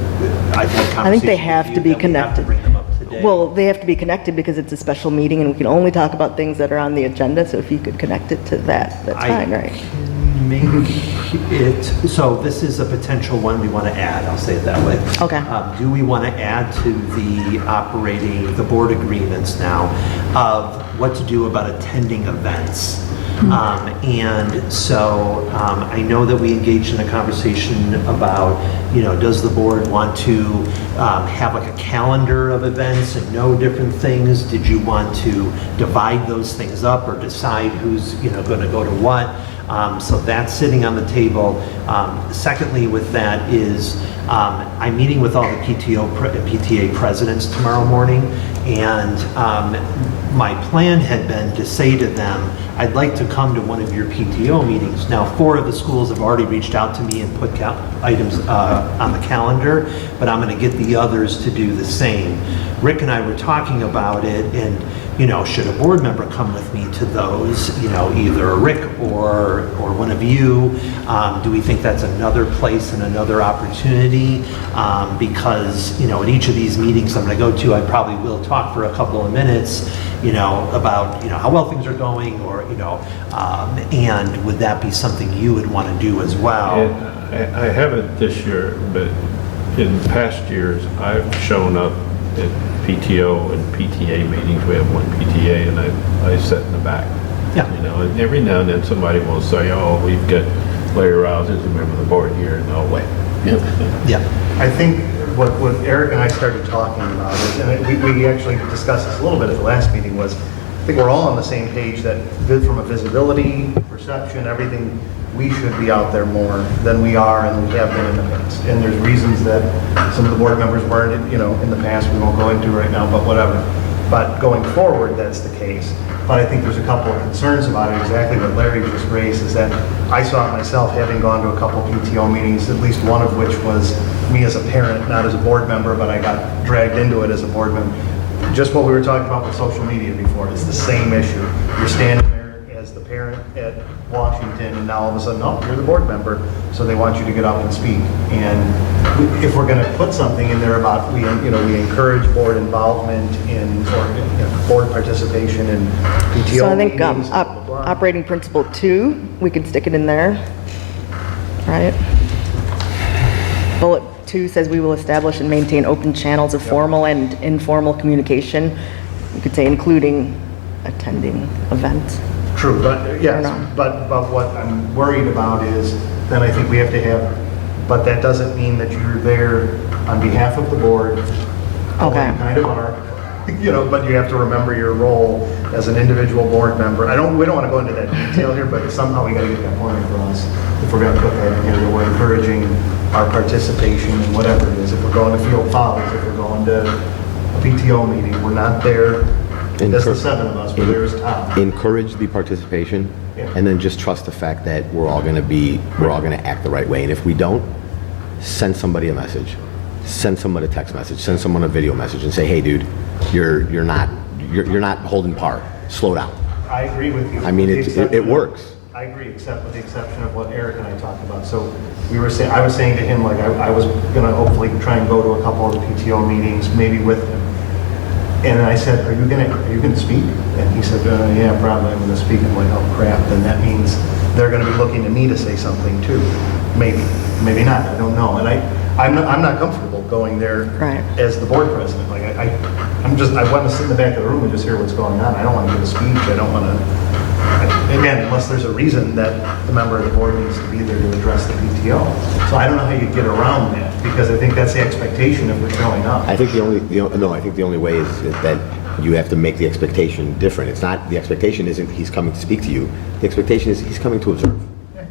I've had conversations I think they with have you to be that we have to connected. bring them up today. Well, they have to be connected because it's a special meeting and we can only talk about things that are on the agenda, so if you could connect it to that, that's fine, right? can make it, so this is a potential one we want to add, I'll say it that way. Okay. Do we want to add to the board agreements now of what to do about attending events? And so I know that we engaged in a conversation about, does the board want to have like a calendar of events and know different things? Did you want to divide those things up or decide who's, going to go to what? So that's sitting on the table. Secondly, with that is I'm meeting with all the PTA presidents tomorrow morning, and my plan had been to say to them, I'd like to come to one of your PTO meetings. Now, 4 of the schools have already reached out to me and put items on the calendar, but I'm going to get the others to do the same. Rick and I were talking about it, and should a board member come with me to those, either Rick or one of you? Do we think that's another place and another opportunity? Because, at each of these meetings I'm going to go to, I probably will talk for a couple of minutes, about, how well things are going, or, and would that be something you would want to do as well? I haven't this year, but in past years, I've shown up at PTO and PTA meetings. We have one PTA, and I sit in the back. Yeah. And every now and then somebody will say, "Oh, we've got Larry Rouse as a member of the board here." No way. Yeah. I think what Eric and I started talking about is, and we actually discussed this a little bit at the last meeting, was I think we're all on the same page that from a visibility, perception, everything, we should be out there more than we are and we have been in the past. And there's reasons that some of the board members weren't, in the past, we won't go into right now, but whatever. But going forward, that's the case. But I think there's a couple of concerns about it. Exactly what Larry just raised is that I saw it myself, having gone to a couple PTO meetings, at least one of which was me as a parent, not as a board member, but I got dragged into it as a board member. Just what we were talking about with social media before, it's the same issue. You're standing there as the parent at Washington, and now all of a sudden, oh, you're the board member, so they want you to get up and speak. And if we're going to put something in there about we encourage board involvement or board participation in PTO So I think meetings, blah, blah, blah. operating principle 2, we could stick it in there, right? Bullet 2 says we will establish and maintain open channels of formal and informal communication. You could say including attending events. True, but yes, Or no? but what I'm worried about is, then I think we have to have, but that doesn't mean that you're there on behalf of the board. Okay. You kind of are, but you have to remember your role as an individual board member. We don't want to go into that detail here, but somehow we got to get that point across. If we're going to put that in here, that we're encouraging our participation in whatever it is. If we're going to field follies, if we're going to a PTO meeting, we're not there. There's the 7 of us, but there's Tom. Encourage the participation, Yeah. and then just trust the fact that we're all going to act the right way. And if we don't, send somebody a message, send someone a text message, send someone a video message, and say, hey, dude, you're not holding par. Slow down. I agree with you. I mean, With the it exception of- works. I agree, except with the exception of what Eric and I talked about. So I was saying to him, like, I was going to hopefully try and go to a couple of the PTO meetings, maybe with him. And I said, are you going to speak? And he said, yeah, probably I'm going to speak. I'm like, oh crap, then that means they're going to be looking to me to say something too. Maybe not, I don't know. And I'm not comfortable going there Right. as the board president. Like I want to sit in the back of the room and just hear what's going on. I don't want to give a speech. I don't want to, again, unless there's a reason that the member of the board needs to be there to address the PTO. So I don't know how you get around that, because I think that's the expectation if we're showing up. I think the only way is that you have to make the expectation different. It's not, the expectation isn't he's coming to speak to you. The expectation is he's coming to observe.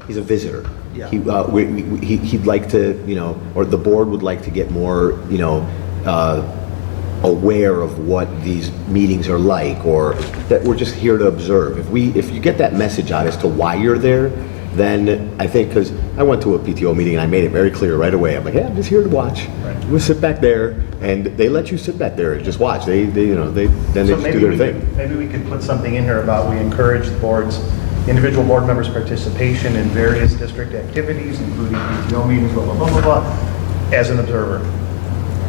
He's a visitor. Yeah. He'd like to, or the board would like to get more, aware of what these meetings are like, or that we're just here to observe. If you get that message out as to why you're there, then I think, because I went to a PTO meeting and I made it very clear right away. I'm like, hey, I'm just here to watch. Right. We'll sit back there, and they let you sit back there and just watch. They just do their thing. Maybe we could put something in here about we encourage the board's individual board members' participation in various district activities, including PTO meetings, blah, blah, blah, blah, blah, as an observer,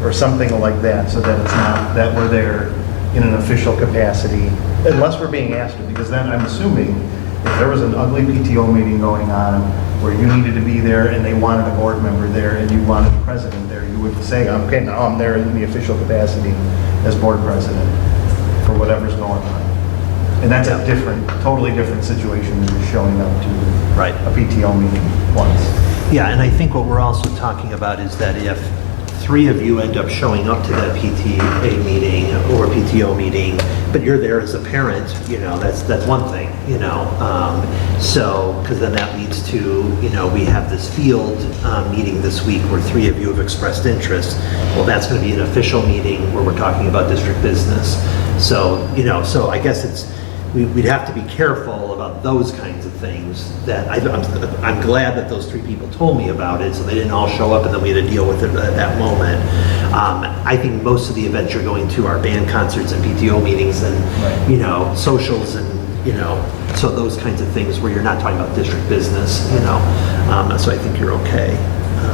or something like that, so that it's not that we're there in an official capacity, unless we're being asked to, because then I'm assuming if there was an ugly PTO meeting going on where you needed to be there and they wanted a board member there and you wanted the president there, you would say, okay, now I'm there in the official capacity as board president for whatever's going on. And that's a totally different situation than just showing up to Right. a PTO meeting once. Yeah, and I think what we're also talking about is that if 3 of you end up showing up to that PTA meeting or PTO meeting, but you're there as a parent, that's one thing, so, because then that leads to, we have this field meeting this week where 3 of you have expressed interest. Well, that's going to be an official meeting where we're talking about district business. So, so I guess we'd have to be careful about those kinds of things that I'm glad that those 3 people told me about it, so they didn't all show up and then we had to deal with it at that moment. I think most of the events you're going to are band concerts and PTO meetings and, socials and, so those kinds of things where you're not talking about district business, so I think you're okay.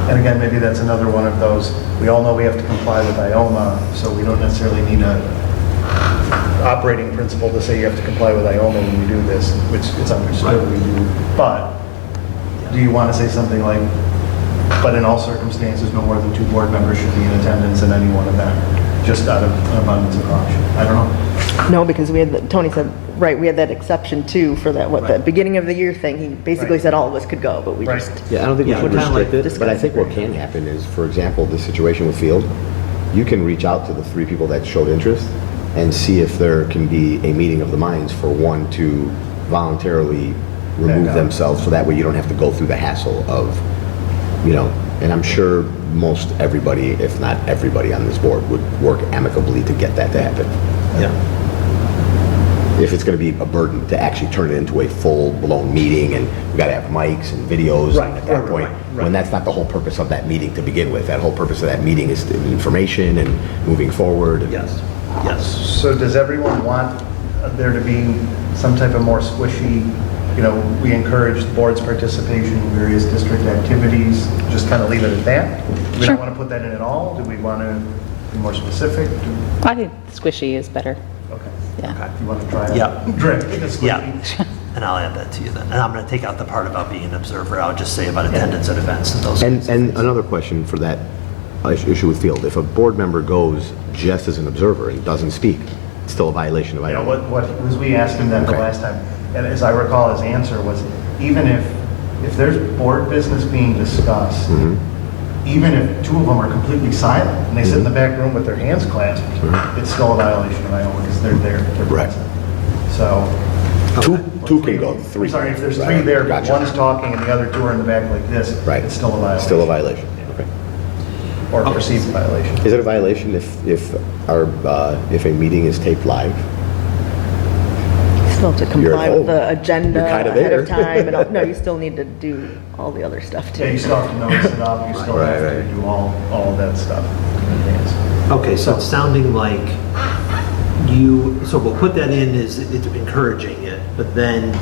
And again, maybe that's another one of those, we all know we have to comply with IOMA, so we don't necessarily need a operating principle to say you have to comply with IOMA when you do this, which it's understood we do. But do you want to say something like, but in all circumstances, no more than 2 board members should be in attendance in any one event, just out of an abundance of caution? I don't know. No, because Tony said, right, we had that exception too for that, the beginning of the year thing. He basically Right. said all of us could go, but we Right. just. Yeah, I don't think we Yeah, should we're kinda restrict like it, but I think what can happen is, for example, the situation with Field, you can reach out to the 3 people that showed interest and see if there can be a meeting of the minds for one to voluntarily remove out. themselves, so that way you don't have to go through the hassle of, and I'm sure most everybody, if not everybody on this board, would work amicably to get that to happen. Yeah. If it's going to be a burden to actually turn it into a full-blown meeting, and we got to have mics and videos, Right, and at that right, point, right. when that's not the whole purpose of that meeting to begin with. That whole purpose of that meeting is the information and moving forward. and- Yes. Yes. So does everyone want there to be some type of more squishy, we encourage the board's participation in various district activities, just kind of leave it at that? Do we Sure. not want to put that in at all? Do we want to be more specific? I think squishy is better. Okay. Yeah. You want to try it? Yeah. Drink, it's Yeah, squishy. and I'll add that to you then. And I'm going to take out the part about being an observer. I'll just say about attendance at events and those kinds of And things. another question for that issue with Field. If a board member goes just as an observer and doesn't speak, it's still a violation of IOMA. What was we asked him then the Okay. last time, and as I recall, his answer was, even if there's board business being discussed, even if 2 of them are completely silent and they sit in the back room with their hands clasped, it's still a violation of IOMA because they're there, they're Right. present. So. Two can go, 3. I'm sorry, if there's 3 there, but Gotcha. one's talking and the other 2 are in the back like this, Right. it's still a violation. Still a violation. Okay. Or perceived violation. Is it a violation if a meeting is taped live? Still have to comply You're with the at home. agenda You're kinda ahead of there. time. And no, you still need to do all the other stuff Yeah, you too. still have to notice it up, you still have to Right. do all of that stuff in advance. Okay, so it's sounding like so we'll put that in as it's encouraging it, but then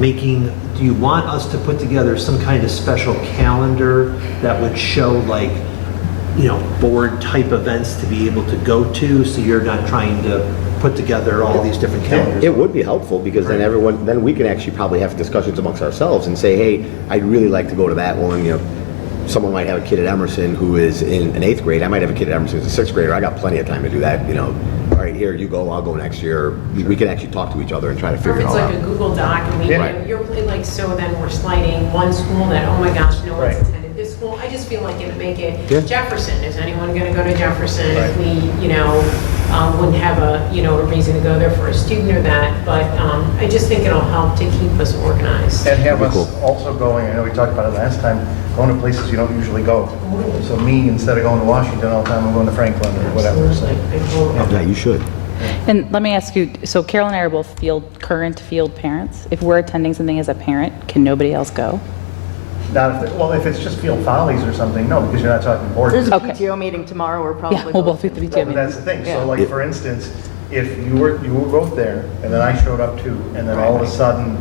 do you want us to put together some kind of special calendar that would show like, board type events to be able to go to, so you're not trying to put together all these different calendars? It would be helpful, because then we can actually probably have discussions amongst ourselves and say, hey, I'd really like to go to that one. Someone might have a kid at Emerson who is in an 8th grade. I might have a kid at Emerson who's a 6th grader. I got plenty of time to do that. All right, here, you go, I'll go next year. We can actually talk to each other and try to Or figure if it it's all like out. a Google Doc and we, Yeah. you're like, so then we're sliding one school that, oh my gosh, no one's Right. attended this school. I just feel like it'd make it Yeah. Jefferson. Is anyone going to go to Jefferson if Right. we, wouldn't have a reason to go there for a student or that? But I just think it'll help to keep us organized. And have That'd us be cool. also going, I know we talked about it last time, going to places you don't usually go. So me, instead of going to Washington all the time, I'm going to Franklin or whatever. So Yeah, you should. And let me ask you, so Carol and I are both current field parents. If we're attending something as a parent, can nobody else go? Not if it's just Field Follies or something, no, because you're not talking board. There's a Okay. PTO meeting tomorrow, we're probably. Yeah, we'll both- both be at the Well, PTO but that's meeting. the thing, Yeah. so like, for instance, if you were both there, and then I showed up too, and then all of a sudden,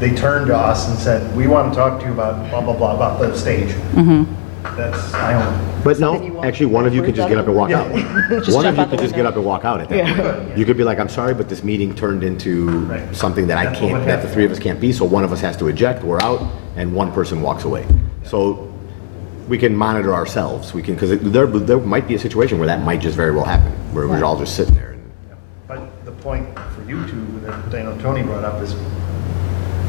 they turned to us and said, we want to talk to you about blah, blah, blah, about the stage. That's, I don't, But Something you no, want actually, one of you could just get up and walk out. One of jump you out the could just get up and walk out at that Yeah. point. You could be like, I'm sorry, but this meeting turned into Right. something that I That's what can't, would that the happen. three of us can't be, so one of us has to eject, we're out, and one person walks away. So we can monitor ourselves, we can, because there might be a situation where that might just very well happen, where we're all just sitting there. but the point for you two that I know Tony brought up is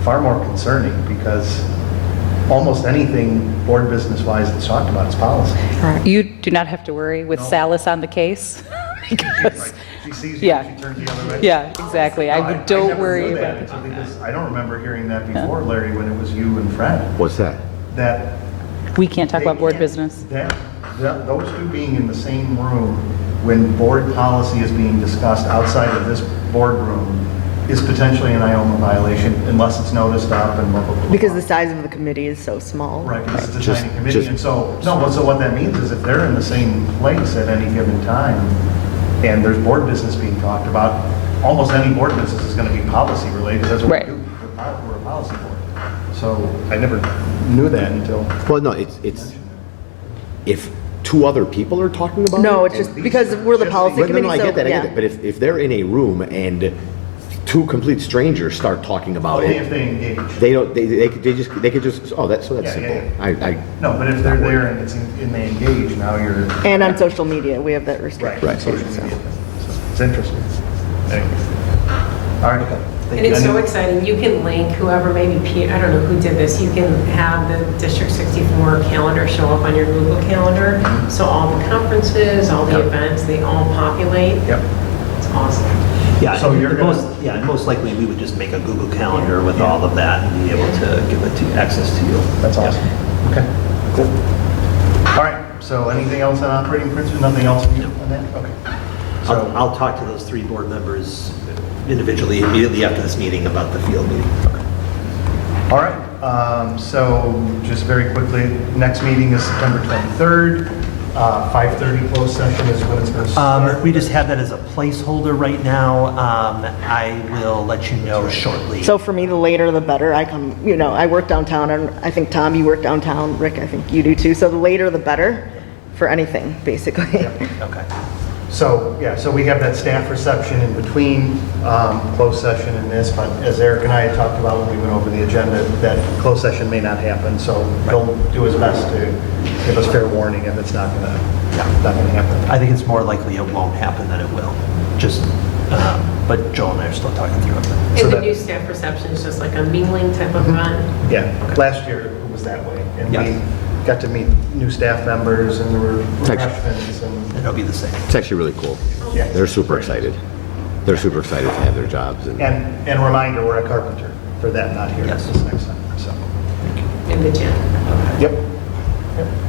far more concerning because almost anything board business-wise that's talked about is policy. You do not have to worry with Salis on the case. because, She sees you, yeah. she turns the other way. Yeah, exactly. No, I don't never worry knew about that it. until because I don't remember hearing that before, Larry, when it was you and Fred, What's that? that We can't talk about board They- business. those two being in the same room when board policy is being discussed outside of this boardroom is potentially an IOMA violation unless it's noticed up and blah, blah, blah. Because the size of the committee is so small. Right, because it's a Just- tiny committee, just- and so, no, well, so what that means is if they're in the same place at any given time, and there's board business being talked about, almost any board business is gonna be policy related, that's what we Right. do. We're a policy board. So I never knew that until. Well, no, it's, if two other people are talking about it? No, it's just because we're the policy But no, committee, no, I so, get that, I get yeah. that, but if they're in a room and two complete strangers start talking about Only if it, they engage. they don't, they could just, oh, that's Yeah, simple. yeah, No, but if they're there and and they engage, now you're. And on social media, we have that restriction. Right, too, social so. media. So it's interesting. Anyway. All right. And it's so exciting, you can link whoever, maybe Pete, I don't know who did this, you can have the District 64 calendar show up on your Google Calendar. So all the conferences, all the Yep. events, they all populate. Yep. It's awesome. Yeah, So and you're the most, gonna- yeah, and most likely we would just make a Google Calendar with all of that and be able to give it to access to you. That's Yeah. awesome. Okay, cool. All right, so anything else on operating principles? Nothing else from you on that? Okay. So, I'll talk to those three board members individually immediately after this meeting about the field meeting. all right, so just very quickly, next meeting is September 23rd. 5:30 closed session is when it's going to start. We just have that as a placeholder right now. I will let you know shortly. So for me, the later the better. I come, I work downtown, and I think, Tom, you work downtown. Rick, I think you do too. So the later the better for anything, basically. Okay. So, yeah, so we have that staff reception in between closed session and this, but as Eric and I had talked about when we went over the agenda, that closed session may not happen, so he'll do his best to give us fair warning if it's not gonna happen. I think it's more likely it won't happen than it will. Just, but Joel and I are still talking through it. So And the that- new staff reception is just like a mingling type of event. Yeah, last year it was that way, and Yes. we got to meet new staff members, and there were Thanks. refreshments, and, It'll be the same. It's actually really cool. yeah. They're super excited. They're super excited to have their jobs and. And a reminder, we're at Carpenter for that, not here Yes. this next time, so. In the gym. Yep.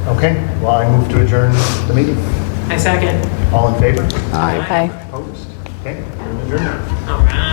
Okay, well, I move to adjourn the meeting. I second. All in favor? Aye. Hi. Opposed? Okay, we're adjourned. All right.